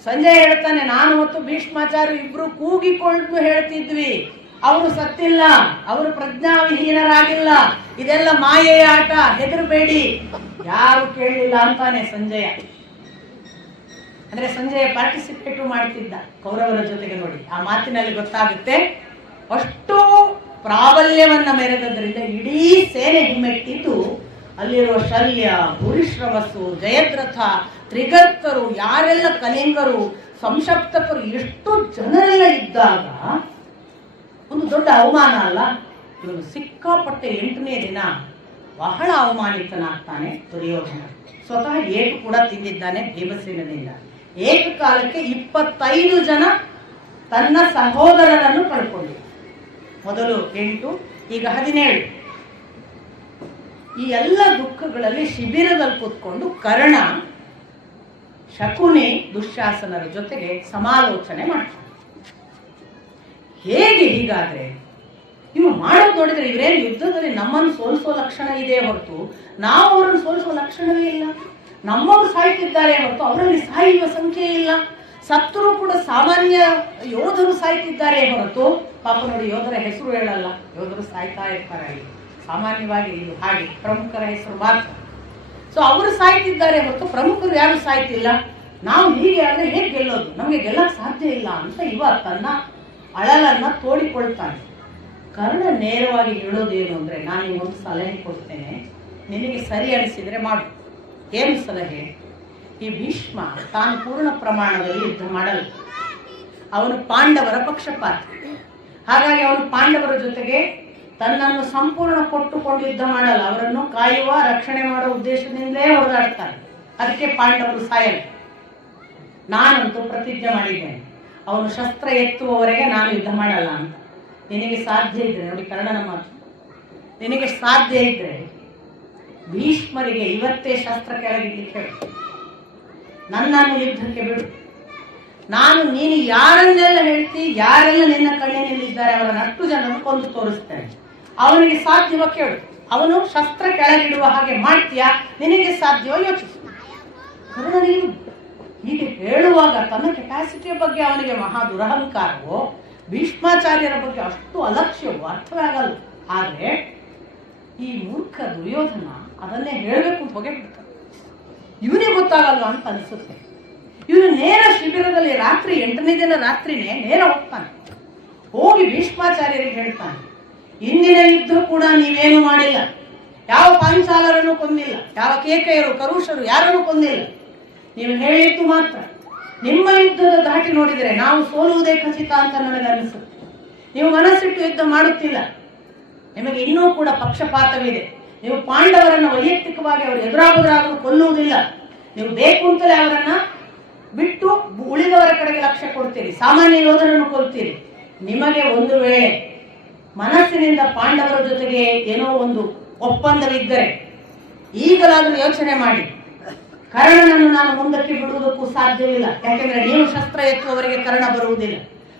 ಸಂಜಯ್ ಹೇಳ್ತಾನೆ, ನಾನು ಮತ್ತು ಭೀಷ್ಮಾಚಾರ್ಯ ಇಬ್ರು ಕೂಗಿಕೊಂಡು ಹೇಳ್ತಿದ್ವಿ, ಅವರು ಸತ್ತಿಲ್ಲ, ಅವರು ಪ್ರಜ್ಞಾವಿಹೀನರಾಗಿಲ್ಲ, ಇದೆಲ್ಲ ಮಾಯೆಯ ಆಟ, ಹೆದರಬೇಡಿ, ಯಾರು ಕೇಳಲಿಲ್ಲ ಅಂತಾನೆ ಸಂಜಯ. ಅಂದ್ರೆ ಸಂಜಯ ಪಾರ್ಟಿಸಿಪೇಟ್ ಮಾಡ್ತಿದ್ದ ಕೌರವರ ಜೊತೆಗೆ. ನೋಡಿ, ಆ ಮಾತಿನಲ್ಲಿ ಗೊತ್ತಾಗುತ್ತೆ ಅಷ್ಟು ಪ್ರಾಬಲ್ಯವನ್ನ ಮೆರೆದದ್ರಿಂದ ಇಡೀ ಸೇನೆ ಹಿಮ್ಮೆಟ್ಟಿದ್ದು ಅಲ್ಲಿರುವ ಶಲ್ಯ, ಭೂರಿಶ್ರವಸ್ಸು, ಜಯದ್ರಥ, ತ್ರಿಗರ್ತರು, ಯಾರೆಲ್ಲ ಕಲಿಂಗರು, ಸಂಶಪ್ತಕರು, ಎಷ್ಟು ಜನರೆಲ್ಲ ಇದ್ದಾಗ ಒಂದು ದೊಡ್ಡ ಅವಮಾನ ಅಲ್ಲ. ಇವನು ಸಿಕ್ಕಾಪಟ್ಟೆ 8ನೇ ದಿನ ಬಹಳ ಅವಮಾನಿತನಾಗ್ತಾನೆ ದುರ್ಯೋಧನ. ಸ್ವತಃ ಏಟು ಕೂಡ ತಿಂದಿದ್ದಾನೆ ಭೀಮಸೇನನಿಂದ. ಏಕಕಾಲಕ್ಕೆ 25 ಜನ ತನ್ನ ಸಹೋದರರನ್ನು ಕಳ್ಕೊಂಡಿದ್ದ. ಮೊದಲು 8, ಈಗ 17. ಈ ಎಲ್ಲ ದುಃಖಗಳಲ್ಲಿ ಶಿಬಿರದಲ್ಲಿ ಕೂತ್ಕೊಂಡು ಕರ್ಣ, ಶಕುನಿ, ದುಶ್ಯಾಸನರ ಜೊತೆಗೆ ಸಮಾಲೋಚನೆ ಮಾಡ್ತಾರೆ. ಹೇಗೆ ಹೀಗಾದ್ರೆ ಇವು ಮಾಡೋದು ನೋಡಿದ್ರೆ ಇವರೇನು ಯುದ್ಧದಲ್ಲಿ ನಮ್ಮನ್ನು ಸೋಲಿಸೋ ಲಕ್ಷಣ ಇದೆ ಹೊರತು ನಾವು ಅವರನ್ನು ಸೋಲಿಸೋ ಲಕ್ಷಣವೇ ಇಲ್ಲ. ನಮ್ಮವರು ಸಾಯ್ತಿದ್ದಾರೆ ಹೊರತು ಅವರಲ್ಲಿ ಸಾಯುವ ಸಂಖ್ಯೆ ಇಲ್ಲ. ಸತ್ತರೂ ಕೂಡ ಸಾಮಾನ್ಯ ಯೋಧರು ಸಾಯ್ತಿದ್ದಾರೆ ಹೊರತು, ಪಾಪ ನೋಡಿ ಯೋಧರ ಹೆಸರು ಹೇಳಲ್ಲ, ಯೋಧರು ಸಾಯ್ತಾ ಇರ್ತಾರೆ ಸಾಮಾನ್ಯವಾಗಿ. ಇದು ಹಾಗೆ ಪ್ರಮುಖರ ಹೆಸರು ಮಾತ್ರ. ಸೊ ಅವರು ಸಾಯ್ತಿದ್ದಾರೆ ಹೊರತು ಪ್ರಮುಖರು ಯಾರು ಸಾಯ್ತಿಲ್ಲ. ನಾವು ಹೀಗೆ ಆದ್ರೆ ಹೇಗೆ ಗೆಲ್ಲೋದು, ನಮಗೆ ಗೆಲ್ಲಕ್ ಸಾಧ್ಯ ಇಲ್ಲ ಅಂತ ಇವ ತನ್ನ ಅಳಲನ್ನ ತೋಡಿಕೊಳ್ತಾನೆ. ಕರ್ಣ ನೇರವಾಗಿ ಹೇಳೋದೇನು ಅಂದ್ರೆ, ನಾನು ಒಂದು ಸಲಹೆ ಕೊಡ್ತೇನೆ, ನಿನಗೆ ಸರಿ ಅನಿಸಿದ್ರೆ ಮಾಡು. ಏನು ಸಲಹೆ? ಈ ಭೀಷ್ಮ ತಾನು ಪೂರ್ಣ ಪ್ರಮಾಣದಲ್ಲಿ ಯುದ್ಧ ಮಾಡಲ್ಲ. ಅವನು ಪಾಂಡವರ ಪಕ್ಷಪಾತ. ಹಾಗಾಗಿ ಅವನು ಪಾಂಡವರ ಜೊತೆಗೆ ತನ್ನನ್ನು ಸಂಪೂರ್ಣ ಕೊಟ್ಟುಕೊಂಡು ಯುದ್ಧ ಮಾಡಲ್ಲ. ಅವರನ್ನು ಕಾಯುವ, ರಕ್ಷಣೆ ಮಾಡುವ ಉದ್ದೇಶದಿಂದಲೇ ಹೊಡೆದಾಡ್ತಾನೆ. ಅದಕ್ಕೆ ಪಾಂಡವರು ಸಾಯಲ್ಲ. ನಾನಂತೂ ಪ್ರತಿಜ್ಞೆ ಮಾಡಿದ್ದೇನೆ, ಅವನು ಶಸ್ತ್ರ ಎತ್ತುವವರೆಗೆ ನಾನು ಯುದ್ಧ ಮಾಡಲ್ಲ ಅಂತ. ನಿನಗೆ ಸಾಧ್ಯ ಇದ್ರೆ, ನೋಡಿ ಕರ್ಣನ ಮಾತು, ನಿನಗೆ ಸಾಧ್ಯ ಇದ್ರೆ ಭೀಷ್ಮರಿಗೆ ಇವತ್ತೇ ಶಸ್ತ್ರ ಕೆಳಗಿಡ್ಲಿಕ್ಕೆ ಹೇಳು, ನನ್ನನ್ನು ಯುದ್ಧಕ್ಕೆ ಬಿಡು. ನೀನು ಯಾರನ್ನೆಲ್ಲ ಹೇಳ್ತಿ, ಯಾರೆಲ್ಲ ನಿನ್ನ ಕಣ್ಣಿನಲ್ಲಿದ್ದಾರೆ ಅವರ 10 ಜನರನ್ನು ಕೊಂದು ತೋರಿಸ್ತೇನೆ. ಅವನಿಗೆ ಸಾಧ್ಯವ ಕೇಳು, ಅವನು ಶಸ್ತ್ರ ಕೆಳಗಿಡುವ ಹಾಗೆ ಮಾಡ್ತೀಯಾ, ನಿನಗೆ ಸಾಧ್ಯವೋ ಯೋಚಿಸು. ಕರ್ಣನಿಗೆ ಹೀಗೆ ಹೇಳುವಾಗ ತನ್ನ ಕೆಪಾಸಿಟಿಯ ಬಗ್ಗೆ ಅವನಿಗೆ ಮಹಾ ದುರಹಂಕಾರವೋ, ಭೀಷ್ಮಾಚಾರ್ಯರ ಬಗ್ಗೆ ಅಷ್ಟು ಅಲಕ್ಷ್ಯವೋ ಅರ್ಥವೇ ಆಗಲ್ಲ. ಆದ್ರೆ ಈ ಮೂರ್ಖ ದುರ್ಯೋಧನ ಅದನ್ನೇ ಹೇಳಬೇಕು ಅಂತ ಹೊಗೆ ಬಿಡ್ತಾನೆ. ಇವನಿಗೆ ಗೊತ್ತಾಗಲ್ಲ ಅಂತ ಅನಿಸುತ್ತೆ. ಇವನು ನೇರ ಶಿಬಿರದಲ್ಲಿ ರಾತ್ರಿ 8ನೇ ದಿನ ರಾತ್ರಿನೇ ನೇರ ಹೋಗ್ತಾನೆ. ಹೋಗಿ ಭೀಷ್ಮಾಚಾರ್ಯರಿಗೆ ಹೇಳ್ತಾನೆ, ಇಂದಿನ ಯುದ್ಧ ಕೂಡ ನೀವೇನು ಮಾಡಿಲ್ಲ, ಯಾವ ಪಾಂಚಾಲರನ್ನು ಕೊಂದಿಲ್ಲ, ಯಾವ ಕೇಕೆಯರು ಕರುಷರು ಯಾರನ್ನು ಕೊಂದಿಲ್ಲ. ನೀವು ಹೇಳಿದ್ದು ಮಾತ್ರ. ನಿಮ್ಮ ಯುದ್ಧದ ಧಾಟಿ ನೋಡಿದರೆ ನಾವು ಸೋಲುವುದೇ ಖಚಿತ ಅಂತ ನನಗೆ ಅನಿಸುತ್ತೆ. ನೀವು ಮನಸ್ಸಿಟ್ಟು ಯುದ್ಧ ಮಾಡುತ್ತಿಲ್ಲ. ನಿಮಗೆ ಇನ್ನೂ ಕೂಡ ಪಕ್ಷಪಾತವಿದೆ. ನೀವು ಪಾಂಡವರನ್ನು ವೈಯಕ್ತಿಕವಾಗಿ ಅವರು ಎದುರಾಗುವುದಾದರೂ ಕೊಲ್ಲುವುದಿಲ್ಲ. ನೀವು ಬೇಕು ಅಂತಲೇ ಅವರನ್ನ ಬಿಟ್ಟು ಉಳಿದವರ ಕಡೆಗೆ ಲಕ್ಷ್ಯ ಕೊಡ್ತೀರಿ, ಸಾಮಾನ್ಯ ಯೋಧರನ್ನು ಕೊಲ್ತೀರಿ. ನಿಮಗೆ ಒಂದು ವೇಳೆ ಮನಸ್ಸಿನಿಂದ ಪಾಂಡವರ ಜೊತೆಗೆ ಏನೋ ಒಂದು ಒಪ್ಪಂದವಿದ್ದರೆ ಈಗಲಾದರೂ ಯೋಚನೆ ಮಾಡಿ. ಕರ್ಣನನ್ನು ನಾನು ಮುಂದಕ್ಕೆ ಬಿಡುವುದಕ್ಕೂ ಸಾಧ್ಯವಿಲ್ಲ. ಯಾಕೆಂದ್ರೆ ನೀವು ಶಸ್ತ್ರ ಎತ್ತುವವರೆಗೆ ಕರ್ಣ ಬರುವುದಿಲ್ಲ.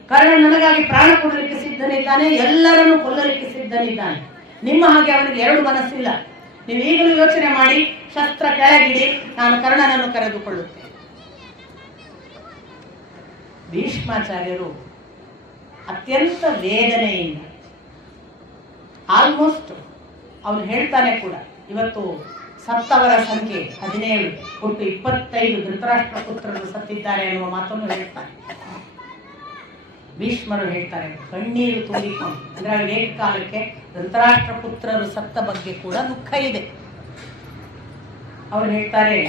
ಕರ್ಣ ನನಗಾಗಿ ಪ್ರಾಣ ಕೊಡಲಿಕ್ಕೆ ಸಿದ್ಧನಿದ್ದಾನೆ, ಎಲ್ಲರನ್ನು ಕೊಲ್ಲಲಿಕ್ಕೆ ಸಿದ್ಧನಿದ್ದಾನೆ. ನಿಮ್ಮ ಹಾಗೆ ಅವನಿಗೆ ಎರಡು ಮನಸ್ಸಿಲ್ಲ. ನೀವು ಈಗಲೂ ಯೋಚನೆ ಮಾಡಿ, ಶಸ್ತ್ರ ಕೆಳಗಿಡಿ, ನಾನು ಕರ್ಣನನ್ನು ಕರೆದುಕೊಳ್ಳುತ್ತೇನೆ. ಭೀಷ್ಮಾಚಾರ್ಯರು ಅತ್ಯಂತ ವೇದನೆಯಿಂದ, ಆಲ್ಮೋಸ್ಟ್ ಅವನು ಹೇಳ್ತಾನೆ ಕೂಡ, ಇವತ್ತು ಸತ್ತವರ ಸಂಖ್ಯೆ 17, ಒಟ್ಟು 25 ಧೃತರಾಷ್ಟ್ರ ಪುತ್ರರು ಸತ್ತಿದ್ದಾರೆ ಎನ್ನುವ ಮಾತನ್ನು ಹೇಳ್ತಾನೆ. ಭೀಷ್ಮರು ಹೇಳ್ತಾರೆ ಕಣ್ಣೀರು ತುಂಬಿಕೊಂಡು, ಅಂದ್ರೆ ಏಕಕಾಲಕ್ಕೆ ಧೃತರಾಷ್ಟ್ರ ಪುತ್ರರು ಸತ್ತ ಬಗ್ಗೆ ಕೂಡ ದುಃಖ ಇದೆ. ಅವರು ಹೇಳ್ತಾರೆ,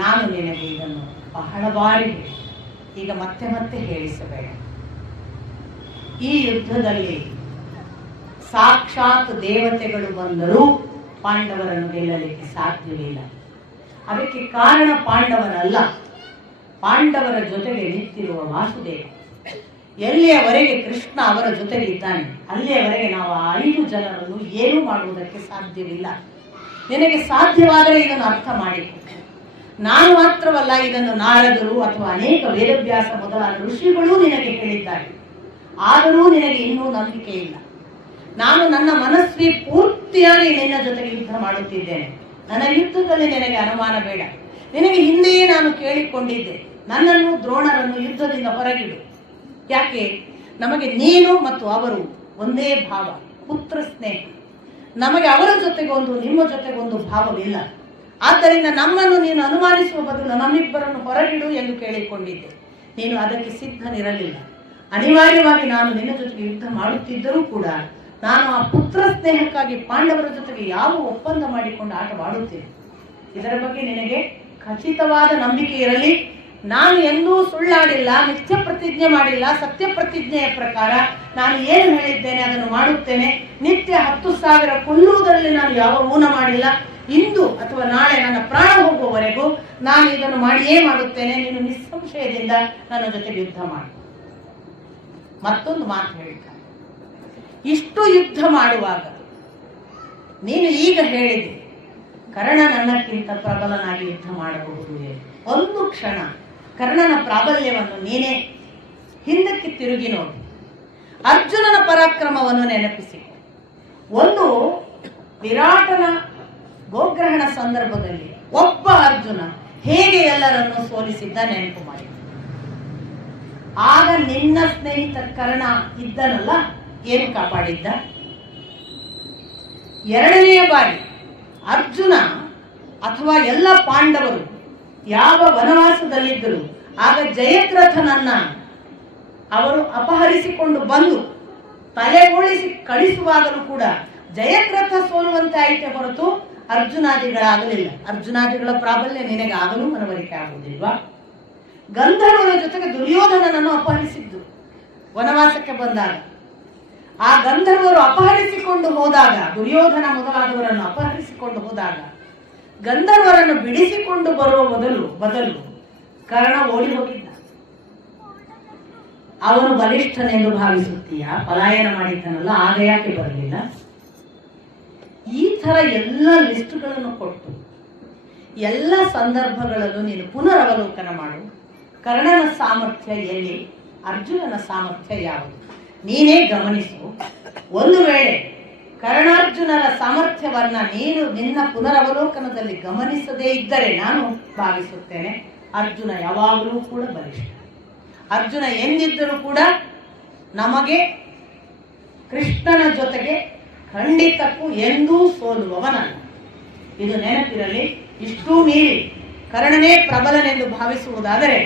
ನಾನು ನಿನಗೆ ಇದನ್ನು ಬಹಳ ಬಾರಿ ಈಗ ಮತ್ತೆ ಮತ್ತೆ ಹೇಳಿಸಬೇಡ. ಈ ಯುದ್ಧದಲ್ಲಿ ಸಾಕ್ಷಾತ್ ದೇವತೆಗಳು ಬಂದರೂ ಪಾಂಡವರನ್ನು ಗೆಲ್ಲಲಿಕ್ಕೆ ಸಾಧ್ಯವಿಲ್ಲ. ಅದಕ್ಕೆ ಕಾರಣ ಪಾಂಡವರಲ್ಲ, ಪಾಂಡವರ ಜೊತೆಗೆ ನಿಂತಿರುವ ವಾಸುದೇವ. ಎಲ್ಲಿಯವರೆಗೆ ಕೃಷ್ಣ ಅವರ ಜೊತೆಗೆ ಇದ್ದಾನೆ ಅಲ್ಲಿಯವರೆಗೆ ನಾವು 5 ಜನರನ್ನು ಏನೂ ಮಾಡುವುದಕ್ಕೆ ಸಾಧ್ಯವಿಲ್ಲ. ನಿನಗೆ ಸಾಧ್ಯವಾದರೆ ಇದನ್ನು ಅರ್ಥ ಮಾಡಿ. ನಾನು ಮಾತ್ರವಲ್ಲ, ಇದನ್ನು ನಾರದರು ಅಥವಾ ಅನೇಕ ವೇದವ್ಯಾಸ ಮೊದಲಾದ ಋಷಿಗಳೂ ನಿನಗೆ ಹೇಳಿದ್ದಾರೆ. ಆದರೂ ನಿನಗೆ ಇನ್ನೂ ನಂಬಿಕೆ ಇಲ್ಲ. ನಾನು ನನ್ನ ಮನಸ್ವಿ ಪೂರ್ತಿಯಾಗಿ ನಿನ್ನ ಜೊತೆಗೆ ಯುದ್ಧ ಮಾಡುತ್ತಿದ್ದೇನೆ. ನನ್ನ ಯುದ್ಧದಲ್ಲಿ ನಿನಗೆ ಅನುಮಾನ ಬೇಡ. ನಿನಗೆ ಹಿಂದೆಯೇ ನಾನು ಕೇಳಿಕೊಂಡಿದ್ದೆ, ನನ್ನನ್ನು ದ್ರೋಣರನ್ನು ಯುದ್ಧದಿಂದ ಹೊರಗಿಡು. ಯಾಕೆ? ನಮಗೆ ನೀನು ಮತ್ತು ಅವರು ಒಂದೇ ಭಾವ, ಪುತ್ರ ಸ್ನೇಹ. ನಮಗೆ ಅವರ ಜೊತೆಗೊಂದು ನಿಮ್ಮ ಜೊತೆಗೊಂದು ಭಾವವಿಲ್ಲ. ಆದ್ದರಿಂದ ನಮ್ಮನ್ನು ನೀನು ಅನುಮಾನಿಸುವ ಬದಲು ನಮ್ಮಿಬ್ಬರನ್ನು ಹೊರಗಿಡು ಎಂದು ಕೇಳಿಕೊಂಡಿದ್ದೆ. ನೀನು ಅದಕ್ಕೆ ಸಿದ್ಧನಿರಲಿಲ್ಲ. ಅನಿವಾರ್ಯವಾಗಿ ನಾನು ನಿನ್ನ ಜೊತೆಗೆ ಯುದ್ಧ ಮಾಡುತ್ತಿದ್ದರೂ ಕೂಡ ನಾನು ಆ ಪುತ್ರ ಸ್ನೇಹಕ್ಕಾಗಿ ಪಾಂಡವರ ಜೊತೆಗೆ ಯಾವ ಒಪ್ಪಂದ ಮಾಡಿಕೊಂಡು ಆಟವಾಡುತ್ತೇನೆ. ಇದರ ಬಗ್ಗೆ ನಿನಗೆ ಖಚಿತವಾದ ನಂಬಿಕೆ ಇರಲಿ. ನಾನು ಎಂದೂ ಸುಳ್ಳಾಡಿಲ್ಲ, ಮಿಥ್ಯ ಪ್ರತಿಜ್ಞೆ ಮಾಡಿಲ್ಲ. ಸತ್ಯ ಪ್ರತಿಜ್ಞೆಯ ಪ್ರಕಾರ ನಾನು ಏನು ಹೇಳಿದ್ದೇನೆ ಅದನ್ನು ಮಾಡುತ್ತೇನೆ. ನಿತ್ಯ 10,000 ಕೊಲ್ಲುವುದರಲ್ಲಿ ನಾನು ಯಾವ ಊನ ಮಾಡಿಲ್ಲ. ಇಂದು ಅಥವಾ ನಾಳೆ ನನ್ನ ಪ್ರಾಣ ಹೋಗುವವರೆಗೂ ನಾನು ಇದನ್ನು ಮಾಡಿಯೇ ಮಾಡುತ್ತೇನೆ. ನೀನು ನಿಸ್ಸಂಶಯದಿಂದ ನನ್ನ ಜೊತೆಗೆ ಯುದ್ಧ ಮಾಡು. ಮತ್ತೊಂದು ಮಾತು ಹೇಳ್ತಾನೆ, ಇಷ್ಟು ಯುದ್ಧ ಮಾಡುವಾಗ ನೀನು ಈಗ ಹೇಳಿದೆ ಕರ್ಣ ನನ್ನಕ್ಕಿಂತ ಪ್ರಬಲನಾಗಿ ಯುದ್ಧ ಮಾಡಬಹುದು ಎಂದು. ಒಂದು ಕ್ಷಣ ಕರ್ಣನ ಪ್ರಾಬಲ್ಯವನ್ನು ನೀನೇ ಹಿಂದಕ್ಕೆ ತಿರುಗಿ ನೋಡಿ. ಅರ್ಜುನನ ಪರಾಕ್ರಮವನ್ನು ನೆನಪಿಸಿ. ಒಂದು ವಿರಾಟನ ಗೋಗ್ರಹಣ ಸಂದರ್ಭದಲ್ಲಿ ಒಬ್ಬ ಅರ್ಜುನ ಹೇಗೆ ಎಲ್ಲರನ್ನು ಸೋಲಿಸಿದ್ದ ನೆನಪು ಮಾಡಿ. ಆಗ ನಿನ್ನ ಸ್ನೇಹಿತ ಕರ್ಣ ಇದ್ದನಲ್ಲ, ಏನು ಕಾಪಾಡಿದ್ದ? ಎರಡನೆಯ ಬಾರಿ ಅರ್ಜುನ ಅಥವಾ ಎಲ್ಲ ಪಾಂಡವರು ಯಾವ ವನವಾಸದಲ್ಲಿದ್ದರು, ಆಗ ಜಯದ್ರಥನನ್ನ ಅವರು ಅಪಹರಿಸಿಕೊಂಡು ಬಂದು ತಲೆಗೊಳಿಸಿ ಕಳಿಸುವಾಗಲೂ ಕೂಡ ಜಯದ್ರಥ ಸೋಲುವಂತೆ ಆಯಿತೆ ಹೊರತು ಅರ್ಜುನಾದಿಗಳಾಗಲಿಲ್ಲ. ಅರ್ಜುನಾದಿಗಳ ಪ್ರಾಬಲ್ಯ ನಿನಗೆ ಆಗಲೂ ಮನವರಿಕೆ ಆಗುವುದಿಲ್ವಾ? ಗಂಧರ್ವರ ಜೊತೆಗೆ ದುರ್ಯೋಧನನನ್ನು ಅಪಹರಿಸಿದ್ದು ವನವಾಸಕ್ಕೆ ಬಂದಾಗ, ಆ ಗಂಧರ್ವರು ಅಪಹರಿಸಿಕೊಂಡು ಹೋದಾಗ, ದುರ್ಯೋಧನ ಮೊದಲಾದವರನ್ನು ಅಪಹರಿಸಿಕೊಂಡು ಹೋದಾಗ ಗಂಧರ್ವರನ್ನು ಬಿಡಿಸಿಕೊಂಡು ಬರುವ ಬದಲು ಕರ್ಣ ಓಡಿ ಹೋಗಿದ್ದ. ಅವನು ಬಲಿಷ್ಠನೆಂದು ಭಾವಿಸುತ್ತೀಯ? ಪಲಾಯನ ಮಾಡಿದ್ದನಲ್ಲ, ಆಗ ಯಾಕೆ ಬರಲಿಲ್ಲ? ಈ ತರ ಎಲ್ಲ ಲಿಸ್ಟ್ಗಳನ್ನು ಕೊಟ್ಟು ಎಲ್ಲ ಸಂದರ್ಭಗಳಲ್ಲೂ ನೀನು ಪುನರವಲೋಕನ ಮಾಡು. ಕರ್ಣನ ಸಾಮರ್ಥ್ಯ ಎಲ್ಲಿ, ಅರ್ಜುನನ ಸಾಮರ್ಥ್ಯ ಯಾವುದು, ನೀನೇ ಗಮನಿಸು. ಒಂದು ವೇಳೆ ಕರ್ಣಾರ್ಜುನರ ಸಾಮರ್ಥ್ಯವನ್ನ ನೀನು ನಿನ್ನ ಪುನರವಲೋಕನದಲ್ಲಿ ಗಮನಿಸದೇ ಇದ್ದರೆ ನಾನು ಭಾವಿಸುತ್ತೇನೆ ಅರ್ಜುನ ಯಾವಾಗಲೂ ಕೂಡ ಬಲಿಷ್ಠ. ಅರ್ಜುನ ಎಂದಿದ್ದರೂ ಕೂಡ ನಮಗೆ ಕೃಷ್ಣನ ಜೊತೆಗೆ ಖಂಡಿತಕ್ಕೂ ಎಂದೂ ಸೋಲುವವನಲ್ಲ. ಇದು ನೆನಪಿರಲಿ. ಇಷ್ಟೂ ಮೀರಿ ಕರ್ಣನೇ ಪ್ರಬಲನೆಂದು ಭಾವಿಸುವುದಾದರೆ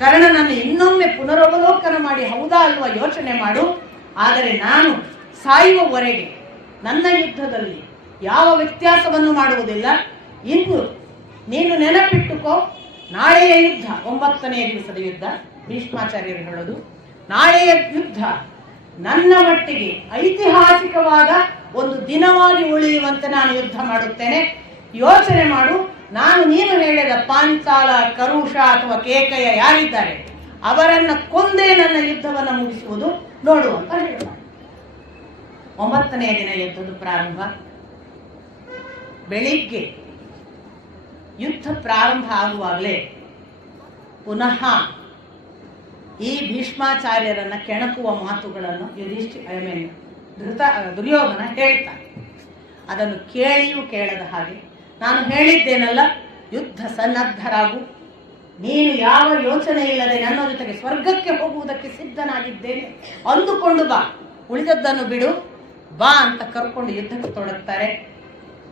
ಕರ್ಣನನ್ನು ಇನ್ನೊಮ್ಮೆ ಪುನರವಲೋಕನ ಮಾಡಿ ಹೌದಾ ಅಲ್ವಾ ಯೋಚನೆ ಮಾಡು. ಆದರೆ ನಾನು ಸಾಯುವವರೆಗೆ ನನ್ನ ಯುದ್ಧದಲ್ಲಿ ಯಾವ ವ್ಯತ್ಯಾಸವನ್ನು ಮಾಡುವುದಿಲ್ಲ. ಇಂದು ನೀನು ನೆನಪಿಟ್ಟುಕೋ, ನಾಳೆಯ ಯುದ್ಧ 9ನೇ ದಿವಸದ ಯುದ್ಧ, ಭೀಷ್ಮಾಚಾರ್ಯರು ಹೇಳೋದು, ನಾಳೆಯ ಯುದ್ಧ ನನ್ನ ಮಟ್ಟಿಗೆ ಐತಿಹಾಸಿಕವಾದ ಒಂದು ದಿನವಾಗಿ ಉಳಿಯುವಂತೆ ನಾನು ಯುದ್ಧ ಮಾಡುತ್ತೇನೆ. ಯೋಚನೆ ಮಾಡು, ನಾನು ನೀನು ಹೇಳಿದ ಪಾಂಚಾಲ, ಕರುಷ ಅಥವಾ ಕೇಕಯ ಯಾರಿದ್ದಾರೆ ಅವರನ್ನ ಕೊಂದೇ ನನ್ನ ಯುದ್ಧವನ್ನು ಮುಗಿಸುವುದು ನೋಡು ಅಂತ ಹೇಳಿದ. 9ನೇ ದಿನ ಯುದ್ಧದ ಪ್ರಾರಂಭ. ಬೆಳಿಗ್ಗೆ ಯುದ್ಧ ಪ್ರಾರಂಭ ಆಗುವಾಗಲೇ ಪುನಃ ಈ ಭೀಷ್ಮಾಚಾರ್ಯರನ್ನ ಕೆಣಕುವ ಮಾತುಗಳನ್ನು ದುರ್ಯೋಧನ ಹೇಳ್ತಾನೆ. ಅದನ್ನು ಕೇಳಿಯೂ ಕೇಳದ ಹಾಗೆ, ನಾನು ಹೇಳಿದ್ದೇನಲ್ಲ, ಯುದ್ಧ ಸನ್ನದ್ಧರಾಗು, ನೀನು ಯಾವ ಯೋಚನೆ ಇಲ್ಲದೆ ನನ್ನ ಜೊತೆಗೆ ಸ್ವರ್ಗಕ್ಕೆ ಹೋಗುವುದಕ್ಕೆ ಸಿದ್ಧನಾಗಿದ್ದೇನೆ ಅಂದುಕೊಂಡು ಬಾ, ಉಳಿದದ್ದನ್ನು ಬಿಡು, ಬಾ ಅಂತ ಕರ್ಕೊಂಡು ಯುದ್ಧಕ್ಕೆ ತೊಡಗ್ತಾರೆ.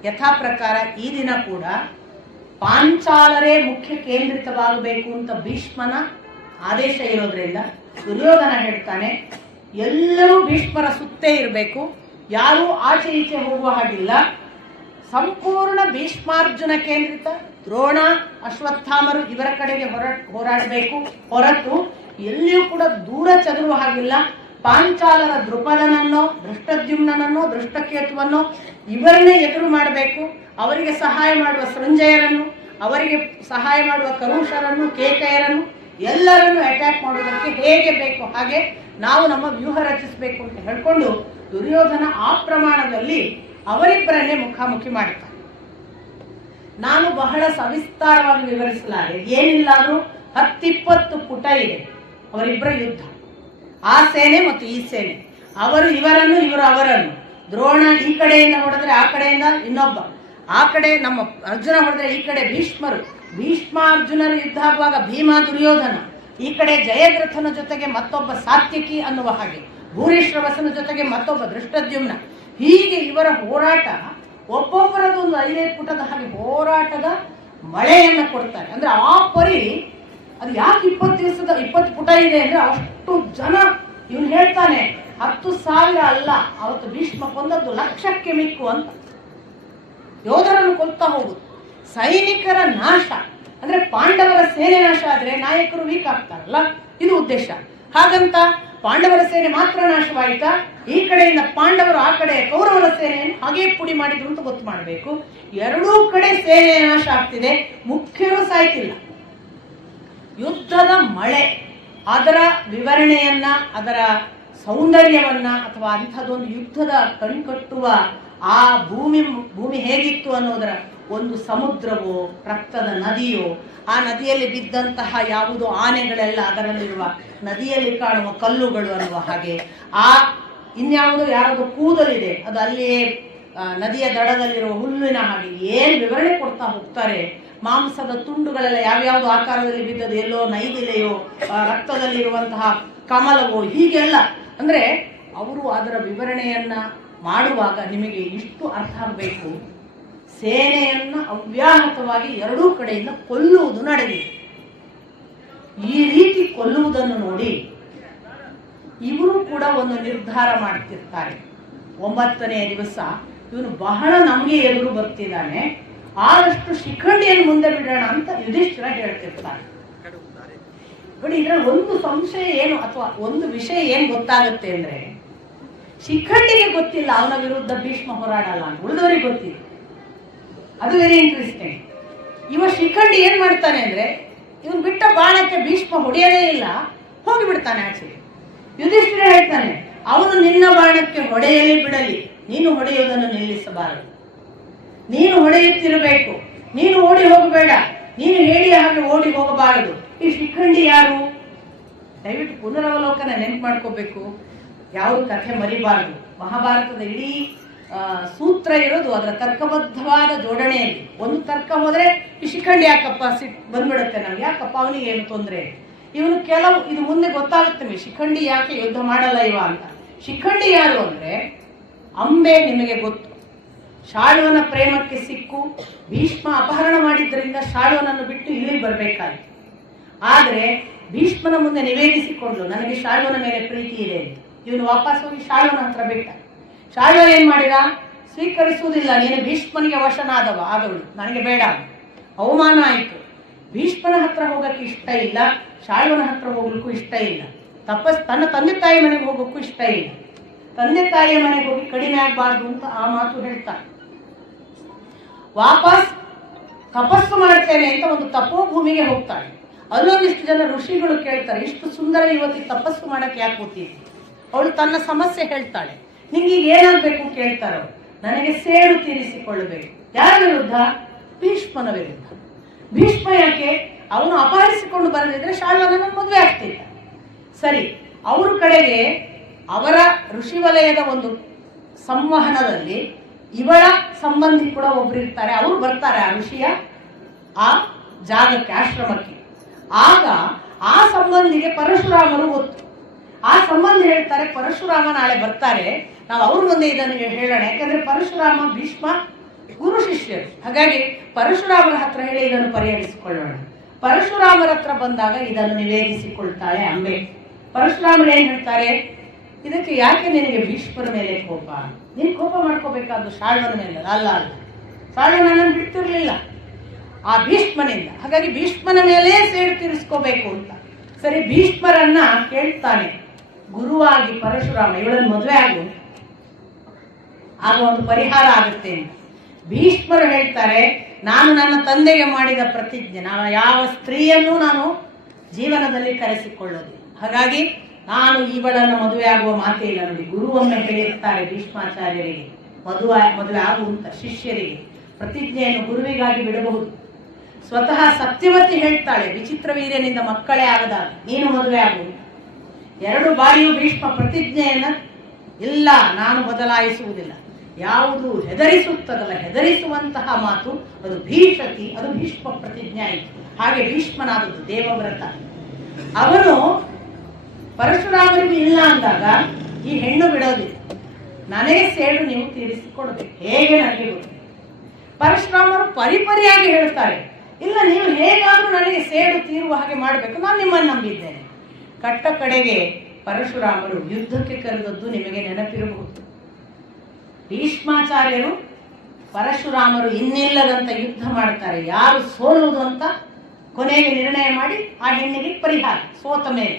ಯಥಾ ಪ್ರಕಾರ ಈ ದಿನ ಕೂಡ ಪಾಂಚಾಲರೇ ಮುಖ್ಯ ಕೇಂದ್ರಿತವಾಗಬೇಕು ಅಂತ ಭೀಷ್ಮನ ಆದೇಶ ಇರೋದ್ರಿಂದ ದುರ್ಯೋಧನ ಹೇಳ್ತಾನೆ, ಎಲ್ಲರೂ ಭೀಷ್ಮರ ಸುತ್ತೇ ಇರಬೇಕು, ಯಾರೂ ಆಚೆ ಈಚೆ ಹೋಗುವ ಹಾಗಿಲ್ಲ, ಸಂಪೂರ್ಣ ಭೀಷ್ಮಾರ್ಜುನ ಕೇಂದ್ರಿತ, ದ್ರೋಣ ಅಶ್ವತ್ಥಾಮರು ಇವರ ಕಡೆಗೆ ಹೋರಾಡಬೇಕು ಹೊರತು ಎಲ್ಲಿಯೂ ಕೂಡ ದೂರ ಚದುರುವ ಹಾಗಿಲ್ಲ. ಪಾಂಚಾಲರ ದೃಪದನನ್ನೋ ದೃಷ್ಟದ್ಯುಮ್ನನನ್ನೋ ದೃಷ್ಟಕೇತುವನ್ನೋ ಇವರನ್ನೇ ಎದುರು ಮಾಡಬೇಕು. ಅವರಿಗೆ ಸಹಾಯ ಮಾಡುವ ಸಂಜಯರನ್ನು, ಅವರಿಗೆ ಸಹಾಯ ಮಾಡುವ ಕರುಷರನ್ನು, ಕೇಕಯರನ್ನು ಎಲ್ಲರನ್ನು ಅಟ್ಯಾಕ್ ಮಾಡುವುದಕ್ಕೆ ಹೇಗೆ ಬೇಕು ಹಾಗೆ ನಾವು ನಮ್ಮ ವ್ಯೂಹ ರಚಿಸಬೇಕು ಅಂತ ಹೇಳ್ಕೊಂಡು ದುರ್ಯೋಧನ ಆ ಪ್ರಮಾಣದಲ್ಲಿ ಅವರಿಬ್ಬರನ್ನೇ ಮುಖಾಮುಖಿ ಮಾಡುತ್ತಾರೆ. ನಾನು ಬಹಳ ಸವಿಸ್ತಾರವಾಗಿ ವಿವರಿಸಲಾರೆ, ಏನಿಲ್ಲಾದ್ರೂ 10-20 ಪುಟ ಇದೆ ಅವರಿಬ್ಬರ ಯುದ್ಧ. ಆ ಸೇನೆ ಮತ್ತು ಈ ಸೇನೆ, ಅವರು ಇವರನ್ನು, ಇವರು ಅವರನ್ನು. ದ್ರೋಣ ಈ ಕಡೆಯಿಂದ ಹೊಡೆದ್ರೆ ಆ ಕಡೆಯಿಂದ ಇನ್ನೊಬ್ಬ, ಆ ಕಡೆ ನಮ್ಮ ಅರ್ಜುನ ಹೊಡೆದ್ರೆ ಈ ಕಡೆ ಭೀಷ್ಮರು, ಭೀಷ್ಮಾರ್ಜುನರು ಯುದ್ಧ ಆಗುವಾಗ ಭೀಮ ದುರ್ಯೋಧನ, ಈ ಕಡೆ ಜಯದ್ರಥನ ಜೊತೆಗೆ ಮತ್ತೊಬ್ಬ ಸಾತ್ಯಕಿ ಅನ್ನುವ ಹಾಗೆ, ಭೂರಿಶ್ರವಸನ ಜೊತೆಗೆ ಮತ್ತೊಬ್ಬ ದೃಷ್ಟದ್ಯುಮ್ನ. ಹೀಗೆ ಇವರ ಹೋರಾಟ ಒಬ್ಬೊಬ್ಬರದೊಂದು 5 ಪುಟದ ಹಾಗೆ ಹೋರಾಟದ ಮಳೆಯನ್ನು ಕೊಡ್ತಾರೆ. ಅಂದ್ರೆ ಆ ಪರಿ ಅದು ಯಾಕೆ 20 ಪುಟ ಇದೆ ಅಂದ್ರೆ ಅಷ್ಟು ಜನ. ಇವನು ಹೇಳ್ತಾನೆ 10,000 ಅಲ್ಲ, ಅವತ್ತು ಭೀಷ್ಮ ಕೊಂದದ್ದು 1,00,000ಕ್ಕೆ ಮಿಕ್ಕು ಅಂತ. ಯೋಧರನ್ನು ಕೊಲ್ತಾ ಹೋಗುದು, ಸೈನಿಕರ ನಾಶ ಅಂದ್ರೆ ಪಾಂಡವರ ಸೇನೆ ನಾಶ ಆದ್ರೆ ನಾಯಕರು ವೀಕ್ ಆಗ್ತಾರಲ್ಲ, ಇದು ಉದ್ದೇಶ. ಹಾಗಂತ ಪಾಂಡವರ ಸೇನೆ ಮಾತ್ರ ನಾಶವಾಯಿತಾ? ಈ ಕಡೆಯಿಂದ ಪಾಂಡವರು, ಆ ಕಡೆ ಕೌರವರ ಸೇನೆಯನ್ನು ಹಾಗೆ ಪುಡಿ ಮಾಡಿದ್ರು ಅಂತ ಗೊತ್ತು ಮಾಡಬೇಕು. ಎರಡೂ ಕಡೆ ಸೇನೆ ನಾಶ ಆಗ್ತಿದೆ, ಮುಖ್ಯರು ಸಾಯ್ತಿಲ್ಲ. ಯುದ್ಧದ ಮಳೆ, ಅದರ ವಿವರಣೆಯನ್ನ, ಅದರ ಸೌಂದರ್ಯವನ್ನ, ಅಥವಾ ಅಂಥದ್ದೊಂದು ಯುದ್ಧದ ಕಣ್ಕಟ್ಟುವ ಆ ಭೂಮಿ ಹೇಗಿತ್ತು ಅನ್ನೋದರ ಒಂದು ಸಮುದ್ರವೋ ರಕ್ತದ ನದಿಯೋ, ಆ ನದಿಯಲ್ಲಿ ಬಿದ್ದಂತಹ ಯಾವುದೋ ಆನೆಗಳೆಲ್ಲ ಅದರಲ್ಲಿರುವ ನದಿಯಲ್ಲಿ ಕಾಣುವ ಕಲ್ಲುಗಳು ಅನ್ನುವ ಹಾಗೆ, ಆ ಇನ್ಯಾವುದೋ ಯಾರದೋ ಕೂದಲಿದೆ ಅದು ಅಲ್ಲಿಯೇ ನದಿಯ ದಡದಲ್ಲಿರುವ ಹುಲ್ಲಿನ ಹಾಗೆ ಏನ್ ವಿವರಣೆ ಕೊಡ್ತಾ ಹೋಗ್ತಾರೆ. ಮಾಂಸದ ತುಂಡುಗಳೆಲ್ಲ ಯಾವ್ಯಾವ್ದು ಆಕಾರದಲ್ಲಿ ಬಿದ್ದದು, ಎಲ್ಲೋ ನೈದಿಲೆಯೋ ರಕ್ತದಲ್ಲಿರುವಂತಹ ಕಮಲವೋ, ಹೀಗೆಲ್ಲ. ಅಂದ್ರೆ ಅವರು ಅದರ ವಿವರಣೆಯನ್ನ ಮಾಡುವಾಗ ನಿಮಗೆ ಇಷ್ಟು ಅರ್ಥ ಆಗಬೇಕು, ಸೇನೆಯನ್ನ ಅವ್ಯಾಹತವಾಗಿ ಎರಡೂ ಕಡೆಯಿಂದ ಕೊಲ್ಲುವುದು ನಡೆದಿದೆ. ಈ ರೀತಿ ಕೊಲ್ಲುವುದನ್ನು ನೋಡಿ ಇವರು ಕೂಡ ಒಂದು ನಿರ್ಧಾರ ಮಾಡ್ತಿರ್ತಾರೆ. 9ನೇ ದಿವಸ ಇವನು ಬಹಳ ನಮಗೆ ಎದುರು ಬರ್ತಿದ್ದಾನೆ, ಆದಷ್ಟು ಶಿಖಂಡಿಯನ್ನು ಮುಂದೆ ಬಿಡೋಣ ಅಂತ ಯುಧಿಷ್ಠಿರ ಹೇಳ್ತಿರ್ತಾರೆ. ನೋಡಿ, ಇದ್ರಲ್ಲಿ ಒಂದು ಸಂಶಯ ಏನು ಅಥವಾ ಒಂದು ವಿಷಯ ಏನ್ ಗೊತ್ತಾಗುತ್ತೆ ಅಂದ್ರೆ, ಶಿಖಂಡಿಗೆ ಗೊತ್ತಿಲ್ಲ ಅವನ ವಿರುದ್ಧ ಭೀಷ್ಮ ಹೋರಾಡಲ್ಲ ಅಂತ, ಉಳಿದವರಿಗೆ ಗೊತ್ತಿಲ್ಲ. ಅದು ವೆರಿ ಇಂಟ್ರೆಸ್ಟಿಂಗ್. ಇವ ಶಿಖಂಡಿ ಏನ್ ಮಾಡ್ತಾನೆ ಅಂದ್ರೆ, ಇವನ್ ಬಿಟ್ಟ ಬಾಣಕ್ಕೆ ಭೀಷ್ಮ ಹೊಡೆಯದೇ ಇಲ್ಲ, ಹೋಗಿ ಬಿಡ್ತಾನೆ ಆಚೆ. ಯುಧಿಷ್ಠಿರ ಹೇಳ್ತಾನೆ, ಅವನು ನಿನ್ನ ಬಾಣಕ್ಕೆ ಹೊಡೆಯಲಿ ಬಿಡಲಿ, ನೀನು ಹೊಡೆಯುವುದನ್ನು ನಿಲ್ಲಿಸಬಾರದು, ನೀನು ಹೊಡೆಯುತ್ತಿರಬೇಕು, ನೀನು ಓಡಿ ಹೋಗಬೇಡ, ನೀನು ಹೇಳಿ ಹಾಗೆ ಓಡಿ ಹೋಗಬಾರದು. ಈ ಶಿಖಂಡಿ ಯಾರು? ದಯವಿಟ್ಟು ಪುನರವಲೋಕನ ನೆನ್ಪು ಮಾಡ್ಕೋಬೇಕು, ಯಾವುದು ಕಥೆ ಮರಿಬಾರದು. ಮಹಾಭಾರತದ ಇಡೀ ಸೂತ್ರ ಇರೋದು ಅದರ ತರ್ಕಬದ್ಧವಾದ ಜೋಡಣೆಯಲ್ಲಿ. ಒಂದು ತರ್ಕ ಹೋದ್ರೆ ಈ ಶಿಖಂಡಿ ಯಾಕಪ್ಪ ಬಂದ್ಬಿಡುತ್ತೆ ನಮ್ಗೆ, ಯಾಕಪ್ಪ ಅವನಿಗೆ ಏನು ತೊಂದರೆ, ಇವನು ಕೆಲವು ಇದು ಮುಂದೆ ಗೊತ್ತಾಗುತ್ತೆ ಶಿಖಂಡಿ ಯಾಕೆ ಯುದ್ಧ ಮಾಡಲ್ಲ ಇವ ಅಂತ. ಶಿಖಂಡಿ ಯಾರು ಅಂದ್ರೆ, ಅಂಬೆ ನಿಮಗೆ ಗೊತ್ತು, ಶಾಳುವನ ಪ್ರೇಮಕ್ಕೆ ಸಿಕ್ಕು ಭೀಷ್ಮ ಅಪಹರಣ ಮಾಡಿದ್ದರಿಂದ ಶಾಳುವನನ್ನು ಬಿಟ್ಟು ಇಲ್ಲಿ ಬರಬೇಕಾಯಿತು. ಆದ್ರೆ ಭೀಷ್ಮನ ಮುಂದೆ ನಿವೇದಿಸಿಕೊಂಡ್ಲು, ನನಗೆ ಶಾಲ್ವನ ಮೇಲೆ ಪ್ರೀತಿ ಇದೆ. ಇವನು ವಾಪಸ್ ಹೋಗಿ ಶಾಲ್ವನ ಹತ್ರ ಬಿಟ್ಟ. ಶಾಲ್ವ ಏನ್ ಮಾಡಿದ? ಸ್ವೀಕರಿಸುವುದಿಲ್ಲ, ನೀನು ಭೀಷ್ಮನಿಗೆ ಆದವಳು, ನನಗೆ ಬೇಡ, ಅವಮಾನ ಆಯಿತು. ಭೀಷ್ಮನ ಹತ್ರ ಹೋಗಕ್ಕೆ ಇಷ್ಟ ಇಲ್ಲ, ಶಾಲ್ವನ ಹತ್ರ ಹೋಗ್ಲಿಕ್ಕೂ ಇಷ್ಟ ಇಲ್ಲ, ತನ್ನ ತಂದೆ ತಾಯಿ ಮನೆಗೆ ಹೋಗೋಕ್ಕೂ ಇಷ್ಟ ಇಲ್ಲ. ತಂದೆ ತಾಯಿಯ ಮನೆಗೆ ಹೋಗಿ ಕಡಿಮೆ ಆಗಬಾರ್ದು ಅಂತ ಆ ಮಾತು ಹೇಳ್ತಾನೆ. ವಾಪಸ್ ತಪಸ್ಸು ಮಾಡ್ತೇನೆ ಅಂತ ಒಂದು ತಪೋಭೂಮಿಗೆ ಹೋಗ್ತಾಳೆ. ಅಲ್ಲೊಂದಿಷ್ಟು ಜನ ಋಷಿಗಳು ಕೇಳ್ತಾರೆ, ಇಷ್ಟು ಸುಂದರ ಇವತ್ತಿಗೆ ತಪಸ್ಸು ಮಾಡಕ್ಕೆ ಯಾಕೆ ಕೂತಿದ್ದೆ? ಅವಳು ತನ್ನ ಸಮಸ್ಯೆ ಹೇಳ್ತಾಳೆ. ನಿಂಗೆ ಈಗ ಏನಾಗಬೇಕು ಕೇಳ್ತಾರೋ, ನನಗೆ ಸೇಡು ತೀರಿಸಿಕೊಳ್ಳಬೇಕು. ಯಾರ ವಿರುದ್ಧ? ಭೀಷ್ಮನ ವಿರುದ್ಧ. ಭೀಷ್ಮ ಯಾಕೆ? ಅವನು ಅಪಹರಿಸಿಕೊಂಡು ಬರದಿದ್ರೆ ಶಾಲ್ವನನ್ನು ಮದುವೆ ಆಗ್ತಿದ್ದ. ಸರಿ, ಅವ್ರ ಕಡೆಗೆ ಅವರ ಋಷಿವಲಯದ ಒಂದು ಸಂವಹನದಲ್ಲಿ ಇವಳ ಸಂಬಂಧಿ ಕೂಡ ಒಬ್ರು ಇರ್ತಾರೆ. ಅವರು ಬರ್ತಾರೆ ಆ ಋಷಿಯ ಆ ಜಾಗಕ್ಕೆ, ಆಶ್ರಮಕ್ಕೆ. ಆಗ ಆ ಸಂಬಂಧಿಗೆ ಪರಶುರಾಮರು ಗೊತ್ತು. ಆ ಸಂಬಂಧಿ ಹೇಳ್ತಾರೆ, ಪರಶುರಾಮ ನಾಳೆ ಬರ್ತಾರೆ, ನಾವು ಅವ್ರ ಮುಂದೆ ಇದನ್ನು ಹೇಳೋಣ. ಯಾಕಂದ್ರೆ ಪರಶುರಾಮ ಭೀಷ್ಮ ಗುರು ಶಿಷ್ಯರು, ಹಾಗಾಗಿ ಪರಶುರಾಮರ ಹತ್ರ ಹೇಳಿ ಇದನ್ನು ಪರಿಹರಿಸಿಕೊಳ್ಳೋಣ. ಪರಶುರಾಮರ ಹತ್ರ ಬಂದಾಗ ಇದನ್ನು ನಿವೇದಿಸಿಕೊಳ್ತಾಳೆ ಅಂಬೆ. ಪರಶುರಾಮರು ಏನ್ ಹೇಳ್ತಾರೆ? ಇದಕ್ಕೆ ಯಾಕೆ ನಿನಗೆ ಭೀಷ್ಮರ ಮೇಲೆ ಕೋಪ? ನೀನು ಕೋಪ ಮಾಡ್ಕೋಬೇಕಾದ್ದು ಶಾಲ್ವನ ಮೇಲೆ ಅಲ್ಲ. ಶಾಲ್ವನನ್ನು ಬಿಡ್ತಿರ್ಲಿಲ್ಲ ಆ ಭೀಷ್ಮನಿಂದ, ಹಾಗಾಗಿ ಭೀಷ್ಮನ ಮೇಲೆ ಸೇಡು ತೀರಿಸ್ಕೋಬೇಕು ಅಂತ. ಸರಿ, ಭೀಷ್ಮರನ್ನ ಕೇಳ್ತಾನೆ ಗುರುವಾಗಿ ಪರಶುರಾಮ, ಇವಳನ್ನು ಮದುವೆ ಆಗ ಒಂದು ಪರಿಹಾರ ಆಗುತ್ತೆ ಅಂತ. ಭೀಷ್ಮರು ಹೇಳ್ತಾರೆ, ನಾನು ನನ್ನ ತಂದೆಗೆ ಮಾಡಿದ ಪ್ರತಿಜ್ಞೆ, ನಾನು ಯಾವ ಸ್ತ್ರೀಯನ್ನೂ ನಾನು ಜೀವನದಲ್ಲಿ ಕರೆಸಿಕೊಳ್ಳೋದಿಲ್ಲ, ಹಾಗಾಗಿ ನಾನು ಇವಳನ್ನು ಮದುವೆ ಆಗುವ ಮಾತೇ ಇಲ್ಲ. ನೋಡಿ, ಗುರುವೊಮ್ಮೆ ಹೇಳಿರ್ತಾರೆ ಭೀಷ್ಮಾಚಾರ್ಯರಿಗೆ ಮದುವೆ ಆಗುವಂತ ಶಿಷ್ಯರಿಗೆ ಪ್ರತಿಜ್ಞೆಯನ್ನು ಗುರುವಿಗಾಗಿ ಬಿಡಬಹುದು. ಸ್ವತಃ ಸತ್ಯವತಿ ಹೇಳ್ತಾಳೆ, ವಿಚಿತ್ರ ವೀರ್ಯನಿಂದ ಮಕ್ಕಳೇ ಆಗದಾಗ ನೀನು ಮದುವೆ ಆಗುವುದು. 2 ಬಾರಿಯೂ ಭೀಷ್ಮ ಪ್ರತಿಜ್ಞೆಯನ್ನ ಇಲ್ಲ, ನಾನು ಬದಲಾಯಿಸುವುದಿಲ್ಲ. ಯಾವುದು ಹೆದರಿಸುತ್ತದಲ್ಲ, ಹೆದರಿಸುವಂತಹ ಮಾತು ಅದು ಭೀಷತಿ, ಅದು ಭೀಷ್ಮ ಪ್ರತಿಜ್ಞೆ ಆಯಿತು. ಹಾಗೆ ಭೀಷ್ಮನಾದದ್ದು ದೇವವ್ರತ. ಅವನು ಪರಶುರಾಮರಿಗೆ ಇಲ್ಲ ಅಂದಾಗ ಈ ಹೆಣ್ಣು ಬಿಡೋದಿಲ್ಲ, ನನಗೆ ಸೇಡು ನೀವು ತೀರಿಸಿಕೊಡ್ಬೇಕು, ಹೇಗೆ ನನಗೆ ಗೊತ್ತಿಲ್ಲ. ಪರಶುರಾಮರು ಪರಿಪರಿಯಾಗಿ ಹೇಳ್ತಾರೆ, ಇಲ್ಲ, ನೀವು ಹೇಗಾದ್ರೂ ನನಗೆ ಸೇಡು ತೀರುವ ಹಾಗೆ ಮಾಡಬೇಕು, ನಾನು ನಿಮ್ಮನ್ನು ನಂಬಿದ್ದೇನೆ. ಕಟ್ಟ ಕಡೆಗೆ ಪರಶುರಾಮರು ಯುದ್ಧಕ್ಕೆ ಕರೆದದ್ದು ನಿಮಗೆ ನೆನಪಿರಬಹುದು. ಭೀಷ್ಮಾಚಾರ್ಯರು ಪರಶುರಾಮರು ಇನ್ನಿಲ್ಲದಂತ ಯುದ್ಧ ಮಾಡ್ತಾರೆ, ಯಾರು ಸೋಲುವುದು ಅಂತ ಕೊನೆಗೆ ನಿರ್ಣಯ ಮಾಡಿ ಆ ಹೆಣ್ಣಿಗೆ ಪರಿಹಾರ. ಸೋತ ಮೇಲೆ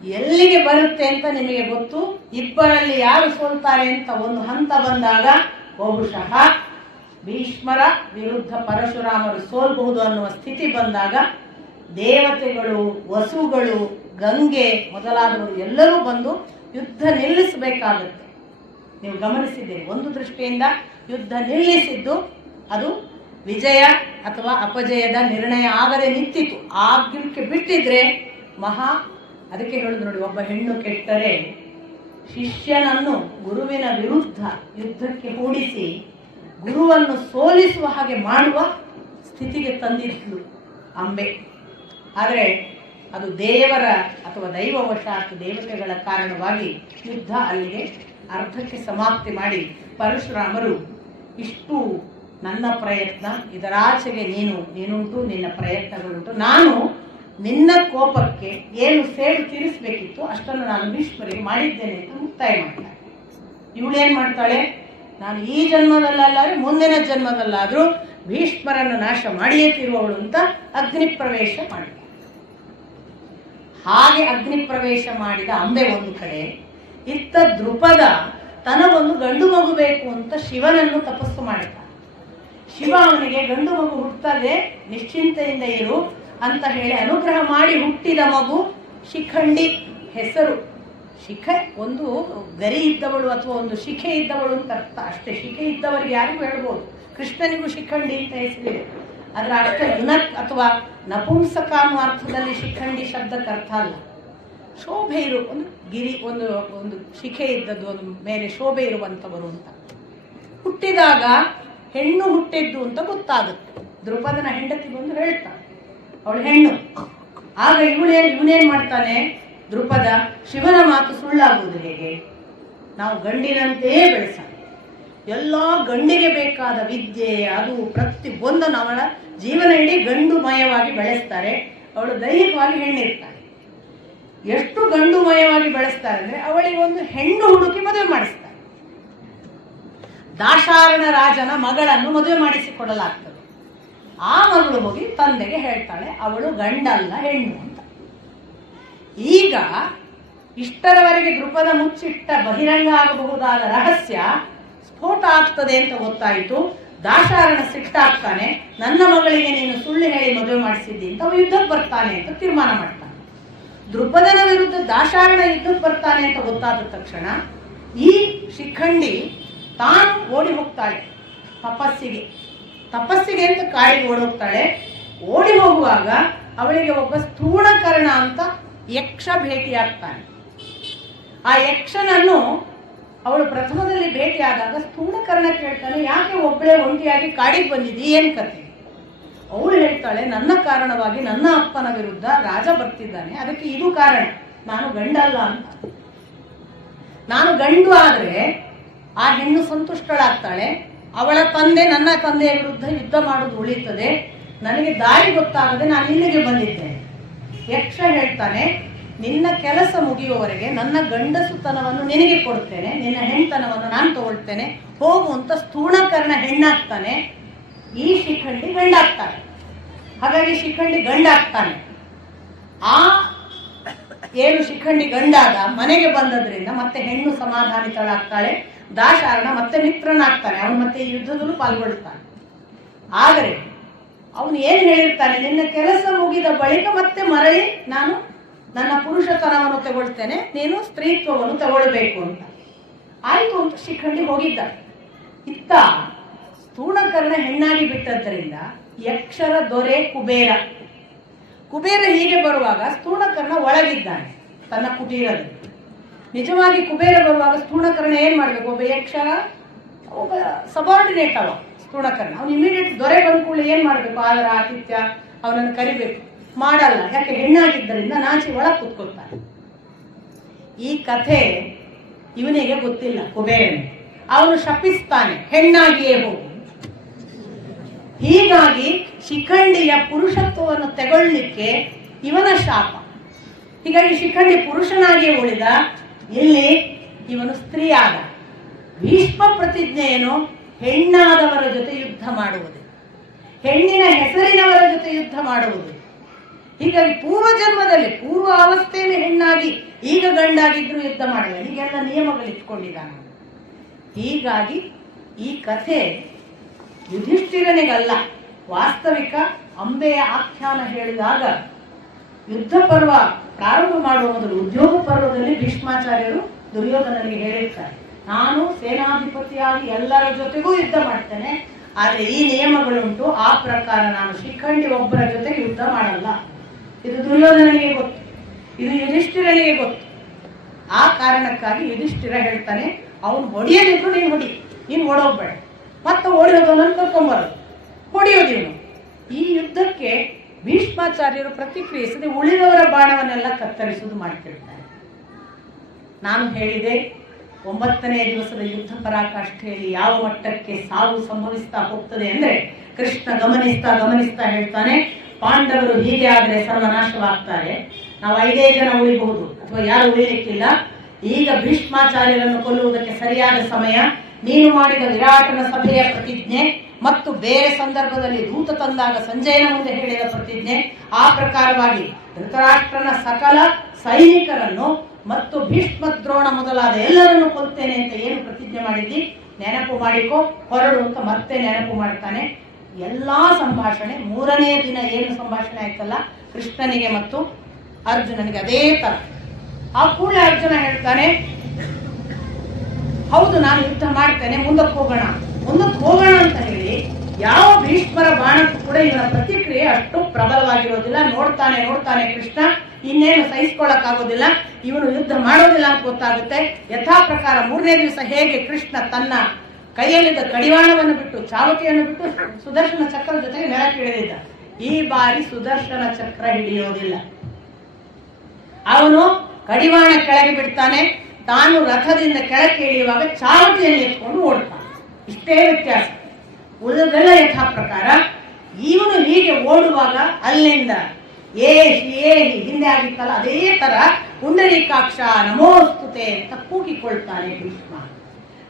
ಎಲ್ಲಿಗೆ ಬರುತ್ತೆ ಅಂತ ನಿಮಗೆ ಗೊತ್ತು. ಇಬ್ಬರಲ್ಲಿ ಯಾರು ಸೋಲ್ತಾರೆ ಅಂತ ಒಂದು ಹಂತ ಬಂದಾಗ ಬಹುಶಃ ಭೀಷ್ಮರ ವಿರುದ್ಧ ಪರಶುರಾಮರು ಸೋಲ್ಬಹುದು ಅನ್ನುವ ಸ್ಥಿತಿ ಬಂದಾಗ ದೇವತೆಗಳು, ವಸುಗಳು, ಗಂಗೆ ಮೊದಲಾದವರು ಎಲ್ಲರೂ ಬಂದು ಯುದ್ಧ ನಿಲ್ಲಿಸಬೇಕಾಗುತ್ತೆ. ನೀವು ಗಮನಿಸಿದ್ದೀರಿ, ಒಂದು ದೃಷ್ಟಿಯಿಂದ ಯುದ್ಧ ನಿಲ್ಲಿಸಿದ್ದು ಅದು ವಿಜಯ ಅಥವಾ ಅಪಜಯದ ನಿರ್ಣಯ ಆಗದೆ ನಿಂತಿತು. ಆಗ್ಲಿಕ್ಕೆ ಬಿಟ್ಟಿದ್ರೆ ಅದಕ್ಕೆ ಹೇಳುದು ನೋಡಿ, ಒಬ್ಬ ಹೆಣ್ಣು ಕೆಟ್ಟರೆ ಶಿಷ್ಯನನ್ನು ಗುರುವಿನ ವಿರುದ್ಧ ಯುದ್ಧಕ್ಕೆ ಹೂಡಿಸಿ ಗುರುವನ್ನು ಸೋಲಿಸುವ ಹಾಗೆ ಮಾಡುವ ಸ್ಥಿತಿಗೆ ತಂದಿದ್ಲು ಅಂಬೆ. ಆದರೆ ಅದು ದೇವರ ಅಥವಾ ದೈವವಶಾತ್ ದೇವತೆಗಳ ಕಾರಣವಾಗಿ ಯುದ್ಧ ಅಲ್ಲಿಗೆ ಅರ್ಧಕ್ಕೆ ಸಮಾಪ್ತಿ ಮಾಡಿ ಪರಶುರಾಮರು, ಇಷ್ಟು ನನ್ನ ಪ್ರಯತ್ನ, ಇದರಾಚೆಗೆ ನೀನುಂಟು, ನಿನ್ನ ಪ್ರಯತ್ನಗಳುಂಟು, ನಾನು ನಿನ್ನ ಕೋಪಕ್ಕೆ ಏನು ಸೇಡು ತೀರಿಸಬೇಕಿತ್ತು ಅಷ್ಟನ್ನು ನಾನು ಭೀಷ್ಮರಿಗೆ ಮಾಡಿದ್ದೇನೆ ಅಂತ ಮುಕ್ತಾಯ ಮಾಡ್ತಾಳೆ. ಇವಳೇನ್ ಮಾಡ್ತಾಳೆ? ನಾನು ಈ ಜನ್ಮದಲ್ಲಾದ್ರೆ ಮುಂದಿನ ಜನ್ಮದಲ್ಲಾದ್ರೂ ಭೀಷ್ಮರನ್ನು ನಾಶ ಮಾಡಿಯೇ ತೀರುವವಳು ಅಂತ ಅಗ್ನಿ ಪ್ರವೇಶ ಮಾಡ್ತಾಳೆ. ಹಾಗೆ ಅಗ್ನಿ ಪ್ರವೇಶ ಮಾಡಿದ ಅಂಬೆ ಒಂದು ಕಡೆ, ಇತ್ತ ದೃಪದ ತನಗೊಂದು ಗಂಡು ಮಗು ಬೇಕು ಅಂತ ಶಿವನನ್ನು ತಪಸ್ಸು ಮಾಡ್ತಾನೆ. ಶಿವ ಅವನಿಗೆ ಗಂಡು ಮಗು ಹುಟ್ಟದೆ, ನಿಶ್ಚಿಂತೆಯಿಂದ ಇರು ಅಂತ ಹೇಳಿ ಅನುಗ್ರಹ ಮಾಡಿ ಹುಟ್ಟಿದ ಮಗು ಶಿಖಂಡಿ ಹೆಸರು. ಒಂದು ಗರಿ ಇದ್ದವಳು ಅಥವಾ ಒಂದು ಶಿಖೆ ಇದ್ದವಳು ಅಂತ ಅರ್ಥ ಅಷ್ಟೇ. ಶಿಖೆ ಇದ್ದವರಿಗೆ ಯಾರಿಗೂ ಹೇಳ್ಬೋದು, ಕೃಷ್ಣನಿಗೂ ಶಿಖಂಡಿ ಅಂತ ಹೆಸರಿದೆ. ಅದರ ಅರ್ಥ ಯುನಕ್ ಅಥವಾ ನಪುಂಸಕ ಅನ್ನೋ ಅರ್ಥದಲ್ಲಿ ಶಿಖಂಡಿ ಶಬ್ದಕ್ಕೆ ಅರ್ಥ ಅಲ್ಲ. ಶೋಭೆ ಒಂದು ಗಿರಿ, ಒಂದು ಶಿಖೆ ಇದ್ದದ್ದು, ಒಂದು ಮೇಲೆ ಶೋಭೆ ಇರುವಂಥವರು ಅಂತ. ಹುಟ್ಟಿದಾಗ ಹೆಣ್ಣು ಹುಟ್ಟಿದ್ದು ಅಂತ ಗೊತ್ತಾಗುತ್ತೆ. ದ್ರುಪದನ ಹೆಂಡತಿ ಬಂದು ಹೇಳ್ತಾಳೆ ಅವಳು ಹೆಣ್ಣು. ಆಗ ಇವನೇನ್ ಮಾಡ್ತಾನೆ ದ್ರುಪದ, ಶಿವನ ಮಾತು ಸುಳ್ಳಾಗುವುದು ಹೇಗೆ? ನಾವು ಗಂಡಿನಂತೆಯೇ ಬೆಳೆಸೋಣ, ಎಲ್ಲ ಗಂಡಿಗೆ ಬೇಕಾದ ವಿದ್ಯೆ ಅದು ಪ್ರತಿ ಒಂದನ್ನು ಅವಳ ಜೀವನ ಇಡೀ ಗಂಡುಮಯವಾಗಿ ಬೆಳೆಸ್ತಾರೆ. ಅವಳು ದೈಹಿಕವಾಗಿ ಹೆಣ್ಣಿರ್ತಾಳೆ. ಎಷ್ಟು ಗಂಡುಮಯವಾಗಿ ಬೆಳೆಸ್ತಾರೆ ಅಂದ್ರೆ ಅವಳಿಗೆ ಒಂದು ಹೆಣ್ಣು ಹುಡುಕಿ ಮದುವೆ ಮಾಡಿಸ್ತಾರೆ. ದಾಶಾರಣ ರಾಜನ ಮಗಳನ್ನು ಮದುವೆ ಮಾಡಿಸಿಕೊಡಲಾಗ್ತದೆ. ಆ ಮಗಳು ಹೋಗಿ ತಂದೆಗೆ ಹೇಳ್ತಾಳೆ ಅವಳು ಗಂಡಲ್ಲ ಹೆಣ್ಣು ಅಂತ. ಈಗ ಇಷ್ಟರವರೆಗೆ ದೃಪದ ಮುಚ್ಚಿಟ್ಟ ಬಹಿರಂಗ ಆಗಬಹುದಾದ ರಹಸ್ಯ ಸ್ಫೋಟ ಆಗ್ತದೆ ಅಂತ ಗೊತ್ತಾಯಿತು. ದಾಶಾರಣ ಸಿಟ್ಟಾಗ್ತಾನೆ. ನನ್ನ ಮಗಳಿಗೆ ನೀನು ಸುಳ್ಳು ಹೇಳಿ ಮದುವೆ ಮಾಡಿಸಿದ್ದಿ ಅಂತ ಅವ ಯುದ್ಧಕ್ಕೆ ಬರ್ತಾನೆ ಅಂತ ತೀರ್ಮಾನ ಮಾಡ್ತಾನೆ. ದೃಪದನ ವಿರುದ್ಧ ದಾಶಾರಣ ಯುದ್ಧಕ್ಕೆ ಬರ್ತಾನೆ ಅಂತ ಗೊತ್ತಾದ ತಕ್ಷಣ ಈ ಶಿಖಂಡಿ ತಾನು ಓಡಿ ಹೋಗ್ತಾಳೆ ತಪಸ್ಸಿಗೆ ಅಂತ ಕಾಡಿಗೆ ಓಡಿ ಹೋಗ್ತಾಳೆ. ಓಡಿ ಹೋಗುವಾಗ ಅವಳಿಗೆ ಒಬ್ಬ ಸ್ಥೂಣಕರ್ಣ ಅಂತ ಯಕ್ಷ ಭೇಟಿಯಾಗ್ತಾನೆ. ಆ ಯಕ್ಷನನ್ನು ಅವಳು ಪ್ರಥಮದಲ್ಲಿ ಭೇಟಿಯಾದಾಗ ಸ್ಥೂಣಕರ್ಣ ಕೇಳ್ತಾನೆ, ಯಾಕೆ ಒಬ್ಬಳೇ ಒಂಟಿಯಾಗಿ ಕಾಡಿಗೆ ಬಂದಿದ್ದಿ, ಏನ್ ಕತೆ? ಅವಳು ಹೇಳ್ತಾಳೆ, ನನ್ನ ಕಾರಣವಾಗಿ ನನ್ನ ಅಪ್ಪನ ವಿರುದ್ಧ ರಾಜ ಬರ್ತಿದ್ದಾನೆ, ಅದಕ್ಕೆ ಇದು ಕಾರಣ, ನಾನು ಗಂಡಲ್ಲ ಅಂತ. ನಾನು ಗಂಡು ಆದ್ರೆ ಆ ಹೆಣ್ಣು ಸಂತುಷ್ಟಳಾಗ್ತಾಳೆ, ಅವಳ ತಂದೆ ನನ್ನ ತಂದೆಯ ವಿರುದ್ಧ ಯುದ್ಧ ಮಾಡೋದು ಉಳಿತದೆ, ನನಗೆ ದಾರಿ ಗೊತ್ತಾಗದೆ ನಾನು ಇಲ್ಲಿಗೆ ಬಂದಿದ್ದೇನೆ. ಯಕ್ಷ ಹೇಳ್ತಾನೆ, ನಿನ್ನ ಕೆಲಸ ಮುಗಿಯುವವರೆಗೆ ನನ್ನ ಗಂಡಸುತನವನ್ನು ನಿನಗೆ ಕೊಡ್ತೇನೆ, ನಿನ್ನ ಹೆಣ್ತನವನ್ನು ನಾನು ತಗೊಳ್ತೇನೆ, ಹೋಗು ಅಂತ ಸ್ಥೂಣಕರ್ಣ ಹೆಣ್ಣಾಗ್ತಾನೆ, ಈ ಶಿಖಂಡಿ ಗಂಡಾಗ್ತಾನೆ. ಹಾಗಾಗಿ ಶಿಖಂಡಿ ಗಂಡಾಗ್ತಾನೆ. ಆ ಏನು ಶಿಖಂಡಿ ಗಂಡಾದ ಮನೆಗೆ ಬಂದದ್ರಿಂದ ಮತ್ತೆ ಹೆಣ್ಣು ಸಮಾಧಾನಿತಳಾಗ್ತಾಳೆ. ದಾಶಾರಣ ಮತ್ತೆ ಮಿತ್ರನಾಗ್ತಾನೆ, ಅವನು ಮತ್ತೆ ಈ ಯುದ್ಧದಲ್ಲೂ ಪಾಲ್ಗೊಳ್ತಾನೆ. ಆದರೆ ಅವನು ಏನ್ ಹೇಳಿರ್ತಾನೆ, ನಿನ್ನ ಕೆಲಸ ಮುಗಿದ ಬಳಿಕ ಮತ್ತೆ ಮರಳಿ ನಾನು ನನ್ನ ಪುರುಷತನವನ್ನು ತಗೊಳ್ತೇನೆ, ನೀನು ಸ್ತ್ರೀತ್ವವನ್ನು ತಗೊಳ್ಬೇಕು ಅಂತ. ಆಯ್ತು ಅಂತ ಶಿಖಂಡಿ ಹೋಗಿದ್ದಾನೆ. ಇತ್ತ ಸ್ಥೂಣಕರ್ಣ ಹೆಣ್ಣಾಗಿ ಬಿಟ್ಟದ್ದರಿಂದ ಯಕ್ಷರ ದೊರೆ ಕುಬೇರ ಹೀಗೆ ಬರುವಾಗ ಸ್ಥೂಣಕರ್ಣ ಒಳಗಿದ್ದಾನೆ ತನ್ನ ಕುಟೀರದಲ್ಲಿ. ನಿಜವಾಗಿ ಕುಬೇರ ಬರುವಾಗ ಸ್ಥೂಣಕರ್ಣ ಏನ್ ಮಾಡ್ಬೇಕು, ಒಬ್ಬ ಯಕ್ಷರ ಒಬ್ಬ ಸಬಾರ್ಡಿನೇಟ್ ಅವ ಸ್ಥೂಣಕರ್ಣ, ಅವನು ಇಮಿಡಿಯೇಟ್ ದೊರೆ ಬಂದ ಕೂಡಲೇ ಏನ್ ಮಾಡ್ಬೇಕು, ಆದರ ಆತಿಥ್ಯ ಅವನನ್ನು ಕರಿಬೇಕು, ಮಾಡಲ್ಲ. ಯಾಕೆ, ಹೆಣ್ಣಾಗಿದ್ದರಿಂದ ನಾಚಿ ಒಳಗೆ ಕೂತ್ಕೊಳ್ತಾನೆ. ಈ ಕಥೆ ಇವನಿಗೆ ಗೊತ್ತಿಲ್ಲ ಕುಬೇರನಿಗೆ. ಅವನು ಶಪಿಸ್ತಾನೆ, ಹೆಣ್ಣಾಗಿಯೇ ಹೋಗು. ಹೀಗಾಗಿ ಶಿಖಂಡಿಯ ಪುರುಷತ್ವವನ್ನು ತೆಗೊಳ್ಳಿಕ್ಕೆ ಇವನ ಶಾಪ. ಹೀಗಾಗಿ ಶಿಖಂಡಿ ಪುರುಷನಾಗಿಯೇ ಉಳಿದ, ಇಲ್ಲಿ ಇವನು ಸ್ತ್ರೀ ಆದ. ಭೀಷ್ಮ ಪ್ರತಿಜ್ಞೆ ಏನು, ಹೆಣ್ಣಾದವರ ಜೊತೆ ಯುದ್ಧ ಮಾಡುವುದು, ಹೆಣ್ಣಿನ ಹೆಸರಿನವರ ಜೊತೆ ಯುದ್ಧ ಮಾಡುವುದು. ಹೀಗಾಗಿ ಪೂರ್ವ ಜನ್ಮದಲ್ಲಿ ಪೂರ್ವ ಅವಸ್ಥೆಯಲ್ಲಿ ಹೆಣ್ಣಾಗಿ ಈಗ ಗಂಡಾಗಿದ್ರು ಯುದ್ಧ ಮಾಡಲ್ಲ, ಹೀಗೆಲ್ಲ ನಿಯಮಗಳು ಇಟ್ಕೊಂಡಿದ್ದಾನೆ. ಹೀಗಾಗಿ ಈ ಕಥೆ ಯುಧಿಷ್ಠಿರನಿಗಲ್ಲ, ವಾಸ್ತವಿಕ ಅಂಬೆಯ ಆಖ್ಯಾನ ಹೇಳಿದಾಗ ಯುದ್ಧ ಪರ್ವ ಪ್ರಾರಂಭ ಮಾಡುವ ಮೊದಲು ಉದ್ಯೋಗ ಪರ್ವದಲ್ಲಿ ಭೀಷ್ಮಾಚಾರ್ಯರು ದುರ್ಯೋಧನನಿಗೆ ಹೇಳಿರ್ತಾರೆ, ನಾನು ಸೇನಾಧಿಪತಿಯಾಗಿ ಎಲ್ಲರ ಜೊತೆಗೂ ಯುದ್ಧ ಮಾಡ್ತೇನೆ, ಆದರೆ ಈ ನಿಯಮಗಳುಂಟು, ಆ ಪ್ರಕಾರ ನಾನು ಶಿಖಂಡಿ ಒಬ್ಬರ ಜೊತೆಗೆ ಯುದ್ಧ ಮಾಡಲ್ಲ. ಇದು ದುರ್ಯೋಧನನಿಗೆ ಗೊತ್ತು, ಇದು ಯುಧಿಷ್ಠಿರನಿಗೆ ಗೊತ್ತು. ಆ ಕಾರಣಕ್ಕಾಗಿ ಯುಧಿಷ್ಠಿರ ಹೇಳ್ತಾನೆ, ಅವನು ಹೊಡೆಯದಿದ್ರು ನೀನು ಹೊಡಿ, ನೀನು ಓಡೋಗ್ಬೇಡ, ಮತ್ತೆ ಓಡಿ ಹೋದವನನ್ನು ಕರ್ಕೊಂಬರೋದು, ಹೊಡೆಯೋದಿವನು. ಈ ಯುದ್ಧಕ್ಕೆ ಭೀಷ್ಮಾಚಾರ್ಯರು ಪ್ರತಿಕ್ರಿಯಿಸದೆ ಉಳಿದವರ ಬಾಣವನ್ನೆಲ್ಲ ಕತ್ತರಿಸುವುದು ಮಾಡ್ತಿರ್ತಾರೆ. ನಾನು ಹೇಳಿದೆ, 9ನೇ ದಿವಸದ ಯುದ್ಧ ಪರಾಕಾಷ್ಠೆಯಲ್ಲಿ ಯಾವ ಮಟ್ಟಕ್ಕೆ ಸಾವು ಸಂಭವಿಸ್ತಾ ಹೋಗ್ತದೆ ಅಂದ್ರೆ, ಕೃಷ್ಣ ಗಮನಿಸ್ತಾ ಹೇಳ್ತಾನೆ, ಪಾಂಡವರು ಹೀಗೆ ಆದರೆ ಸರ್ವನಾಶವಾಗ್ತಾರೆ, ನಾವು 5 ಜನ ಉಳಿಬಹುದು ಅಥವಾ ಯಾರು ಉಳಿಲಿಕ್ಕಿಲ್ಲ. ಈಗ ಭೀಷ್ಮಾಚಾರ್ಯರನ್ನು ಕೊಲ್ಲುವುದಕ್ಕೆ ಸರಿಯಾದ ಸಮಯ. ನೀನು ಮಾಡಿದ ವಿರಾಟನ ಸಭೆಯ ಪ್ರತಿಜ್ಞೆ ಮತ್ತು ಬೇರೆ ಸಂದರ್ಭದಲ್ಲಿ ದೂತ ತಂದಾಗ ಸಂಜಯನ ಮುಂದೆ ಹೇಳಿದ ಪ್ರತಿಜ್ಞೆ, ಆ ಪ್ರಕಾರವಾಗಿ ಧೃತರಾಷ್ಟ್ರನ ಸಕಲ ಸೈನಿಕರನ್ನು ಮತ್ತು ಭೀಷ್ಮ ದ್ರೋಣ ಮೊದಲಾದ ಎಲ್ಲರನ್ನು ಕೊಲ್ತೇನೆ ಅಂತ ಏನು ಪ್ರತಿಜ್ಞೆ ಮಾಡಿದ್ದಿ, ನೆನಪು ಮಾಡಿಕೋ, ಹೊರಡು ಅಂತ ಮತ್ತೆ ನೆನಪು ಮಾಡ್ತಾನೆ. ಎಲ್ಲಾ ಸಂಭಾಷಣೆ 3ನೇ ದಿನ ಏನು ಸಂಭಾಷಣೆ ಆಯ್ತಲ್ಲ ಕೃಷ್ಣನಿಗೆ ಮತ್ತು ಅರ್ಜುನನಿಗೆ, ಅದೇ ತರ. ಆ ಕೂಡಲೇ ಅರ್ಜುನ ಹೇಳ್ತಾನೆ, ಹೌದು ನಾನು ಯುದ್ಧ ಮಾಡ್ತೇನೆ, ಮುಂದಕ್ಕೆ ಹೋಗೋಣ ಅಂತ ಹೇಳಿ ಯಾವ ಭೀಷ್ಮರ ಬಾಣಕ್ಕೂ ಕೂಡ ಇವನ ಪ್ರತಿಕ್ರಿಯೆ ಅಷ್ಟು ಪ್ರಬಲವಾಗಿರೋದಿಲ್ಲ. ನೋಡ್ತಾನೆ ಕೃಷ್ಣ, ಇನ್ನೇನು ಸಹಿಸ್ಕೊಳ್ಳಕ್ಕಾಗೋದಿಲ್ಲ, ಇವನು ಯುದ್ಧ ಮಾಡೋದಿಲ್ಲ ಅಂತ ಗೊತ್ತಾಗುತ್ತೆ. ಯಥಾ ಪ್ರಕಾರ 3ನೇ ದಿವಸ ಹೇಗೆ ಕೃಷ್ಣ ತನ್ನ ಕೈಯಲ್ಲಿದ್ದ ಕಡಿವಾಣವನ್ನು ಬಿಟ್ಟು, ಚಾವಟಿಯನ್ನು ಬಿಟ್ಟು ಸುದರ್ಶನ ಚಕ್ರದ ಜೊತೆಗೆ ನೆಲಕ್ಕೆ ಇಳಿದಿದ್ದ, ಈ ಬಾರಿ ಸುದರ್ಶನ ಚಕ್ರ ಹಿಡಿಯೋದಿಲ್ಲ. ಅವನು ಕಡಿವಾಣ ಕೆಳಗೆ ಬಿಡ್ತಾನೆ, ತಾನು ರಥದಿಂದ ಕೆಳಕ್ಕೆ ಇಳಿಯುವಾಗ ಚಾವಟಿಯನ್ನು ಎತ್ಕೊಂಡು ಓಡ್ತಾನೆ. ಇಷ್ಟೇ ವ್ಯತ್ಯಾಸ. ಉಳಿದೆಲ್ಲ ಯಥಾ ಪ್ರಕಾರ. ಇವನು ಹೀಗೆ ಓಡುವಾಗ ಅಲ್ಲಿಂದ ಏಹಿ ಏಹಿ ಹಿಂದೆ ಆಗಿತ್ತಲ್ಲ ಅದೇ ತರ ಪುಂಡರೀಕಾಕ್ಷ ನಮೋಸ್ತುತೆ ಅಂತ ಕೂಗಿಕೊಳ್ತಾನೆ ಭೀಷ್ಮ.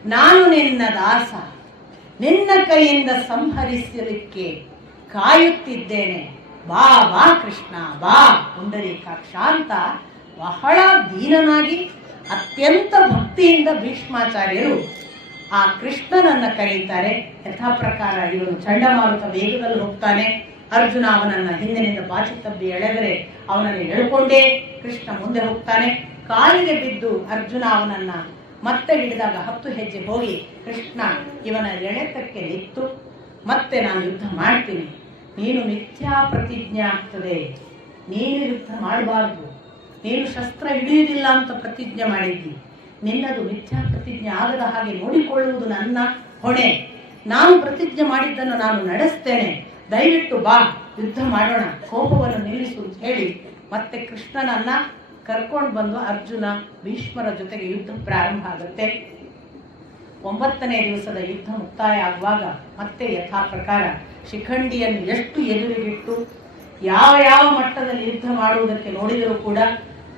ನಾನು ನಿನ್ನ ದಾಸ, ನಿನ್ನ ಕೈಯಿಂದ ಸಂಹರಿಸಲಿಕ್ಕೆ ಕಾಯುತ್ತಿದ್ದೇನೆ, ಬಾ ಬಾ ಕೃಷ್ಣ ಬಾ ಪುಂಡರೀಕಾಕ್ಷ ಅಂತ ಬಹಳ ದೀನನಾಗಿ ಅತ್ಯಂತ ಭಕ್ತಿಯಿಂದ ಭೀಷ್ಮಾಚಾರ್ಯರು ಆ ಕೃಷ್ಣನನ್ನ ಕರೀತಾರೆ. ಯಥಾ ಪ್ರಕಾರ ಇವನು ಚಂಡಮಾರುತ ವೇಗದಲ್ಲಿ ಹೋಗ್ತಾನೆ. ಅರ್ಜುನ ಅವನನ್ನ ಹಿಂದಿನಿಂದ ಬಾಚಿ ತಬ್ಬಿ ಎಳೆದರೆ ಅವನನ್ನು ಎಳ್ಕೊಂಡೇ ಕೃಷ್ಣ ಮುಂದೆ ಹೋಗ್ತಾನೆ. ಕಾಲಿಗೆ ಬಿದ್ದು ಅರ್ಜುನ ಅವನನ್ನ ಮತ್ತೆ ಹಿಡಿದಾಗ 10 ಹೆಜ್ಜೆ ಹೋಗಿ ಕೃಷ್ಣ ಇವನ ಎಳೆತಕ್ಕೆ ನಿಂತು ಮತ್ತೆ ನಾನು ಯುದ್ಧ ಮಾಡ್ತೀನಿ, ನೀನು ಮಿಥ್ಯಾ ಪ್ರತಿಜ್ಞೆ ಆಗ್ತದೆ, ನೀನು ಯುದ್ಧ ಮಾಡಬಾರ್ದು, ನೀನು ಶಸ್ತ್ರ ಹಿಡಿಯುವುದಿಲ್ಲ ಅಂತ ಪ್ರತಿಜ್ಞೆ ಮಾಡಿದ್ದಿ, ನಿನ್ನದು ಮಿಥ್ಯಾ ಪ್ರತಿಜ್ಞೆ ಆಗದ ಹಾಗೆ ನೋಡಿಕೊಳ್ಳುವುದು ನನ್ನ ಹೊಣೆ, ನಾನು ಪ್ರತಿಜ್ಞೆ ಮಾಡಿದ್ದನ್ನು ನಾನು ನಡೆಸ್ತೇನೆ, ದಯವಿಟ್ಟು ಬಾ ಯುದ್ಧ ಮಾಡೋಣ, ಕೋಪವನ್ನು ನಿಲ್ಲಿಸು ಅಂತ ಹೇಳಿ ಮತ್ತೆ ಕೃಷ್ಣನನ್ನ ಕರ್ಕೊಂಡು ಬಂದು ಅರ್ಜುನ ಭೀಷ್ಮರ ಜೊತೆಗೆ ಯುದ್ಧ ಪ್ರಾರಂಭ ಆಗುತ್ತೆ. 9ನೇ ದಿವಸದ ಯುದ್ಧ ಮುಕ್ತಾಯ ಆಗುವಾಗ ಮತ್ತೆ ಯಥಾ ಪ್ರಕಾರ ಶಿಖಂಡಿಯನ್ನು ಎಷ್ಟು ಎದುರಿಗಿಟ್ಟು ಯಾವ ಯಾವ ಮಟ್ಟದಲ್ಲಿ ಯುದ್ಧ ಮಾಡುವುದಕ್ಕೆ ನೋಡಿದರೂ ಕೂಡ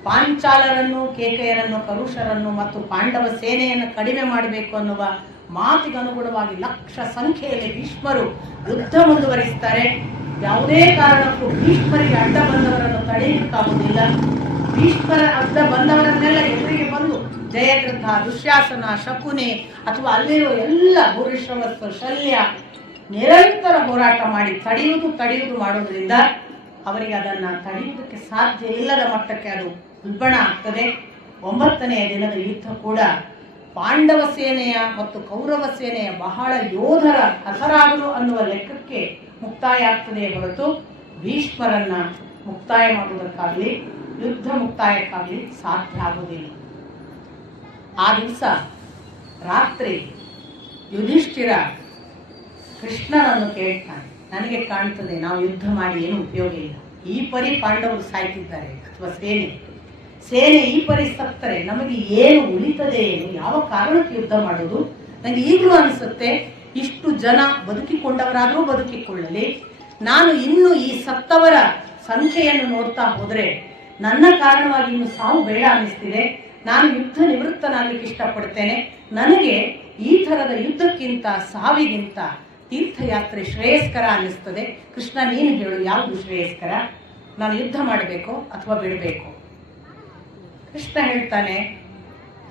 ಪಾಂಚಾಲರನ್ನು, ಕೇಕಯರನ್ನು, ಕರುಷರನ್ನು ಮತ್ತು ಪಾಂಡವ ಸೇನೆಯನ್ನು ಕಡಿಮೆ ಮಾಡಬೇಕು ಅನ್ನುವ ಮಾತಿಗನುಗುಣವಾಗಿ ಲಕ್ಷ ಸಂಖ್ಯೆಯಲ್ಲಿ ಭೀಷ್ಮರು ಯುದ್ಧ ಮುಂದುವರಿಸುತ್ತಾರೆ. ಯಾವುದೇ ಕಾರಣಕ್ಕೂ ಭೀಷ್ಮರಿಗೆ ಅಡ್ಡ ಬಂದವರನ್ನು ತಡೆಯುವುದಿಲ್ಲ. ಭೀಷ್ಮರ ಅಡ್ಡ ಬಂದವರನ್ನೆಲ್ಲ ಎದುರಿಗೆ ಬಂದು ಜಯದ್ರಥ, ದುಶ್ಯಾಸನ, ಶಕುನಿ ಅಥವಾ ಅಲ್ಲಿರುವ ಎಲ್ಲ ಭೂರಿಶ್ರವಸ್ತು, ಶಲ್ಯ ನಿರಂತರ ಹೋರಾಟ ಮಾಡಿ ತಡೆಯುವುದು ಮಾಡೋದ್ರಿಂದ ಅವರಿಗೆ ಅದನ್ನ ತಡೆಯುವುದಕ್ಕೆ ಸಾಧ್ಯ ಇಲ್ಲದ ಮಟ್ಟಕ್ಕೆ ಅದು ಉಲ್ಬಣ ಆಗ್ತದೆ. 9ನೇ ದಿನದ ಯುದ್ಧ ಕೂಡ ಪಾಂಡವ ಸೇನೆಯ ಮತ್ತು ಕೌರವ ಸೇನೆಯ ಬಹಳ ಯೋಧರ ಹತರಾಗಲು ಅನ್ನುವ ಲೆಕ್ಕಕ್ಕೆ ಮುಕ್ತಾಯ ಆಗ್ತದೆ ಹೊರತು ಭೀಷ್ಮರನ್ನ ಮುಕ್ತಾಯ ಮಾಡುವುದಕ್ಕಾಗಲಿ ಯುದ್ಧ ಮುಕ್ತಾಯಕ್ಕಾಗಲಿ ಸಾಧ್ಯ ಆಗುವುದಿಲ್ಲ. ಆ ದಿವಸ ರಾತ್ರಿ ಯುಧಿಷ್ಠಿರ ಕೃಷ್ಣನನ್ನು ಕೇಳ್ತಾನೆ, ನನಗೆ ಕಾಣ್ತದೆ ನಾವು ಯುದ್ಧ ಮಾಡಿ ಏನು ಉಪಯೋಗ ಇಲ್ಲ, ಈ ಪರಿ ಪಾಂಡವರು ಸಾಯ್ತಿದ್ದಾರೆ ಅಥವಾ ಸೇನೆ ಈ ಪರಿ ಸತ್ತರೆ ನಮಗೆ ಏನು ಉಳಿತದೆ, ಏನು ಯಾವ ಕಾರಣಕ್ಕೆ ಯುದ್ಧ ಮಾಡೋದು? ನನಗೆ ಈಗಲೂ ಅನಿಸುತ್ತೆ ಇಷ್ಟು ಜನ ಬದುಕಿಕೊಂಡವರಾದರೂ ಬದುಕಿಕೊಳ್ಳಲಿ, ನಾನು ಇನ್ನು ಈ ಸತ್ತವರ ಸಂಖ್ಯೆಯನ್ನು ನೋಡ್ತಾ ಹೋದ್ರೆ ನನ್ನ ಕಾರಣವಾಗಿ ಇನ್ನು ಸಾವು ಬೇಡ ಅನ್ನಿಸ್ತಿದೆ, ನಾನು ಯುದ್ಧ ನಿವೃತ್ತನಾಗಲಿಕ್ಕೆ ಇಷ್ಟಪಡ್ತೇನೆ, ನನಗೆ ಈ ಥರದ ಯುದ್ಧಕ್ಕಿಂತ ಸಾವಿಗಿಂತ ತೀರ್ಥಯಾತ್ರೆ ಶ್ರೇಯಸ್ಕರ ಅನ್ನಿಸ್ತದೆ. ಕೃಷ್ಣ ನೀನು ಹೇಳು, ಯಾವುದು ಶ್ರೇಯಸ್ಕರ, ನಾನು ಯುದ್ಧ ಮಾಡಬೇಕು ಅಥವಾ ಬಿಡಬೇಕು? ಕೃಷ್ಣ ಹೇಳ್ತಾನೆ,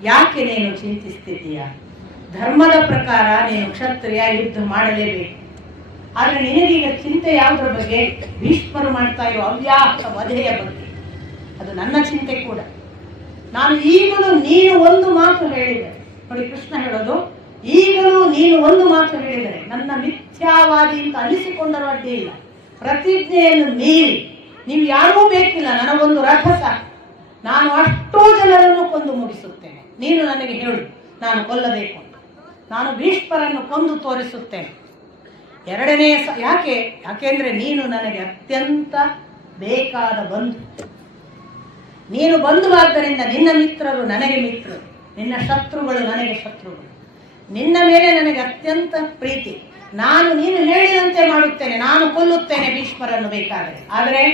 ಯಾಕೆ ನೀನು ಚಿಂತಿಸ್ತಿದ್ದೀಯ? ಧರ್ಮದ ಪ್ರಕಾರ ನೀನು ಕ್ಷತ್ರಿಯ, ಯುದ್ಧ ಮಾಡಲೇಬೇಕು. ಆದ್ರೆ ನಿನಗೀಗ ಚಿಂತೆ ಯಾವುದರ ಬಗ್ಗೆ? ಭೀಷ್ಮರು ಮಾಡ್ತಾ ಇರೋ ಅವ್ಯಾಹತ ವಧೆಯ ಬಗ್ಗೆ. ಅದು ನನ್ನ ಚಿಂತೆ ಕೂಡ. ನಾನು ಈಗಲೂ ನೀನು ಒಂದು ಮಾತು ಹೇಳಿದರೆ, ನೋಡಿ ಕೃಷ್ಣ ಹೇಳೋದು, ಈಗಲೂ ನೀನು ಒಂದು ಮಾತು ಹೇಳಿದರೆ ನನ್ನ ಮಿಥ್ಯಾವಾದಿ ಅಂತ ಅನಿಸಿಕೊಂಡರೂ ಅಡ್ಡಿ ಇಲ್ಲ, ಪ್ರತಿಜ್ಞೆಯನ್ನು ಮೀರಿ ನೀವು ಯಾರೂ ಬೇಕಿಲ್ಲ, ನನಗೊಂದು ರಥ ಸಾಕು, ನಾನು ಅಷ್ಟೋ ಜನರನ್ನು ಕೊಂದು ಮುಗಿಸುತ್ತೇನೆ, ನೀನು ನನಗೆ ಹೇಳು ನಾನು ಕೊಲ್ಲಬೇಕು, ನಾನು ಭೀಷ್ಮರನ್ನು ಕೊಂದು ತೋರಿಸುತ್ತೇನೆ. ಎರಡನೇ ಯಾಕೆಂದ್ರೆ ನೀನು ನನಗೆ ಅತ್ಯಂತ ಬೇಕಾದ ಬಂಧು, ನೀನು ಬಂಧುವಾದ್ದರಿಂದ ನಿನ್ನ ಮಿತ್ರರು ನನಗೆ ಮಿತ್ರರು, ನಿನ್ನ ಶತ್ರುಗಳು ನನಗೆ ಶತ್ರುಗಳು, ನಿನ್ನ ಮೇಲೆ ನನಗೆ ಅತ್ಯಂತ ಪ್ರೀತಿ, ನೀನು ಹೇಳಿದಂತೆ ಮಾಡುತ್ತೇನೆ, ನಾನು ಕೊಲ್ಲುತ್ತೇನೆ ಭೀಷ್ಮರನ್ನು ಬೇಕಾದರೆ. ಆದರೆ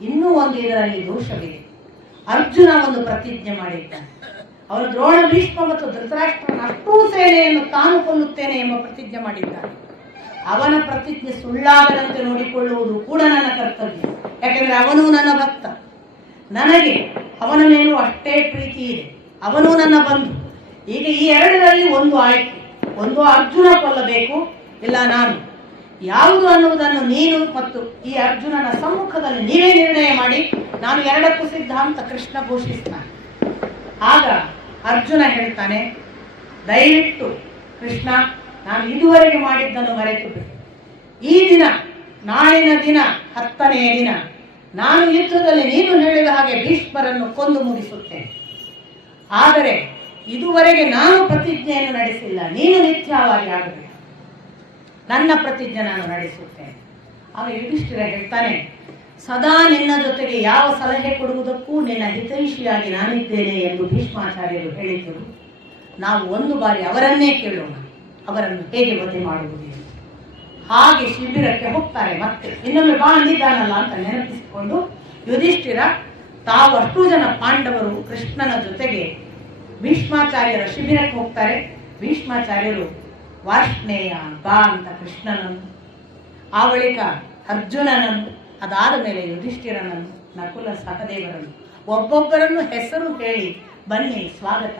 ಇನ್ನೂ ಒಂದು ಇದರಲ್ಲಿ ದೋಷವಿದೆ. ಅರ್ಜುನ ಒಂದು ಪ್ರತಿಜ್ಞೆ ಮಾಡಿದ್ದಾನೆ, ಅವನು ದ್ರೋಣ, ಭೀಷ್ಮ ಮತ್ತು ಧೃತರಾಷ್ಟ್ರನ ಅಷ್ಟೂ ಸೇನೆಯನ್ನು ತಾನು ಕೊಲ್ಲುತ್ತೇನೆ ಎಂಬ ಪ್ರತಿಜ್ಞೆ ಮಾಡಿದ್ದಾನೆ. ಅವನ ಪ್ರತಿಜ್ಞೆ ಸುಳ್ಳಾಗದಂತೆ ನೋಡಿಕೊಳ್ಳುವುದು ಕೂಡ ನನ್ನ ಕರ್ತವ್ಯ. ಯಾಕೆಂದ್ರೆ ಅವನು ನನ್ನ ಭಕ್ತ, ನನಗೆ ಅವನ ಮೇಲೂ ಅಷ್ಟೇ ಪ್ರೀತಿ ಇದೆ, ಅವನು ನನ್ನ ಬಂಧು. ಈಗ ಈ ಎರಡರಲ್ಲಿ ಒಂದು ಆಯ್ಕೆ, ಒಂದು ಅರ್ಜುನ ಕೊಲ್ಲಬೇಕು, ಇಲ್ಲ ನಾನು. ಯಾವುದು ಅನ್ನುವುದನ್ನು ನೀನು ಮತ್ತು ಈ ಅರ್ಜುನನ ಸಮ್ಮುಖದಲ್ಲಿ ನೀವೇ ನಿರ್ಣಯ ಮಾಡಿ, ನಾನು ಎರಡಕ್ಕೂ ಸಿದ್ಧ ಅಂತ ಕೃಷ್ಣ ಘೋಷಿಸ್ತಾನೆ. ಆಗ ಅರ್ಜುನ ಹೇಳ್ತಾನೆ, ದಯವಿಟ್ಟು ಕೃಷ್ಣ, ನಾನು ಇದುವರೆಗೆ ಮಾಡಿದ್ದನ್ನು ಮರೆತು ಬಿಡು. ಈ ದಿನ, ನಾಳಿನ ದಿನ 10ನೆಯ ದಿನ ನಾನು ಯುದ್ಧದಲ್ಲಿ ನೀನು ಹೇಳಿದ ಹಾಗೆ ಭೀಷ್ಮರನ್ನು ಕೊಂದು ಮುಗಿಸುತ್ತೇನೆ. ಆದರೆ ಇದುವರೆಗೆ ನಾನು ಪ್ರತಿಜ್ಞೆಯನ್ನು ನಡೆಸಿಲ್ಲ, ನೀನು ಮಿಥ್ಯಾವಾದಿ ಆಗಬೇಕು, ನನ್ನ ಪ್ರತಿಜ್ಞೆ ನಾನು ನಡೆಸುತ್ತೇನೆ. ಆಗ ಯುಧಿಷ್ಠಿರ ಹೇಳ್ತಾನೆ, ಸದಾ ನಿನ್ನ ಜೊತೆಗೆ ಯಾವ ಸಲಹೆ ಕೊಡುವುದಕ್ಕೂ ನಿನ್ನ ಹಿತೈಷಿಯಾಗಿ ನಾನಿದ್ದೇನೆ ಎಂದು ಭೀಷ್ಮಾಚಾರ್ಯರು ಹೇಳಿದ್ದರು. ನಾವು ಒಂದು ಬಾರಿ ಅವರನ್ನೇ ಕೇಳೋಣ, ಅವರನ್ನು ಹೇಗೆ ವಧೆ ಮಾಡುವುದು. ಹಾಗೆ ಶಿಬಿರಕ್ಕೆ ಹೋಗ್ತಾರೆ. ಮತ್ತೆ ಇನ್ನೊಮ್ಮೆ ಬಾ ಅಂದಿದ್ದಾನಲ್ಲ ಅಂತ ನೆನಪಿಸಿಕೊಂಡು ಯುಧಿಷ್ಠಿರ ತಾವು ಅಷ್ಟು ಜನ ಪಾಂಡವರು ಕೃಷ್ಣನ ಜೊತೆಗೆ ಭೀಷ್ಮಾಚಾರ್ಯರ ಶಿಬಿರಕ್ಕೆ ಹೋಗ್ತಾರೆ. ಭೀಷ್ಮಾಚಾರ್ಯರು ವಾರ್ಷ್ಣೇಯ ಬಾ ಅಂತ ಕೃಷ್ಣನನ್ನು, ಆ ಬಳಿಕ ಅರ್ಜುನನನ್ನು, ಅದಾದ ಮೇಲೆ ಯುಧಿಷ್ಠಿರನನ್ನು, ನಕುಲ ಸಹದೇವರನ್ನು ಒಬ್ಬೊಬ್ಬರನ್ನು ಹೆಸರು ಹೇಳಿ ಬನ್ನಿ ಸ್ವಾಗತ,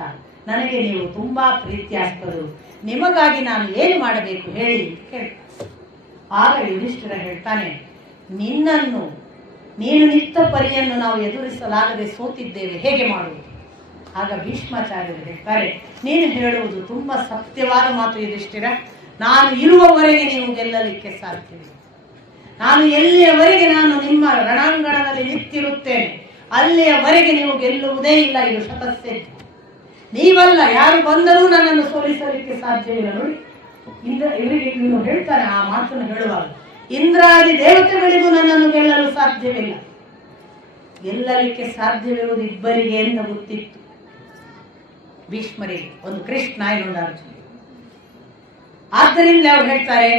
ನನಗೆ ನೀವು ತುಂಬಾ ಪ್ರೀತ್ಯಾಸ್ಪದರು, ನಿಮಗಾಗಿ ನಾನು ಏನು ಮಾಡಬೇಕು ಹೇಳಿ ಕೇಳ್ತಾರೆ. ಆಗ ಯುಧಿಷ್ಠಿರ ಹೇಳ್ತಾನೆ, ನೀನು ನಿತ್ತ ಪರಿಯನ್ನು ನಾವು ಎದುರಿಸಲಾಗದೆ ಸೋತಿದ್ದೇವೆ, ಹೇಗೆ ಮಾಡುವುದು? ಆಗ ಭೀಷ್ಮಾಚಾರ್ಯರು ಹೇಳ್ತಾರೆ, ನೀನು ಹೇಳುವುದು ತುಂಬಾ ಸತ್ಯವಾದ ಮಾತು ಯುಧಿಷ್ಠಿರ, ನಾನು ಇರುವವರೆಗೆ ನೀವು ಗೆಲ್ಲಲಿಕ್ಕೆ ಸಾಧ್ಯವಿಲ್ಲ. ನಾನು ಎಲ್ಲಿಯವರೆಗೆ ನಾನು ನಿಮ್ಮ ರಣಾಂಗಣದಲ್ಲಿ ನಿಂತಿರುತ್ತೇನೆ ಅಲ್ಲಿಯವರೆಗೆ ನೀವು ಗೆಲ್ಲುವುದೇ ಇಲ್ಲ, ಇದು ಶತಸಿದ್ಧ. ನೀವಲ್ಲ, ಯಾರು ಬಂದರೂ ನನ್ನನ್ನು ಸೋಲಿಸಲಿಕ್ಕೆ ಸಾಧ್ಯವಿಲ್ಲ. ನೋಡಿ, ಇವರಿಗೆ ನೀನು ಹೇಳ್ತಾನೆ ಆ ಮಾತನ್ನು ಹೇಳುವಾಗ, ಇಂದ್ರಾದಿ ದೇವತೆಗಳಿಗೂ ನನ್ನನ್ನು ಗೆಲ್ಲಲು ಸಾಧ್ಯವಿಲ್ಲ. ಗೆಲ್ಲಲಿಕ್ಕೆ ಸಾಧ್ಯವಿರುವುದು ಇಬ್ಬರಿಗೆ ಅಂತ ಗೊತ್ತಿತ್ತು, ಭೀಷ್ಮರಿಗೆ, ಒಂದು ಕೃಷ್ಣ, ಇನ್ನೊಂದು ಅರ್ಜುನ. ಆದ್ದರಿಂದ ಅವ್ರು ಹೇಳ್ತಾರೆ,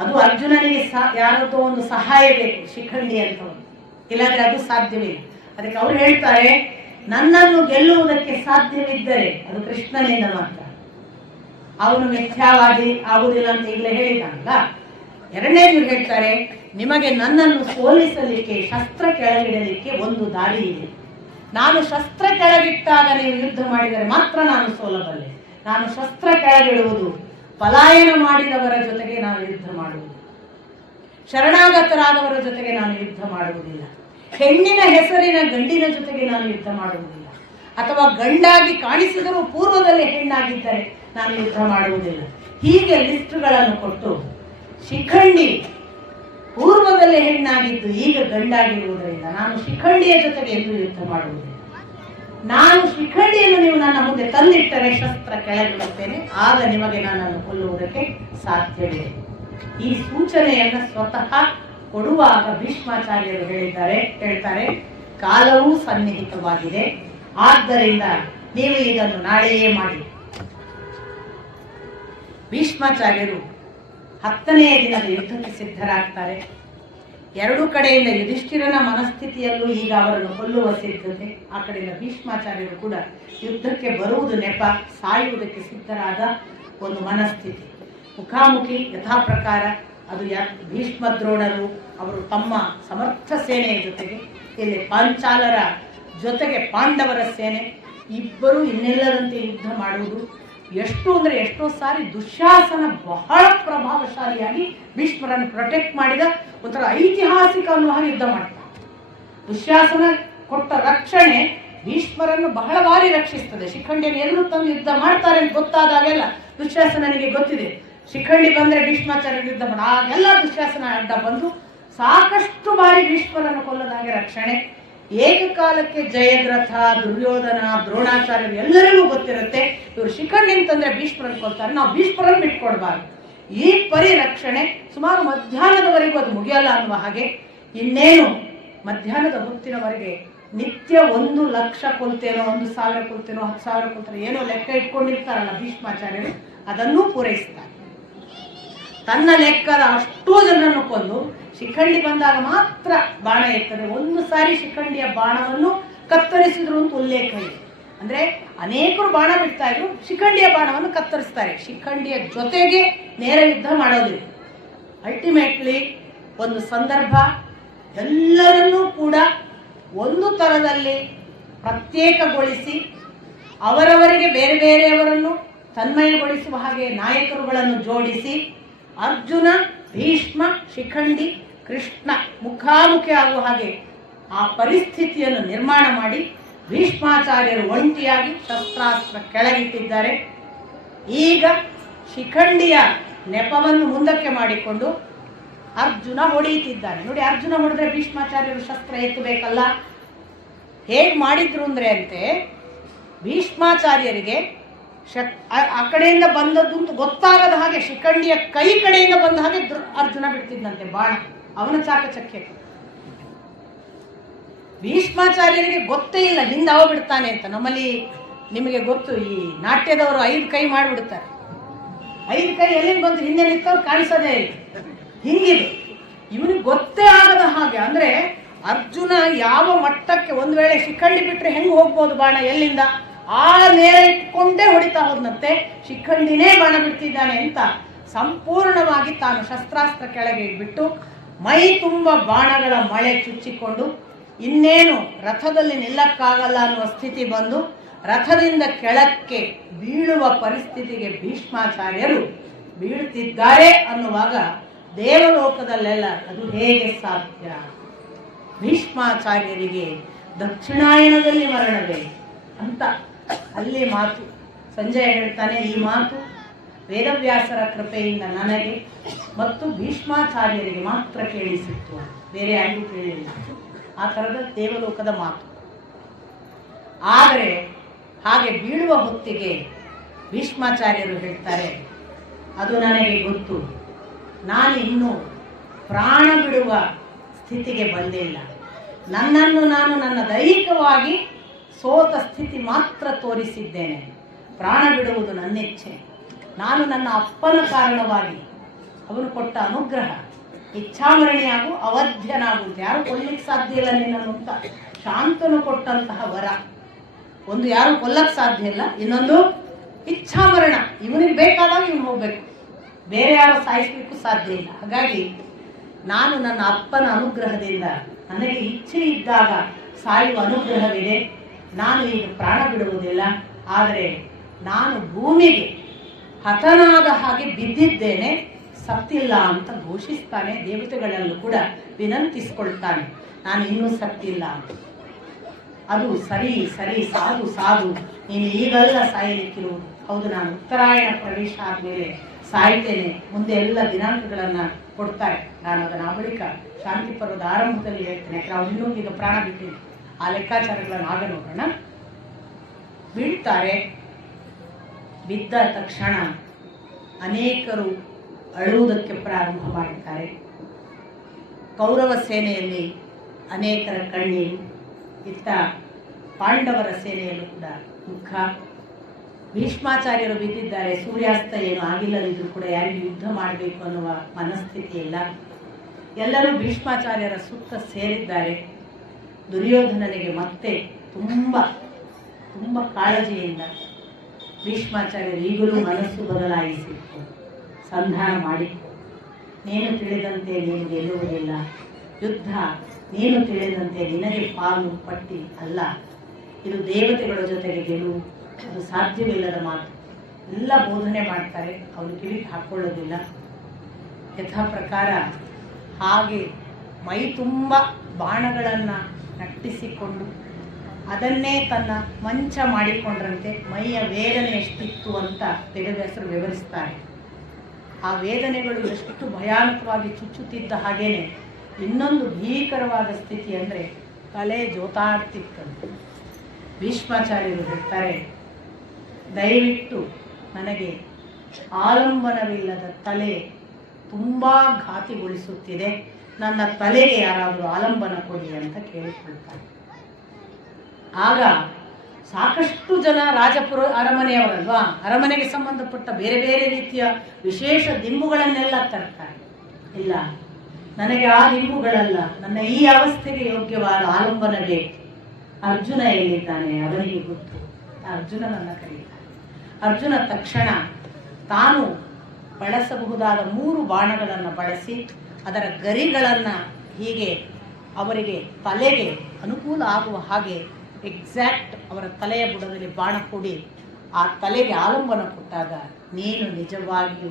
ಅದು ಅರ್ಜುನನಿಗೆ ಯಾರದೋ ಒಂದು ಸಹಾಯ ಬೇಕು, ಶಿಖಂಡಿ ಅಂತ, ಇಲ್ಲಾಂದ್ರೆ ಅದು ಸಾಧ್ಯವಿಲ್ಲ. ಅದಕ್ಕೆ ಅವ್ರು ಹೇಳ್ತಾರೆ, ನನ್ನನ್ನು ಗೆಲ್ಲುವುದಕ್ಕೆ ಸಾಧ್ಯವಿದ್ದರೆ ಅದು ಕೃಷ್ಣನಿಂದ ಮಾತ್ರ. ಅವನು ಮಿಥ್ಯಾವಾದಿ ಆಗುವುದಿಲ್ಲ ಅಂತ ಈಗಲೇ ಹೇಳಿದಾನಲ್ಲ. ಎರಡನೇದು ಹೇಳ್ತಾರೆ, ನಿಮಗೆ ನನ್ನನ್ನು ಸೋಲಿಸಲಿಕ್ಕೆ, ಶಸ್ತ್ರ ಕೆಳಗಿಡಲಿಕ್ಕೆ ಒಂದು ದಾರಿ ಇದೆ. ನಾನು ಶಸ್ತ್ರ ಕೆಳಗಿಟ್ಟಾಗ ನೀವು ಯುದ್ಧ ಮಾಡಿದರೆ ಮಾತ್ರ ನಾನು ಸೋಲಬಲ್ಲೆ. ನಾನು ಶಸ್ತ್ರ ಕೆಳಗಿಡುವುದು ಪಲಾಯನ ಮಾಡಿದವರ ಜೊತೆಗೆ ನಾನು ಯುದ್ಧ ಮಾಡುವುದು, ಶರಣಾಗತರಾದವರ ಜೊತೆಗೆ ನಾನು ಯುದ್ಧ ಮಾಡುವುದಿಲ್ಲ, ಹೆಣ್ಣಿನ ಹೆಸರಿನ ಗಂಡಿನ ಜೊತೆಗೆ ನಾನು ಯುದ್ಧ ಮಾಡುವುದಿಲ್ಲ, ಅಥವಾ ಗಂಡಾಗಿ ಕಾಣಿಸಿದರೂ ಪೂರ್ವದಲ್ಲಿ ಹೆಣ್ಣಾಗಿದ್ದರೆ ನಾನು ಯುದ್ಧ ಮಾಡುವುದಿಲ್ಲ. ಹೀಗೆ ಲಿಸ್ಟ್ಗಳನ್ನು ಕೊಟ್ಟು, ಶಿಖಂಡಿ ಪೂರ್ವದಲ್ಲಿ ಹೆಣ್ಣಾಗಿದ್ದು ಈಗ ಗಂಡಾಗಿರುವುದರಿಂದ ನಾನು ಶಿಖಂಡಿಯ ಜೊತೆಗೆ ಎಂದು ಯುದ್ಧ ಮಾಡುವುದಿಲ್ಲ. ನಾನು ಶಿಖಂಡಿಯನ್ನು ನೀವು ನನ್ನ ಮುಂದೆ ತಂದಿಟ್ಟರೆ ಶಸ್ತ್ರ ಕೆಳಗಿಡುತ್ತೇನೆ, ಆಗ ನಿಮಗೆ ನನ್ನನ್ನು ಕೊಲ್ಲುವುದಕ್ಕೆ ಸಾಧ್ಯವಿದೆ. ಈ ಸೂಚನೆಯನ್ನು ಸ್ವತಃ ಕೊಡುವಾಗ ಭೀಷ್ಮಾಚಾರ್ಯರು ಹೇಳ್ತಾರೆ, ಕಾಲವೂ ಸನ್ನಿಹಿತವಾಗಿದೆ, ಆದ್ದರಿಂದ ನೀವು ಇದನ್ನು ನಾಳೆಯೇ ಮಾಡಿ. ಭೀಷ್ಮಾಚಾರ್ಯರು 10ನೆಯ ದಿನದ ಯುದ್ಧಕ್ಕೆ ಸಿದ್ಧರಾಗ್ತಾರೆ. ಎರಡೂ ಕಡೆಯಿಂದ ಯುಧಿಷ್ಠಿರನ ಮನಸ್ಥಿತಿಯಲ್ಲೂ ಈಗ ಅವರನ್ನು ಕೊಲ್ಲುವ ಸಿದ್ಧತೆ, ಆ ಕಡೆಯಿಂದ ಭೀಷ್ಮಾಚಾರ್ಯರು ಕೂಡ ಯುದ್ಧಕ್ಕೆ ಬರುವುದು ನೆಪ, ಸಾಯುವುದಕ್ಕೆ ಸಿದ್ಧರಾದ ಒಂದು ಮನಸ್ಥಿತಿ. ಮುಖಾಮುಖಿ ಯಥಾ ಪ್ರಕಾರ ಅದು ಭೀಷ್ಮ ದ್ರೋಣರು ಅವರು ತಮ್ಮ ಸಮರ್ಥ ಸೇನೆಯ ಜೊತೆಗೆ, ಇಲ್ಲಿ ಪಾಂಚಾಲರ ಜೊತೆಗೆ ಪಾಂಡವರ ಸೇನೆ, ಇಬ್ಬರು ಇನ್ನೆಲ್ಲದಂತೆ ಯುದ್ಧ ಮಾಡುವುದು. ಎಷ್ಟೋ ಸಾರಿ ದುಶ್ಯಾಸನ ಬಹಳ ಪ್ರಭಾವಶಾಲಿಯಾಗಿ ಭೀಷ್ಮರನ್ನು ಪ್ರೊಟೆಕ್ಟ್ ಮಾಡಿದ ಒಂಥರ ಐತಿಹಾಸಿಕ ಅನ್ನುವ ಯುದ್ಧ ಮಾಡ್ತಾರೆ. ದುಶ್ಯಾಸನ ಕೊಟ್ಟ ರಕ್ಷಣೆ ಭೀಷ್ಮರನ್ನು ಬಹಳ ಬಾರಿ ರಕ್ಷಿಸ್ತದೆ. ಶಿಖಂಡಿಯನ್ನು ಎಲ್ಲರೂ ತಂದು ಯುದ್ಧ ಮಾಡ್ತಾರೆ ಅಂತ ಗೊತ್ತಾದಾಗೆಲ್ಲ ದುಶ್ಯಾಸನಿಗೆ ಗೊತ್ತಿದೆ, ಶಿಖಂಡಿ ಬಂದ್ರೆ ಭೀಷ್ಮಾಚಾರ್ಯ ಯುದ್ಧ ಮಾಡ, ಆಗೆಲ್ಲ ದುಶ್ಯಾಸನ ಅಡ್ಡ ಬಂದು ಸಾಕಷ್ಟು ಬಾರಿ ಭೀಷ್ಮರನ್ನು ಕೊಲ್ಲದಾಗೆ ರಕ್ಷಣೆ. ಏಕಕಾಲಕ್ಕೆ ಜಯದ್ರಥ, ದುರ್ಯೋಧನ, ದ್ರೋಣಾಚಾರ್ಯರು ಎಲ್ಲರಿಗೂ ಗೊತ್ತಿರುತ್ತೆ, ಇವರು ಶಿಖಂಡಿ ಅಂತಂದ್ರೆ ಭೀಷ್ಮರನ್ನು ಕೊಲ್ತಾರೆ, ನಾವು ಭೀಷ್ಮರನ್ನು ಬಿಟ್ಕೊಡ್ಬಾರ್ದು. ಈ ಪರಿರಕ್ಷಣೆ ಸುಮಾರು ಮಧ್ಯಾಹ್ನದವರೆಗೂ ಅದು ಮುಗಿಯಲ್ಲ ಅನ್ನುವ ಹಾಗೆ, ಇನ್ನೇನು ಮಧ್ಯಾಹ್ನದ ಹೊತ್ತಿನವರೆಗೆ ನಿತ್ಯ 1,00,000 ಕೊಲ್ತೇನೋ, 1,000 ಕೊಲ್ತೇನೋ, 10,000 ಕೊಲ್ತೇನೋ, ಏನೋ ಲೆಕ್ಕ ಇಟ್ಕೊಂಡಿರ್ತಾರಲ್ಲ ಭೀಷ್ಮಾಚಾರ್ಯರು, ಅದನ್ನೂ ಪೂರೈಸ್ತಾರೆ. ತನ್ನ ಲೆಕ್ಕದ ಅಷ್ಟೂ ಜನರನ್ನು ಕೊಂದು ಶಿಖಂಡಿ ಬಂದಾಗ ಮಾತ್ರ ಬಾಣ ಇರ್ತದೆ. ಒಂದು ಸಾರಿ ಶಿಖಂಡಿಯ ಬಾಣವನ್ನು ಕತ್ತರಿಸಿದ್ರು ಅಂತ ಉಲ್ಲೇಖ ಇದೆ. ಅಂದ್ರೆ ಅನೇಕರು ಬಾಣ ಬಿಡ್ತಾ ಇದ್ರು, ಶಿಖಂಡಿಯ ಬಾಣವನ್ನು ಕತ್ತರಿಸ್ತಾರೆ. ಶಿಖಂಡಿಯ ಜೊತೆಗೆ ನೇರ ಯುದ್ಧ ಮಾಡೋದಿಲ್ಲ. ಅಲ್ಟಿಮೇಟ್ಲಿ ಒಂದು ಸಂದರ್ಭ ಎಲ್ಲರನ್ನೂ ಕೂಡ ಒಂದು ತರದಲ್ಲಿ ಪ್ರತ್ಯೇಕಗೊಳಿಸಿ ಅವರವರಿಗೆ ಬೇರೆ ಬೇರೆಯವರನ್ನು ತನ್ಮಯಗೊಳಿಸುವ ಹಾಗೆ ನಾಯಕರುಗಳನ್ನು ಜೋಡಿಸಿ ಅರ್ಜುನ, ಭೀಷ್ಮ, ಶಿಖಂಡಿ, ಕೃಷ್ಣ ಮುಖಾಮುಖಿ ಆಗುವ ಹಾಗೆ ಆ ಪರಿಸ್ಥಿತಿಯನ್ನು ನಿರ್ಮಾಣ ಮಾಡಿ ಭೀಷ್ಮಾಚಾರ್ಯರು ಒಂಟಿಯಾಗಿ ಶಸ್ತ್ರಾಸ್ತ್ರ ಕೆಳಗಿಟ್ಟಿದ್ದಾರೆ. ಈಗ ಶಿಖಂಡಿಯ ನೆಪವನ್ನು ಮುಂದಕ್ಕೆ ಮಾಡಿಕೊಂಡು ಅರ್ಜುನ ಹೊಡೆಯುತ್ತಿದ್ದಾನೆ. ನೋಡಿ, ಅರ್ಜುನ ಹೊಡೆದ್ರೆ ಭೀಷ್ಮಾಚಾರ್ಯರು ಶಸ್ತ್ರ ಎತ್ತಬೇಕಲ್ಲ. ಹೇಗೆ ಮಾಡಿದ್ರು ಅಂದ್ರೆ ಅಂತೆ, ಭೀಷ್ಮಾಚಾರ್ಯರಿಗೆ ಆ ಕಡೆಯಿಂದ ಬಂದದ್ದು ಅಂತ ಗೊತ್ತಾಗದ ಹಾಗೆ ಶಿಖಂಡಿಯ ಕೈ ಕಡೆಯಿಂದ ಬಂದ ಹಾಗೆ ಅರ್ಜುನ ಬಿಡ್ತಿದ್ದಂತೆ ಬಾಣ, ಅವನ ಚಾಕಚಕ್ಯ. ಭೀಷ್ಮಾಚಾರ್ಯರಿಗೆ ಗೊತ್ತೇ ಇಲ್ಲ ಹಿಂದೆ ಅವ ಬಿಡ್ತಾನೆ ಅಂತ. ನಮ್ಮಲ್ಲಿ ನಿಮಗೆ ಗೊತ್ತು, ಈ ನಾಟ್ಯದವರು 5 ಕೈ ಮಾಡಿಬಿಡ್ತಾರೆ. 5 ಕೈ ಎಲ್ಲಿಂದ ಬಂದು ಹಿಂದೆ ನಿಂತವ್ರು ಕಾಣಿಸೋದೇ ಇಲ್ಲ. ಹಿಂಗಿದು ಇವನಿಗೆ ಗೊತ್ತೇ ಆಗದ ಹಾಗೆ. ಅಂದ್ರೆ ಅರ್ಜುನ ಯಾವ ಮಟ್ಟಕ್ಕೆ, ಒಂದು ವೇಳೆ ಶಿಖಂಡಿ ಬಿಟ್ರೆ ಹೆಂಗ್ ಹೋಗ್ಬೋದು ಬಾಣ, ಎಲ್ಲಿಂದ ಆ ನೇರ ಇಟ್ಕೊಂಡೇ ಹೊಡಿತಾ ಹೋದ್ನಂತೆ. ಶಿಖಂಡಿನೇ ಬಾಣ ಬಿಡ್ತಿದ್ದಾನೆ ಅಂತ ಸಂಪೂರ್ಣವಾಗಿ ತಾನು ಶಸ್ತ್ರಾಸ್ತ್ರ ಕೆಳಗೆ ಇಟ್ಬಿಟ್ಟು ಮೈ ತುಂಬ ಬಾಣಗಳ ಮಳೆ ಚುಚ್ಚಿಕೊಂಡು ಇನ್ನೇನು ರಥದಲ್ಲಿ ನಿಲ್ಲಕ್ಕಾಗಲ್ಲ ಅನ್ನುವ ಸ್ಥಿತಿ ಬಂದು ರಥದಿಂದ ಕೆಳಕ್ಕೆ ಬೀಳುವ ಪರಿಸ್ಥಿತಿಗೆ ಭೀಷ್ಮಾಚಾರ್ಯರು ಬೀಳುತ್ತಿದ್ದಾರೆ ಅನ್ನುವಾಗ ದೇವಲೋಕದಲ್ಲೆಲ್ಲ ಅದು ಹೇಗೆ ಸಾಧ್ಯ, ಭೀಷ್ಮಾಚಾರ್ಯರಿಗೆ ದಕ್ಷಿಣಾಯನದಲ್ಲಿ ಮರಣವೇ ಅಂತ ಅಲ್ಲಿ ಮಾತು. ಸಂಜಯ ಹೇಳ್ತಾನೆ, ಈ ಮಾತು ವೇದವ್ಯಾಸರ ಕೃಪೆಯಿಂದ ನನಗೆ ಮತ್ತು ಭೀಷ್ಮಾಚಾರ್ಯರಿಗೆ ಮಾತ್ರ ಕೇಳಿಸಿತ್ತು, ಬೇರೆ ಯಾರಿಗೂ ಕೇಳಿಲ್ಲ. ಆ ಥರದ ದೇವಲೋಕದ ಮಾತು. ಆದರೆ ಹಾಗೆ ಬೀಳುವ ಹೊತ್ತಿಗೆ ಭೀಷ್ಮಾಚಾರ್ಯರು ಹೇಳ್ತಾರೆ, ಅದು ನನಗೆ ಗೊತ್ತು, ನಾನು ಇನ್ನೂ ಪ್ರಾಣ ಬಿಡುವ ಸ್ಥಿತಿಗೆ ಬಂದಿಲ್ಲ. ನನ್ನನ್ನು ನಾನು ನನ್ನ ದೈಹಿಕವಾಗಿ ಸೋತ ಸ್ಥಿತಿ ಮಾತ್ರ ತೋರಿಸಿದ್ದೇನೆ. ಪ್ರಾಣ ಬಿಡುವುದು ನನ್ನಿಚ್ಛೆ. ನಾನು ನನ್ನ ಅಪ್ಪನ ಕಾರಣವಾಗಿ ಅವನು ಕೊಟ್ಟ ಅನುಗ್ರಹ, ಇಚ್ಛಾಮರಣಿಯಾಗು ಅವಧ್ಯನಾಗು, ಯಾರು ಕೊಲ್ಲಕ್ಕೆ ಸಾಧ್ಯ ಇಲ್ಲ ನಿನ್ನನ್ನು ಅಂತ ಶಾಂತನು ಕೊಟ್ಟಂತಹ ವರ. ಒಂದು ಯಾರು ಕೊಲ್ಲಕ್ಕೆ ಸಾಧ್ಯ ಇಲ್ಲ, ಇನ್ನೊಂದು ಇಚ್ಛಾಮರಣ, ಇವನಿಗೆ ಬೇಕಾದಾಗ ಇವನು ಹೋಗ್ಬೇಕು, ಬೇರೆ ಯಾರು ಸಾಯಿಸಲಿಕ್ಕೂ ಸಾಧ್ಯ ಇಲ್ಲ. ಹಾಗಾಗಿ ನಾನು ನನ್ನ ಅಪ್ಪನ ಅನುಗ್ರಹದಿಂದ ನನಗೆ ಇಚ್ಛೆ ಇದ್ದಾಗ ಸಾಯುವ ಅನುಗ್ರಹವಿದೆ. ನಾನು ಈಗ ಪ್ರಾಣ ಬಿಡುವುದಿಲ್ಲ, ಆದರೆ ನಾನು ಭೂಮಿಗೆ ಹತನಾದ ಹಾಗೆ ಬಿದ್ದಿದ್ದೇನೆ, ಸತ್ತಿಲ್ಲ ಅಂತ ಘೋಷಿಸ್ತಾನೆ. ದೇವತೆಗಳಲ್ಲೂ ಕೂಡ ವಿನಂತಿಸಿಕೊಳ್ತಾನೆ, ನಾನು ಇನ್ನೂ ಸತ್ತಿಲ್ಲ. ಅದು ಸರಿ ಸರಿ, ಸಾಧು ಸಾಧು, ನೀನು ಈಗೆಲ್ಲ ಸಾಯಲಿಕ್ಕಿರುವುದು. ಹೌದು, ನಾನು ಉತ್ತರಾಯಣ ಪ್ರವೇಶ ಆದಮೇಲೆ ಸಾಯ್ತೇನೆ, ಮುಂದೆ ಎಲ್ಲ ದಿನಾಂಕಗಳನ್ನು ಕೊಡ್ತಾರೆ. ನಾನು ಅದನ್ನು ಆ ಬಳಿಕ ಶಾಂತಿ ಪರ್ವದ ಆರಂಭದಲ್ಲಿ ಹೇಳ್ತೇನೆ. ಯಾಕಂದ್ರೆ ಅವ್ರು ಇನ್ನೂ ಈಗ ಪ್ರಾಣ ಬಿಟ್ಟಿಲ್ಲ. ಆ ಲೆಕ್ಕಾಚಾರಗಳನ್ನು ಆಗ ನೋಡೋಣ. ಬೀಳ್ತಾರೆ. ಬಿದ್ದ ತಕ್ಷಣ ಅನೇಕರು ಅಳುವುದಕ್ಕೆ ಪ್ರಾರಂಭ ಮಾಡುತ್ತಾರೆ. ಕೌರವ ಸೇನೆಯಲ್ಲಿ ಅನೇಕರ ಕಣ್ಣೀರು, ಇತ್ತ ಪಾಂಡವರ ಸೇನೆಯಲ್ಲೂ ಕೂಡ ದುಃಖ. ಭೀಷ್ಮಾಚಾರ್ಯರು ಬಿದ್ದಿದ್ದಾರೆ, ಸೂರ್ಯಾಸ್ತ ಏನು ಆಗಿಲ್ಲದಿದ್ರು ಕೂಡ ಯಾರಿಗೂ ಯುದ್ಧ ಮಾಡಬೇಕು ಅನ್ನುವ ಮನಸ್ಥಿತಿ ಇಲ್ಲ. ಎಲ್ಲರೂ ಭೀಷ್ಮಾಚಾರ್ಯರ ಸುತ್ತ ಸೇರಿದ್ದಾರೆ. ದುರ್ಯೋಧನನಿಗೆ ಮತ್ತೆ ತುಂಬ ತುಂಬ ಕಾಳಜಿಯಿಂದ ಭೀಷ್ಮಾಚಾರ್ಯರು ಈಗಲೂ ಮನಸ್ಸು ಬದಲಾಯಿಸಿತ್ತು. ಸಂಧಾನ ಮಾಡಿ, ನೀನು ತಿಳಿದಂತೆ ನೀನು ಗೆಲ್ಲುವುದಿಲ್ಲ, ಯುದ್ಧ ನೀನು ತಿಳಿದಂತೆ ನಿನಗೆ ಪಾಲು ಪಟ್ಟಿ ಅಲ್ಲ, ಇದು ದೇವತೆಗಳ ಜೊತೆಗೆ ಗೆಲುವು, ಅದು ಸಾಧ್ಯವಿಲ್ಲದ ಮಾತು ಎಲ್ಲ ಬೋಧನೆ ಮಾಡ್ತಾರೆ. ಅವರು ಕಿವಿಗೆ ಹಾಕೊಳ್ಳೋದಿಲ್ಲ. ಯಥಾ ಪ್ರಕಾರ ಹಾಗೆ ಮೈ ತುಂಬ ಬಾಣಗಳನ್ನು ನಟ್ಟಿಸಿಕೊಂಡು ಅದನ್ನೇ ತನ್ನ ಮಂಚ ಮಾಡಿಕೊಂಡ್ರಂತೆ ಮೈಯ ವೇದನೆ ಎಷ್ಟಿತ್ತು ಅಂತ ವೇದವ್ಯಾಸರು ವಿವರಿಸ್ತಾರೆ. ಆ ವೇದನೆಗಳು ಎಷ್ಟು ಭಯಾನಕವಾಗಿ ಚುಚ್ಚುತ್ತಿದ್ದ ಹಾಗೇನೆ ಇನ್ನೊಂದು ಭೀಕರವಾದ ಸ್ಥಿತಿ ಅಂದರೆ ತಲೆ ಜೋತಾಡ್ತಿತ್ತಂತೆ. ಭೀಷ್ಮಾಚಾರ್ಯರು ಹೇಳ್ತಾರೆ, ದಯವಿಟ್ಟು ನನಗೆ ಆಲಂಬನವಿಲ್ಲದ ತಲೆ ತುಂಬ ಘಾತಿಗೊಳಿಸುತ್ತಿದೆ, ನನ್ನ ತಲೆಗೆ ಯಾರಾದರೂ ಆಲಂಬನ ಕೊಡಿ ಅಂತ ಕೇಳಿಕೊಳ್ತಾರೆ. ಆಗ ಸಾಕಷ್ಟು ಜನ ರಾಜಪುರ ಅರಮನೆಯವರಲ್ವಾ, ಅರಮನೆಗೆ ಸಂಬಂಧಪಟ್ಟ ಬೇರೆ ಬೇರೆ ರೀತಿಯ ವಿಶೇಷ ದಿಂಬುಗಳನ್ನೆಲ್ಲ ತರ್ತಾರೆ. ಇಲ್ಲ, ನನಗೆ ಆ ದಿಂಬುಗಳಲ್ಲ, ನನ್ನ ಈ ಅವಸ್ಥೆಗೆ ಯೋಗ್ಯವಾದ ಆಲಂಬನ ಬೇಕು. ಅರ್ಜುನ ಎಲ್ಲಿದ್ದಾನೆ ಅವನಿಗೆ ಗೊತ್ತು. ಅರ್ಜುನನನ್ನು ಕರೀತಾನೆ. ಅರ್ಜುನ ತಕ್ಷಣ ತಾನು ಬಳಸಬಹುದಾದ 3 ಬಾಣಗಳನ್ನು ಬಳಸಿ ಅದರ ಗರಿಗಳನ್ನು ಹೀಗೆ ಅವರಿಗೆ ತಲೆಗೆ ಅನುಕೂಲ ಆಗುವ ಹಾಗೆ ಎಕ್ಸಾಕ್ಟ್ ಅವರ ತಲೆಯ ಬುಡದಲ್ಲಿ ಬಾಣ ಕೊಡಿ ಆ ತಲೆಗೆ ಆಲಂಬನ ಕೊಟ್ಟಾಗ ನೀನು ನಿಜವಾಗಿಯೂ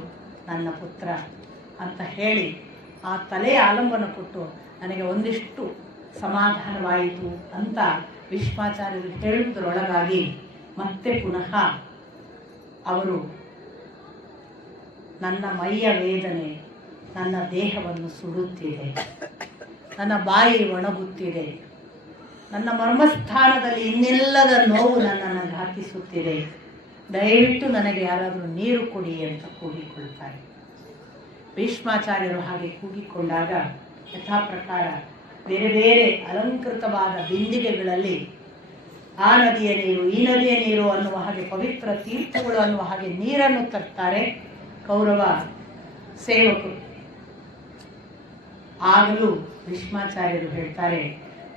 ನನ್ನ ಪುತ್ರ ಅಂತ ಹೇಳಿ ಆ ತಲೆಯ ಆಲಂಬನ ಕೊಟ್ಟು ನನಗೆ ಒಂದಿಷ್ಟು ಸಮಾಧಾನವಾಯಿತು ಅಂತ ಭೀಷ್ಮಾಚಾರ್ಯರು ಹೇಳುವುದರೊಳಗಾಗಿ ಮತ್ತೆ ಪುನಃ ಅವರು ನನ್ನ ಮೈಯ ವೇದನೆ ನನ್ನ ದೇಹವನ್ನು ಸುಡುತ್ತಿದೆ, ನನ್ನ ಬಾಯಿ ಒಣಗುತ್ತಿದೆ, ನನ್ನ ಮರ್ಮಸ್ಥಾನದಲ್ಲಿ ಇನ್ನೆಲ್ಲದ ನೋವು ನನ್ನನ್ನು ಘಾತಿಸುತ್ತಿದೆ, ದಯವಿಟ್ಟು ನನಗೆ ಯಾರಾದರೂ ನೀರು ಕೊಡಿ ಅಂತ ಕೂಗಿಕೊಳ್ತಾರೆ. ಭೀಷ್ಮಾಚಾರ್ಯರು ಹಾಗೆ ಕೂಗಿಕೊಂಡಾಗ ಯಥಾ ಪ್ರಕಾರ ಬೇರೆ ಬೇರೆ ಅಲಂಕೃತವಾದ ಬಿಂದಿಗೆಗಳಲ್ಲಿ ಆ ನದಿಯ ನೀರು ಈ ನದಿಯ ನೀರು ಅನ್ನುವ ಹಾಗೆ ಪವಿತ್ರ ತೀರ್ಥಗಳು ಅನ್ನುವ ಹಾಗೆ ನೀರನ್ನು ತರ್ತಾರೆ ಕೌರವ ಸೇವಕರು. ಆಗಲೂ ಭೀಷ್ಮಾಚಾರ್ಯರು ಹೇಳ್ತಾರೆ,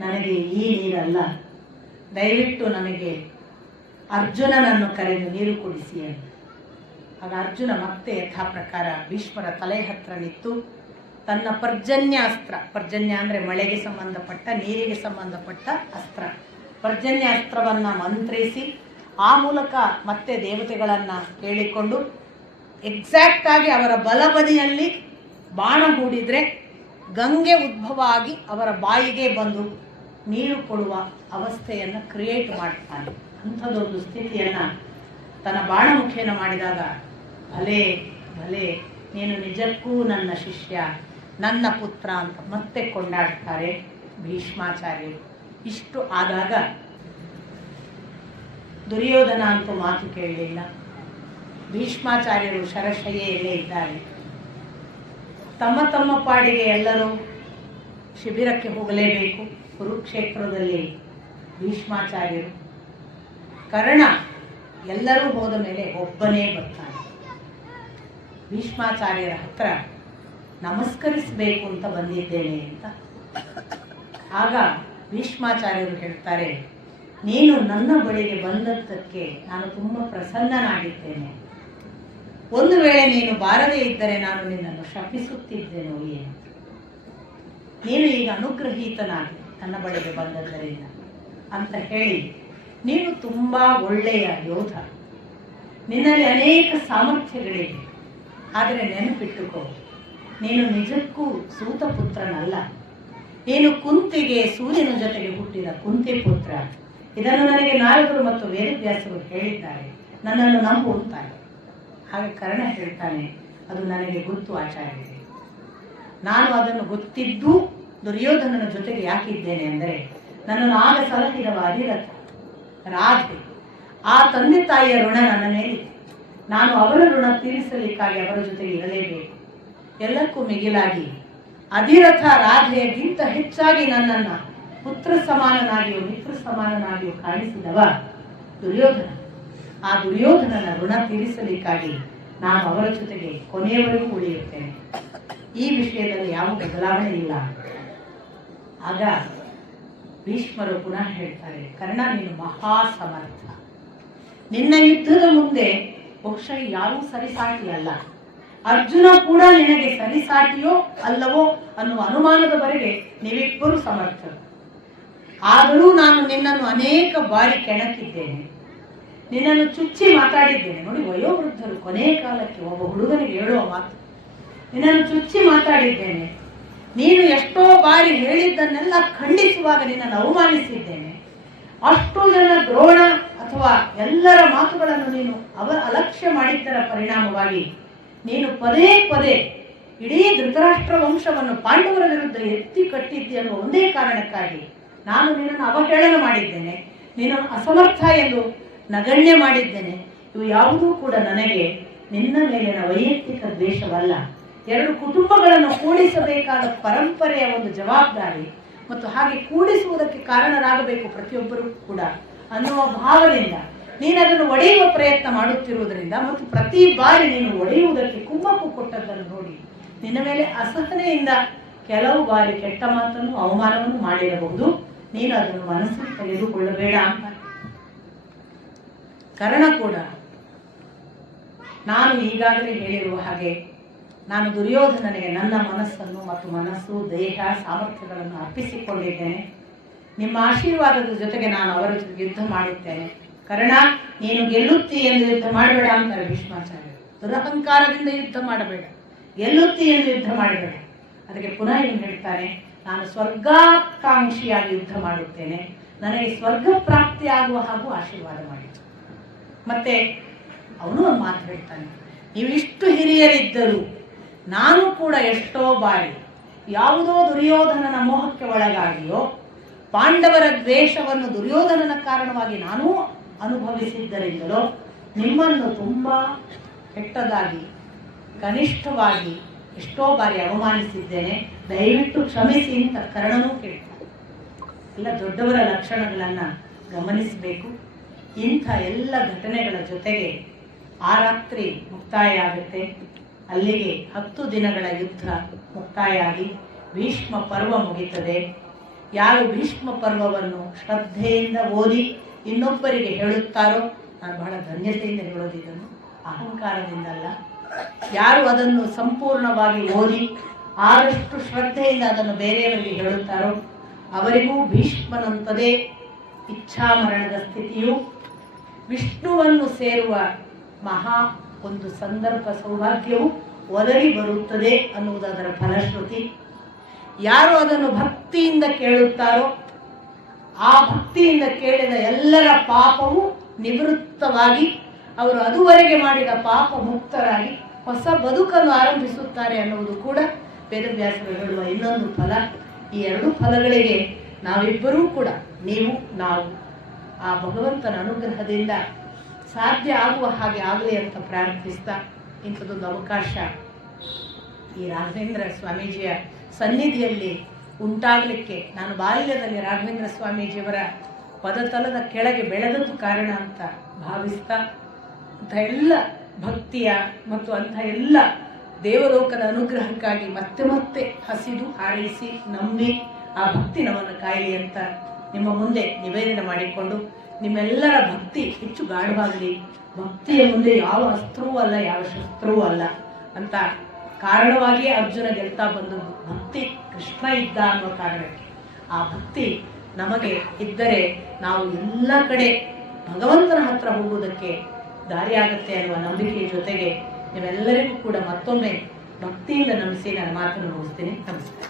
ನನಗೆ ಈ ನೀರಲ್ಲ, ದಯವಿಟ್ಟು ನನಗೆ ಅರ್ಜುನನನ್ನು ಕರೆದು ನೀರು ಕುಡಿಸಿ ಅಂತ. ಆಗ ಅರ್ಜುನ ಮತ್ತೆ ಯಥಾ ಪ್ರಕಾರ ಭೀಷ್ಮರ ತಲೆ ಹತ್ರ ನಿಂತು ತನ್ನ ಪರ್ಜನ್ಯಾಸ್ತ್ರ, ಪರ್ಜನ್ಯ ಅಂದರೆ ಮಳೆಗೆ ಸಂಬಂಧಪಟ್ಟ ನೀರಿಗೆ ಸಂಬಂಧಪಟ್ಟ ಅಸ್ತ್ರ, ಪರ್ಜನ್ಯಾಸ್ತ್ರವನ್ನು ಮಂತ್ರಿಸಿ ಆ ಮೂಲಕ ಮತ್ತೆ ದೇವತೆಗಳನ್ನು ಕೇಳಿಕೊಂಡು ಎಕ್ಸಾಕ್ಟ್ ಆಗಿ ಅವರ ಬಲಬದಿಯಲ್ಲಿ ಬಾಣ ಹೂಡಿದರೆ ಗಂಗೆ ಉದ್ಭವ ಆಗಿ ಅವರ ಬಾಯಿಗೆ ಬಂದು ನೀರು ಕೊಡುವ ಅವಸ್ಥೆಯನ್ನು ಕ್ರಿಯೇಟ್ ಮಾಡ್ತಾನೆ. ಅಂಥದ್ದೊಂದು ಸ್ಥಿತಿಯನ್ನು ತನ್ನ ಬಾಣ ಮುಖೇನ ಮಾಡಿದಾಗ, ಭಲೆ ಭಲೆ ನೀನು ನಿಜಕ್ಕೂ ನನ್ನ ಶಿಷ್ಯ, ನನ್ನ ಪುತ್ರ ಅಂತ ಮತ್ತೆ ಕೊಂಡಾಡ್ತಾರೆ ಭೀಷ್ಮಾಚಾರ್ಯರು. ಇಷ್ಟು ಆದಾಗ ದುರ್ಯೋಧನ ಅಂತೂ ಮಾತು ಕೇಳಲಿಲ್ಲ. ಭೀಷ್ಮಾಚಾರ್ಯರು ಶರಶಯ್ಯೆಯಲ್ಲೇ ಇದ್ದಾರೆ. ತಮ್ಮ ತಮ್ಮ ಪಾಡಿಗೆ ಎಲ್ಲರೂ ಶಿಬಿರಕ್ಕೆ ಹೋಗಲೇಬೇಕು. ಕುರುಕ್ಷೇತ್ರದಲ್ಲಿ ಭೀಷ್ಮಾಚಾರ್ಯರು, ಕರ್ಣ ಎಲ್ಲರೂ ಹೋದ ಮೇಲೆ ಒಬ್ಬನೇ ಬರ್ತಾನೆ. ಭೀಷ್ಮಾಚಾರ್ಯರ ಹತ್ರ ನಮಸ್ಕರಿಸಬೇಕು ಅಂತ ಬಂದಿದ್ದೇನೆ ಅಂತ. ಆಗ ಭೀಷ್ಮಾಚಾರ್ಯರು ಹೇಳ್ತಾರೆ, ನೀನು ನನ್ನ ಬಳಿಗೆ ಬಂದದ್ದಕ್ಕೆ ನಾನು ತುಂಬ ಪ್ರಸನ್ನನಾಗಿದ್ದೇನೆ. ಒಂದು ವೇಳೆ ನೀನು ಬಾರದೇ ಇದ್ದರೆ ನಾನು ನಿನ್ನನ್ನು ಶಪಿಸುತ್ತಿದ್ದೇನೋ ಏನು. ನೀನು ಈಗ ಅನುಗ್ರಹೀತನಾಗಿ ನನ್ನ ಬಳಿಗೆ ಬಂದದ್ದರಿಂದ ಅಂತ ಹೇಳಿ, ನೀನು ತುಂಬ ಒಳ್ಳೆಯ ಯೋಧ, ನಿನ್ನಲ್ಲಿ ಅನೇಕ ಸಾಮರ್ಥ್ಯಗಳಿವೆ. ಆದರೆ ನೆನಪಿಟ್ಟುಕೋ, ನೀನು ನಿಜಕ್ಕೂ ಸೂತ ಪುತ್ರನಲ್ಲ. ನೀನು ಕುಂತಿಗೆ ಸೂರ್ಯನ ಜೊತೆಗೆ ಹುಟ್ಟಿದ ಕುಂತಿ ಪುತ್ರ. ಇದನ್ನು ನನಗೆ ನಾರದರು ಮತ್ತು ವೇದವ್ಯಾಸರು ಹೇಳಿದ್ದಾರೆ, ನನ್ನನ್ನು ನಂಬು ಅಂತಾರೆ. ಹಾಗೆ ಕರ್ಣ ಹೇಳ್ತಾನೆ, ಅದು ನನಗೆ ಗೊತ್ತು ಆಚಾರ್ಯ. ನಾನು ಅದನ್ನು ಗೊತ್ತಿದ್ದು ದುರ್ಯೋಧನನ ಜೊತೆಗೆ ಯಾಕಿದ್ದೇನೆ ಅಂದರೆ, ನನ್ನನ್ನು ಆಗ ಸಲಹಿದವ ಅಧಿರಥ ರಾಧೆ, ಆ ತಂದೆ ತಾಯಿಯ ಋಣ ನನ್ನ ಮೇಲಿದೆ. ನಾನು ಅವರ ಋಣ ತೀರಿಸಲಿಕ್ಕಾಗಿ ಅವರ ಜೊತೆಗೆ ಇರಲೇಬೇಕು. ಎಲ್ಲಕ್ಕೂ ಮಿಗಿಲಾಗಿ ಅಧಿರಥ ರಾಧೆಯಗಿಂತ ಹೆಚ್ಚಾಗಿ ನನ್ನನ್ನು ಪುತ್ರ ಸಮಾನನಾಗಿಯೂ ಮಿತ್ರ ಸಮಾನನಾಗಿಯೂ ಕಾಣಿಸಿದವ ದುರ್ಯೋಧನ. ಆ ದುರ್ಯೋಧನನ ಋಣ ತೀರಿಸಲಿಕ್ಕಾಗಿ ನಾನು ಅವರ ಜೊತೆಗೆ ಕೊನೆಯವರೆಗೂ ಉಳಿಯುತ್ತೇನೆ. ಈ ವಿಷಯದಲ್ಲಿ ಯಾವ ಬದಲಾವಣೆ ಇಲ್ಲ. ಆಗ ಭೀಷ್ಮರು ಪುನಃ ಹೇಳ್ತಾರೆ, ಕರ್ಣ ನೀನು ಮಹಾ ಸಮರ್ಥ. ನಿನ್ನ ಯುದ್ಧದ ಮುಂದೆ ಬಹುಶಃ ಯಾರೂ ಸರಿಸಾಟಿ ಅಲ್ಲ. ಅರ್ಜುನ ಕೂಡ ನಿನಗೆ ಸರಿಸಾಟಿಯೋ ಅಲ್ಲವೋ ಅನ್ನುವ ಅನುಮಾನದವರೆಗೆ ನೀವಿಬ್ಬರು ಸಮರ್ಥರು. ಆದರೂ ನಾನು ನಿನ್ನನ್ನು ಅನೇಕ ಬಾರಿ ಕೆಣಕಿದ್ದೇನೆ, ನಿನ್ನನ್ನು ಚುಚ್ಚಿ ಮಾತಾಡಿದ್ದೇನೆ. ನೋಡಿ, ವಯೋವೃದ್ಧರು ಕೊನೆಯ ಕಾಲಕ್ಕೆ ಒಬ್ಬ ಹುಡುಗನಿಗೆ ಹೇಳುವ ಮಾತು, ನಿನ್ನನ್ನು ಚುಚ್ಚಿ ಮಾತಾಡಿದ್ದೇನೆ. ನೀನು ಎಷ್ಟೋ ಬಾರಿ ಹೇಳಿದ್ದನ್ನೆಲ್ಲ ಖಂಡಿಸುವಾಗ ನಿನ್ನನ್ನು ಅವಮಾನಿಸಿದ್ದೇನೆ. ಅಷ್ಟು ಜನ ದ್ರೋಣ ಅಥವಾ ಎಲ್ಲರ ಮಾತುಗಳನ್ನು ನೀನು ಅಲಕ್ಷ್ಯ ಮಾಡಿದ್ದರ ಪರಿಣಾಮವಾಗಿ ನೀನು ಪದೇ ಪದೇ ಇಡೀ ಧೃತರಾಷ್ಟ್ರ ವಂಶವನ್ನು ಪಾಂಡವರ ವಿರುದ್ಧ ಎತ್ತಿ ಕಟ್ಟಿದ್ದೆ ಅನ್ನೋ ಒಂದೇ ಕಾರಣಕ್ಕಾಗಿ ನಾನು ನಿನ್ನನ್ನು ಅವಹೇಳನ ಮಾಡಿದ್ದೇನೆ, ನೀನು ಅಸಮರ್ಥ ಎಂದು ನಗಣ್ಯ ಮಾಡಿದ್ದೇನೆ. ಇವು ಯಾವುದೂ ಕೂಡ ನನಗೆ ನಿನ್ನ ಮೇಲಿನ ವೈಯಕ್ತಿಕ ದ್ವೇಷವಲ್ಲ. ಎರಡು ಕುಟುಂಬಗಳನ್ನು ಕೂಡಿಸಬೇಕಾದ ಪರಂಪರೆಯ ಒಂದು ಜವಾಬ್ದಾರಿ ಮತ್ತು ಹಾಗೆ ಕೂಡಿಸುವುದಕ್ಕೆ ಕಾರಣರಾಗಬೇಕು ಪ್ರತಿಯೊಬ್ಬರೂ ಕೂಡ ಅನ್ನುವ ಭಾವದಿಂದ ನೀನು ಅದನ್ನು ಒಡೆಯುವ ಪ್ರಯತ್ನ ಮಾಡುತ್ತಿರುವುದರಿಂದ ಮತ್ತು ಪ್ರತಿ ಬಾರಿ ನೀನು ಒಡೆಯುವುದಕ್ಕೆ ಕುಮ್ಮಕ್ಕು ಕೊಟ್ಟದ್ದನ್ನು ನೋಡಿ ನಿನ್ನ ಮೇಲೆ ಅಸಹನೆಯಿಂದ ಕೆಲವು ಬಾರಿ ಕೆಟ್ಟ ಮಾತನ್ನು ಅವಮಾನವನ್ನು ಮಾಡಿರಬಹುದು. ನೀನು ಅದನ್ನು ಮನಸ್ಸಿಗೆ ತೆಗೆದುಕೊಳ್ಳಬೇಡ ಅಂತ. ಕರ್ಣ ಕೂಡ ನಾನು ಈಗಾಗಲೇ ಹೇಳಿರುವ ಹಾಗೆ ನಾನು ದುರ್ಯೋಧನನಿಗೆ ನನ್ನ ಮನಸ್ಸನ್ನು ಮತ್ತು ಮನಸ್ಸು ದೇಹ ಸಾಮರ್ಥ್ಯಗಳನ್ನು ಅರ್ಪಿಸಿಕೊಂಡಿದ್ದೇನೆ. ನಿಮ್ಮ ಆಶೀರ್ವಾದದ ಜೊತೆಗೆ ನಾನು ಅವರ ಜೊತೆ ಯುದ್ಧ ಮಾಡುತ್ತೇನೆ. ಕರ್ಣ, ನೀನು ಗೆಲ್ಲುತ್ತಿ ಎಂದು ಯುದ್ಧ ಮಾಡಬೇಡ ಅಂತಾರೆ ಭೀಷ್ಮಾಚಾರ್ಯರು. ದುರಹಂಕಾರದಿಂದ ಯುದ್ಧ ಮಾಡಬೇಡ, ಗೆಲ್ಲುತ್ತಿ ಎಂದು ಯುದ್ಧ ಮಾಡಬೇಡ. ಅದಕ್ಕೆ ಪುನಃ ಏನು ಹೇಳ್ತಾರೆ, ನಾನು ಸ್ವರ್ಗಾಕಾಂಕ್ಷಿಯಾಗಿ ಯುದ್ಧ ಮಾಡುತ್ತೇನೆ, ನನಗೆ ಸ್ವರ್ಗ ಪ್ರಾಪ್ತಿ ಆಗುವ ಹಾಗೂ ಆಶೀರ್ವಾದ ಮಾಡಿ. ಮತ್ತೆ ಅವನು ಒಂದು ಮಾತು ಹೇಳ್ತಾನೆ, ನೀವು ಇಷ್ಟು ಹಿರಿಯರಿದ್ದರೂ ನಾನು ಕೂಡ ಎಷ್ಟೋ ಬಾರಿ ಯಾವುದೋ ದುರ್ಯೋಧನನ ಮೋಹಕ್ಕೆ ಒಳಗಾಗಿಯೋ ಪಾಂಡವರ ದ್ವೇಷವನ್ನು ದುರ್ಯೋಧನನ ಕಾರಣವಾಗಿ ನಾನೂ ಅನುಭವಿಸಿದ್ದರಿಂದಲೋ ನಿಮ್ಮನ್ನು ತುಂಬ ಕೆಟ್ಟದಾಗಿ ಕನಿಷ್ಠವಾಗಿ ಎಷ್ಟೋ ಬಾರಿ ಅವಮಾನಿಸಿದ್ದೇನೆ, ದಯವಿಟ್ಟು ಕ್ಷಮಿಸಿ ಅಂತ ಕರ್ಣನೂ ಕೇಳ್ತಾರೆ. ಎಲ್ಲ ದೊಡ್ಡವರ ಲಕ್ಷಣಗಳನ್ನು ಗಮನಿಸಬೇಕು. ಇಂಥ ಎಲ್ಲ ಘಟನೆಗಳ ಜೊತೆಗೆ ಆ ರಾತ್ರಿ ಮುಕ್ತಾಯ ಆಗುತ್ತೆ. ಅಲ್ಲಿಗೆ 10 ದಿನಗಳ ಯುದ್ಧ ಮುಕ್ತಾಯ ಆಗಿ ಭೀಷ್ಮ ಪರ್ವ ಮುಗಿತದೆ. ಯಾರು ಭೀಷ್ಮ ಪರ್ವವನ್ನು ಶ್ರದ್ಧೆಯಿಂದ ಓದಿ ಇನ್ನೊಬ್ಬರಿಗೆ ಹೇಳುತ್ತಾರೋ, ನಾನು ಬಹಳ ಧನ್ಯತೆಯಿಂದ ಹೇಳೋದಿದ್ದನ್ನು, ಅಹಂಕಾರದಿಂದಲ್ಲ, ಯಾರು ಅದನ್ನು ಸಂಪೂರ್ಣವಾಗಿ ಓದಿ ಆದಷ್ಟು ಶ್ರದ್ಧೆಯಿಂದ ಅದನ್ನು ಬೇರೆಯವರಿಗೆ ಹೇಳುತ್ತಾರೋ ಅವರಿಗೂ ಭೀಷ್ಮನಂತದೇ ಇಚ್ಛಾಮರಣದ ಸ್ಥಿತಿಯು, ವಿಷ್ಣುವನ್ನು ಸೇರುವ ಮಹಾ ಒಂದು ಸಂದರ್ಭ ಸೌಭಾಗ್ಯವು ಒದಗಿ ಬರುತ್ತದೆ ಅನ್ನುವುದು ಅದರ ಫಲಶ್ರುತಿ. ಯಾರು ಅದನ್ನು ಭಕ್ತಿಯಿಂದ ಕೇಳುತ್ತಾರೋ ಆ ಭಕ್ತಿಯಿಂದ ಕೇಳಿದ ಎಲ್ಲರ ಪಾಪವು ನಿವೃತ್ತವಾಗಿ ಅವರು ಅದುವರೆಗೆ ಮಾಡಿದ ಪಾಪ ಮುಕ್ತರಾಗಿ ಹೊಸ ಬದುಕನ್ನು ಆರಂಭಿಸುತ್ತಾರೆ ಅನ್ನುವುದು ಕೂಡ ವೇದವ್ಯಾಸರು ಹೇಳುವ ಇನ್ನೊಂದು ಫಲ. ಈ ಎರಡು ಫಲಗಳಿಗೆ ನಾವಿಬ್ಬರೂ ಕೂಡ, ನೀವು ನಾವು, ಆ ಭಗವಂತನ ಅನುಗ್ರಹದಿಂದ ಸಾಧ್ಯ ಆಗುವ ಹಾಗೆ ಆಗಲಿ ಅಂತ ಪ್ರಾರ್ಥಿಸ್ತಾ, ಇಂಥದ್ದೊಂದು ಅವಕಾಶ ಈ ರಾಘವೇಂದ್ರ ಸ್ವಾಮೀಜಿಯ ಸನ್ನಿಧಿಯಲ್ಲಿ ಉಂಟಾಗಲಿಕ್ಕೆ, ನಾನು ಬಾಲ್ಯದಲ್ಲಿ ರಾಘವೇಂದ್ರ ಸ್ವಾಮೀಜಿಯವರ ಪದತಲದ ಕೆಳಗೆ ಬೆಳೆದದ್ದು ಕಾರಣ ಅಂತ ಭಾವಿಸ್ತಾ, ಅಂಥ ಎಲ್ಲ ಭಕ್ತಿಯ ಮತ್ತು ಅಂಥ ಎಲ್ಲ ದೇವಲೋಕದ ಅನುಗ್ರಹಕ್ಕಾಗಿ ಮತ್ತೆ ಮತ್ತೆ ಹಸಿದು ಹಾರೈಸಿ ನಂಬಿ ಆ ಭಕ್ತಿ ನಮ್ಮನ್ನು ಕಾಯಲಿ ಅಂತ ನಿಮ್ಮ ಮುಂದೆ ನಿವೇದನೆ ಮಾಡಿಕೊಂಡು, ನಿಮ್ಮೆಲ್ಲರ ಭಕ್ತಿ ಹೆಚ್ಚು ಗಾಢವಾಗಲಿ, ಭಕ್ತಿಯ ಮುಂದೆ ಯಾವ ಅಸ್ತ್ರವೂ ಅಲ್ಲ, ಯಾವ ಶಸ್ತ್ರವೂ ಅಲ್ಲ ಅಂತ ಕಾರಣವಾಗಿಯೇ ಅರ್ಜುನ ಗೆಲ್ತಾ ಬಂದದ್ದು. ಭಕ್ತಿ ಕೃಷ್ಣ ಇದ್ದ ಅನ್ನುವ ಕಾರಣಕ್ಕೆ ಆ ಭಕ್ತಿ ನಮಗೆ ಇದ್ದರೆ ನಾವು ಎಲ್ಲ ಕಡೆ ಭಗವಂತನ ಹತ್ರ ಹೋಗುವುದಕ್ಕೆ ದಾರಿಯಾಗುತ್ತೆ ಅನ್ನುವ ನಂಬಿಕೆಯ ಜೊತೆಗೆ ನೀವೆಲ್ಲರಿಗೂ ಕೂಡ ಮತ್ತೊಮ್ಮೆ ಭಕ್ತಿಯಿಂದ ನಮಿಸಿ ನನ್ನ ಮಾತನ್ನು ಮುಗಿಸ್ತೀನಿ. ನಮಸ್ಕಾರ.